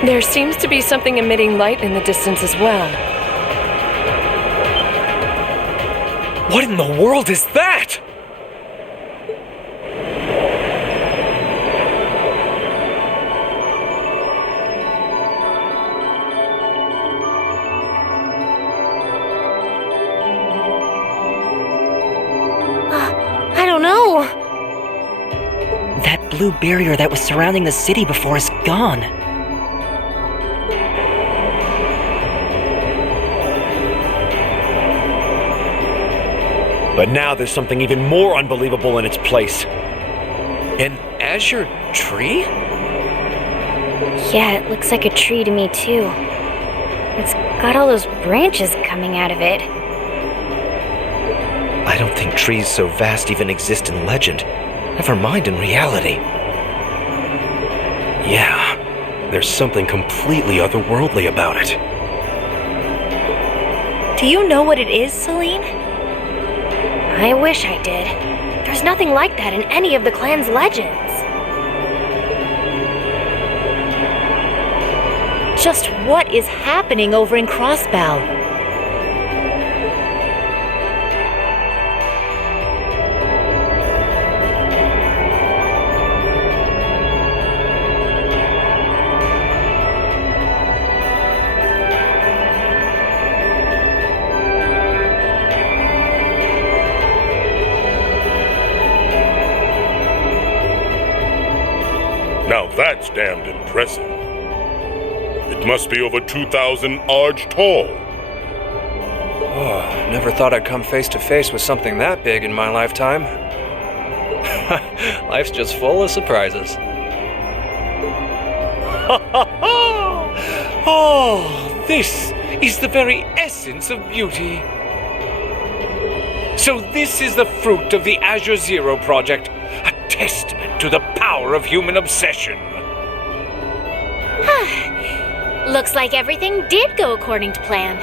There seems to be something emitting light in the distance as well. What in the world is that? I don't know. That blue barrier that was surrounding the city before is gone. But now there's something even more unbelievable in its place. An azure tree? Yeah, it looks like a tree to me too. It's got all those branches coming out of it. I don't think trees so vast even exist in legend. Never mind in reality. Yeah, there's something completely otherworldly about it. Do you know what it is, Celine? I wish I did. There's nothing like that in any of the clan's legends. Just what is happening over in Crossbell? Now that's damned impressive. It must be over 2,000 arch tall. Oh, never thought I'd come face to face with something that big in my lifetime. Life's just full of surprises. Oh, this is the very essence of beauty. So this is the fruit of the Azure Zero project, a testament to the power of human obsession. Looks like everything did go according to plan.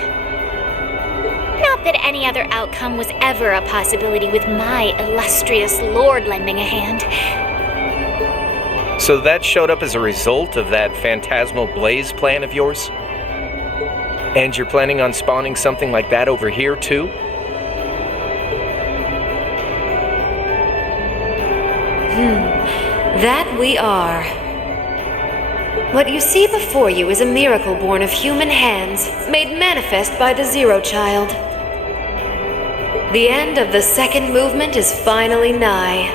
Not that any other outcome was ever a possibility with my illustrious lord lending a hand. So that showed up as a result of that phantasmal blaze plan of yours? And you're planning on spawning something like that over here too? That we are. What you see before you is a miracle born of human hands, made manifest by the Zero Child. The end of the second movement is finally nigh.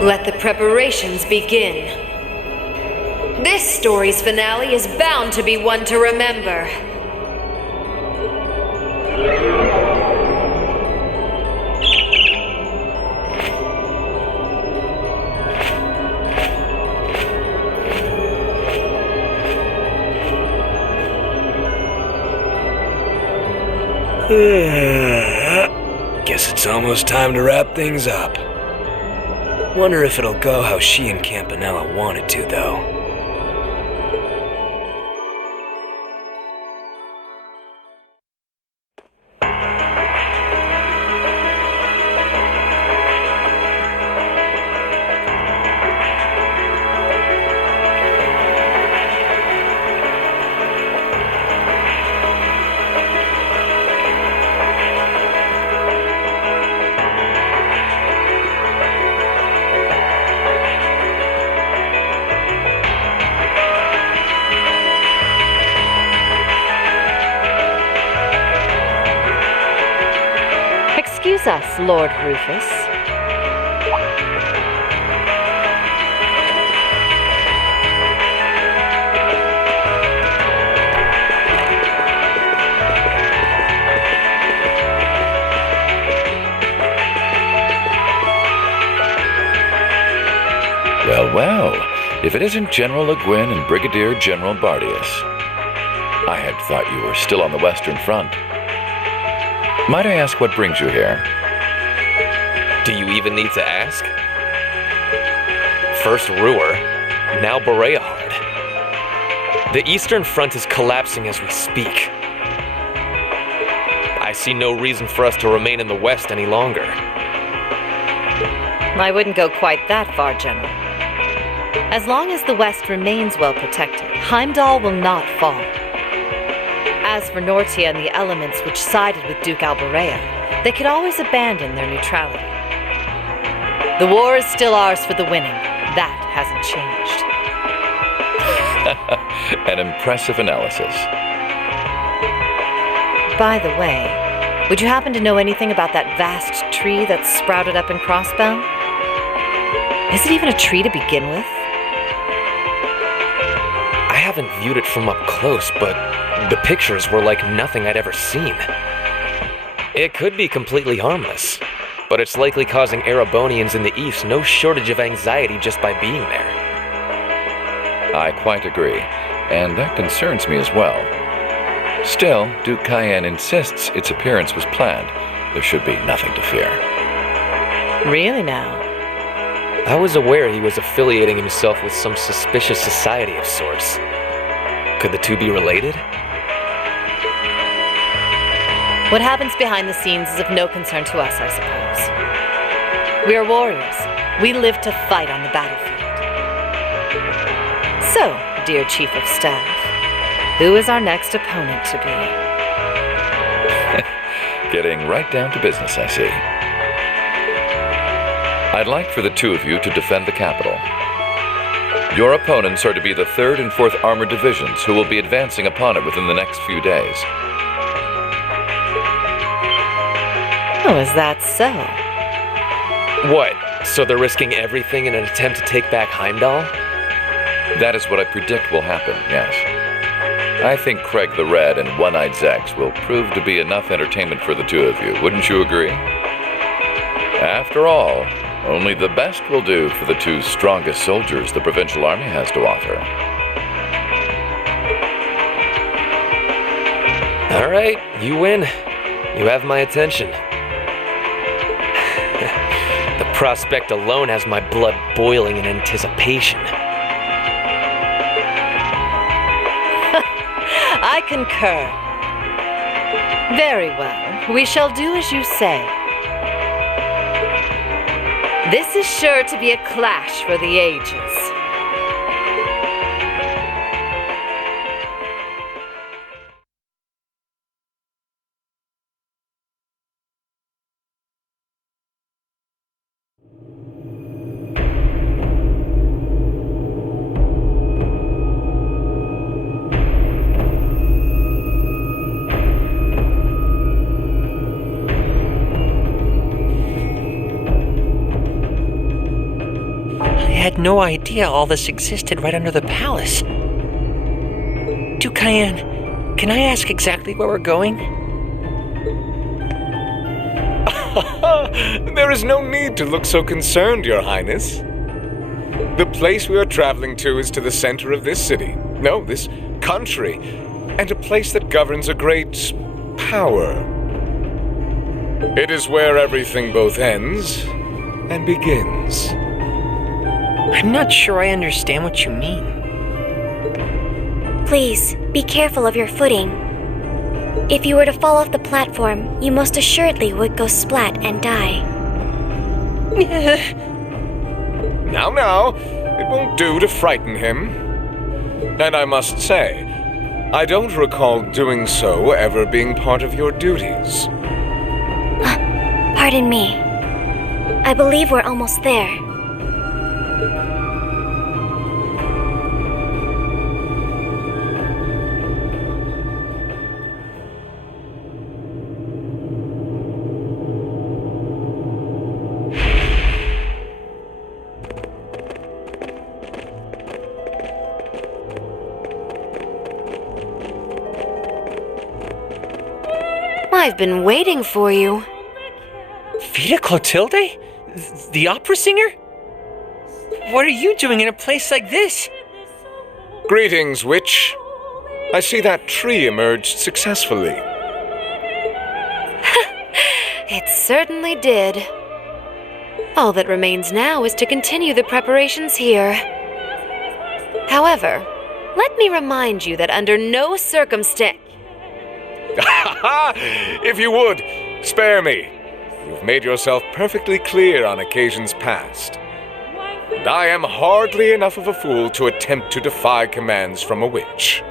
Let the preparations begin. This story's finale is bound to be one to remember. Guess it's almost time to wrap things up. Wonder if it'll go how she and Campanella wanted to, though. Please us, Lord Rufus. Well, if it isn't General Le Guin and Brigadier General Bardius. I had thought you were still on the Western Front. Might I ask what brings you here? Do you even need to ask? First Ruhr, now Bareahard. The Eastern Front is collapsing as we speak. I see no reason for us to remain in the West any longer. I wouldn't go quite that far, General. As long as the West remains well protected, Heimdall will not fall. As for Nortia and the elements which sided with Duke Alberea, they could always abandon their neutrality. The war is still ours for the winning. That hasn't changed. An impressive analysis. By the way, would you happen to know anything about that vast tree that sprouted up in Crossbell? Is it even a tree to begin with? I haven't viewed it from up close, but the pictures were like nothing I'd ever seen. It could be completely harmless, but it's likely causing Erebonians in the East no shortage of anxiety just by being there. I quite agree, and that concerns me as well. Still, Duke Cayenne insists its appearance was planned. There should be nothing to fear. Really now? I was aware he was affiliating himself with some suspicious society of sorts. Could the two be related? What happens behind the scenes is of no concern to us, I suppose. We are warriors. We live to fight on the battlefield. So, dear Chief of Staff, who is our next opponent to be? Getting right down to business, I see. I'd like for the two of you to defend the capital. Your opponents are to be the 3rd and 4th Armored Divisions, who will be advancing upon it within the next few days. Oh, is that so? What? So they're risking everything in an attempt to take back Heimdall? That is what I predict will happen, yes. I think Craig the Red and One-Eyed Zex will prove to be enough entertainment for the two of you, wouldn't you agree? After all, only the best will do for the two strongest soldiers the Provincial Army has to offer. All right, you win. You have my attention. The prospect alone has my blood boiling in anticipation. I concur. Very well. We shall do as you say. This is sure to be a clash for the ages. I had no idea all this existed right under the palace. Duke Cayenne, can I ask exactly where we're going? There is no need to look so concerned, Your Highness. The place we are traveling to is to the center of this city. No, this country. And a place that governs a great power. It is where everything both ends and begins. I'm not sure I understand what you mean. Please, be careful of your footing. If you were to fall off the platform, you most assuredly would go splat and die. Now, it won't do to frighten him. And I must say, I don't recall doing so ever being part of your duties. Pardon me. I believe we're almost there. I've been waiting for you. Vita Clotilde? The opera singer? What are you doing in a place like this? Greetings, witch. I see that tree emerged successfully. It certainly did. All that remains now is to continue the preparations here. However, let me remind you that under no circumstance... If you would, spare me. You've made yourself perfectly clear on occasions past. And I am hardly enough of a fool to attempt to defy commands from a witch.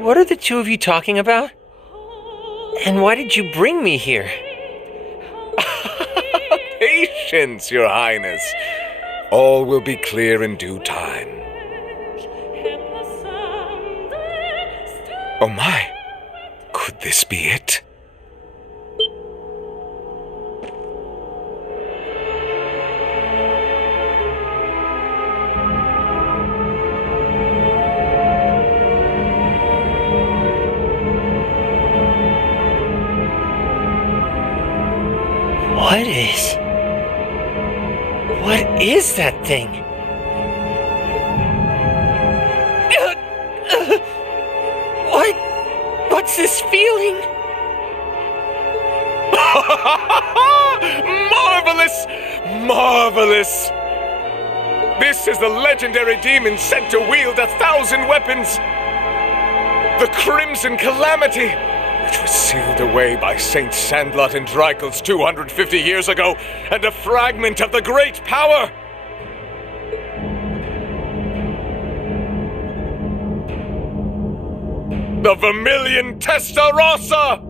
What are the two of you talking about? And why did you bring me here? Patience, Your Highness. All will be clear in due time. Oh my, could this be it? What is that thing? What's this feeling? Marvelous! Marvelous! This is the legendary demon sent to wield 1,000 weapons! The Crimson Calamity, which was sealed away by Saint Sandlot and Dreichels 250 years ago, and a fragment of the Great Power! The Vermilion Testarossa!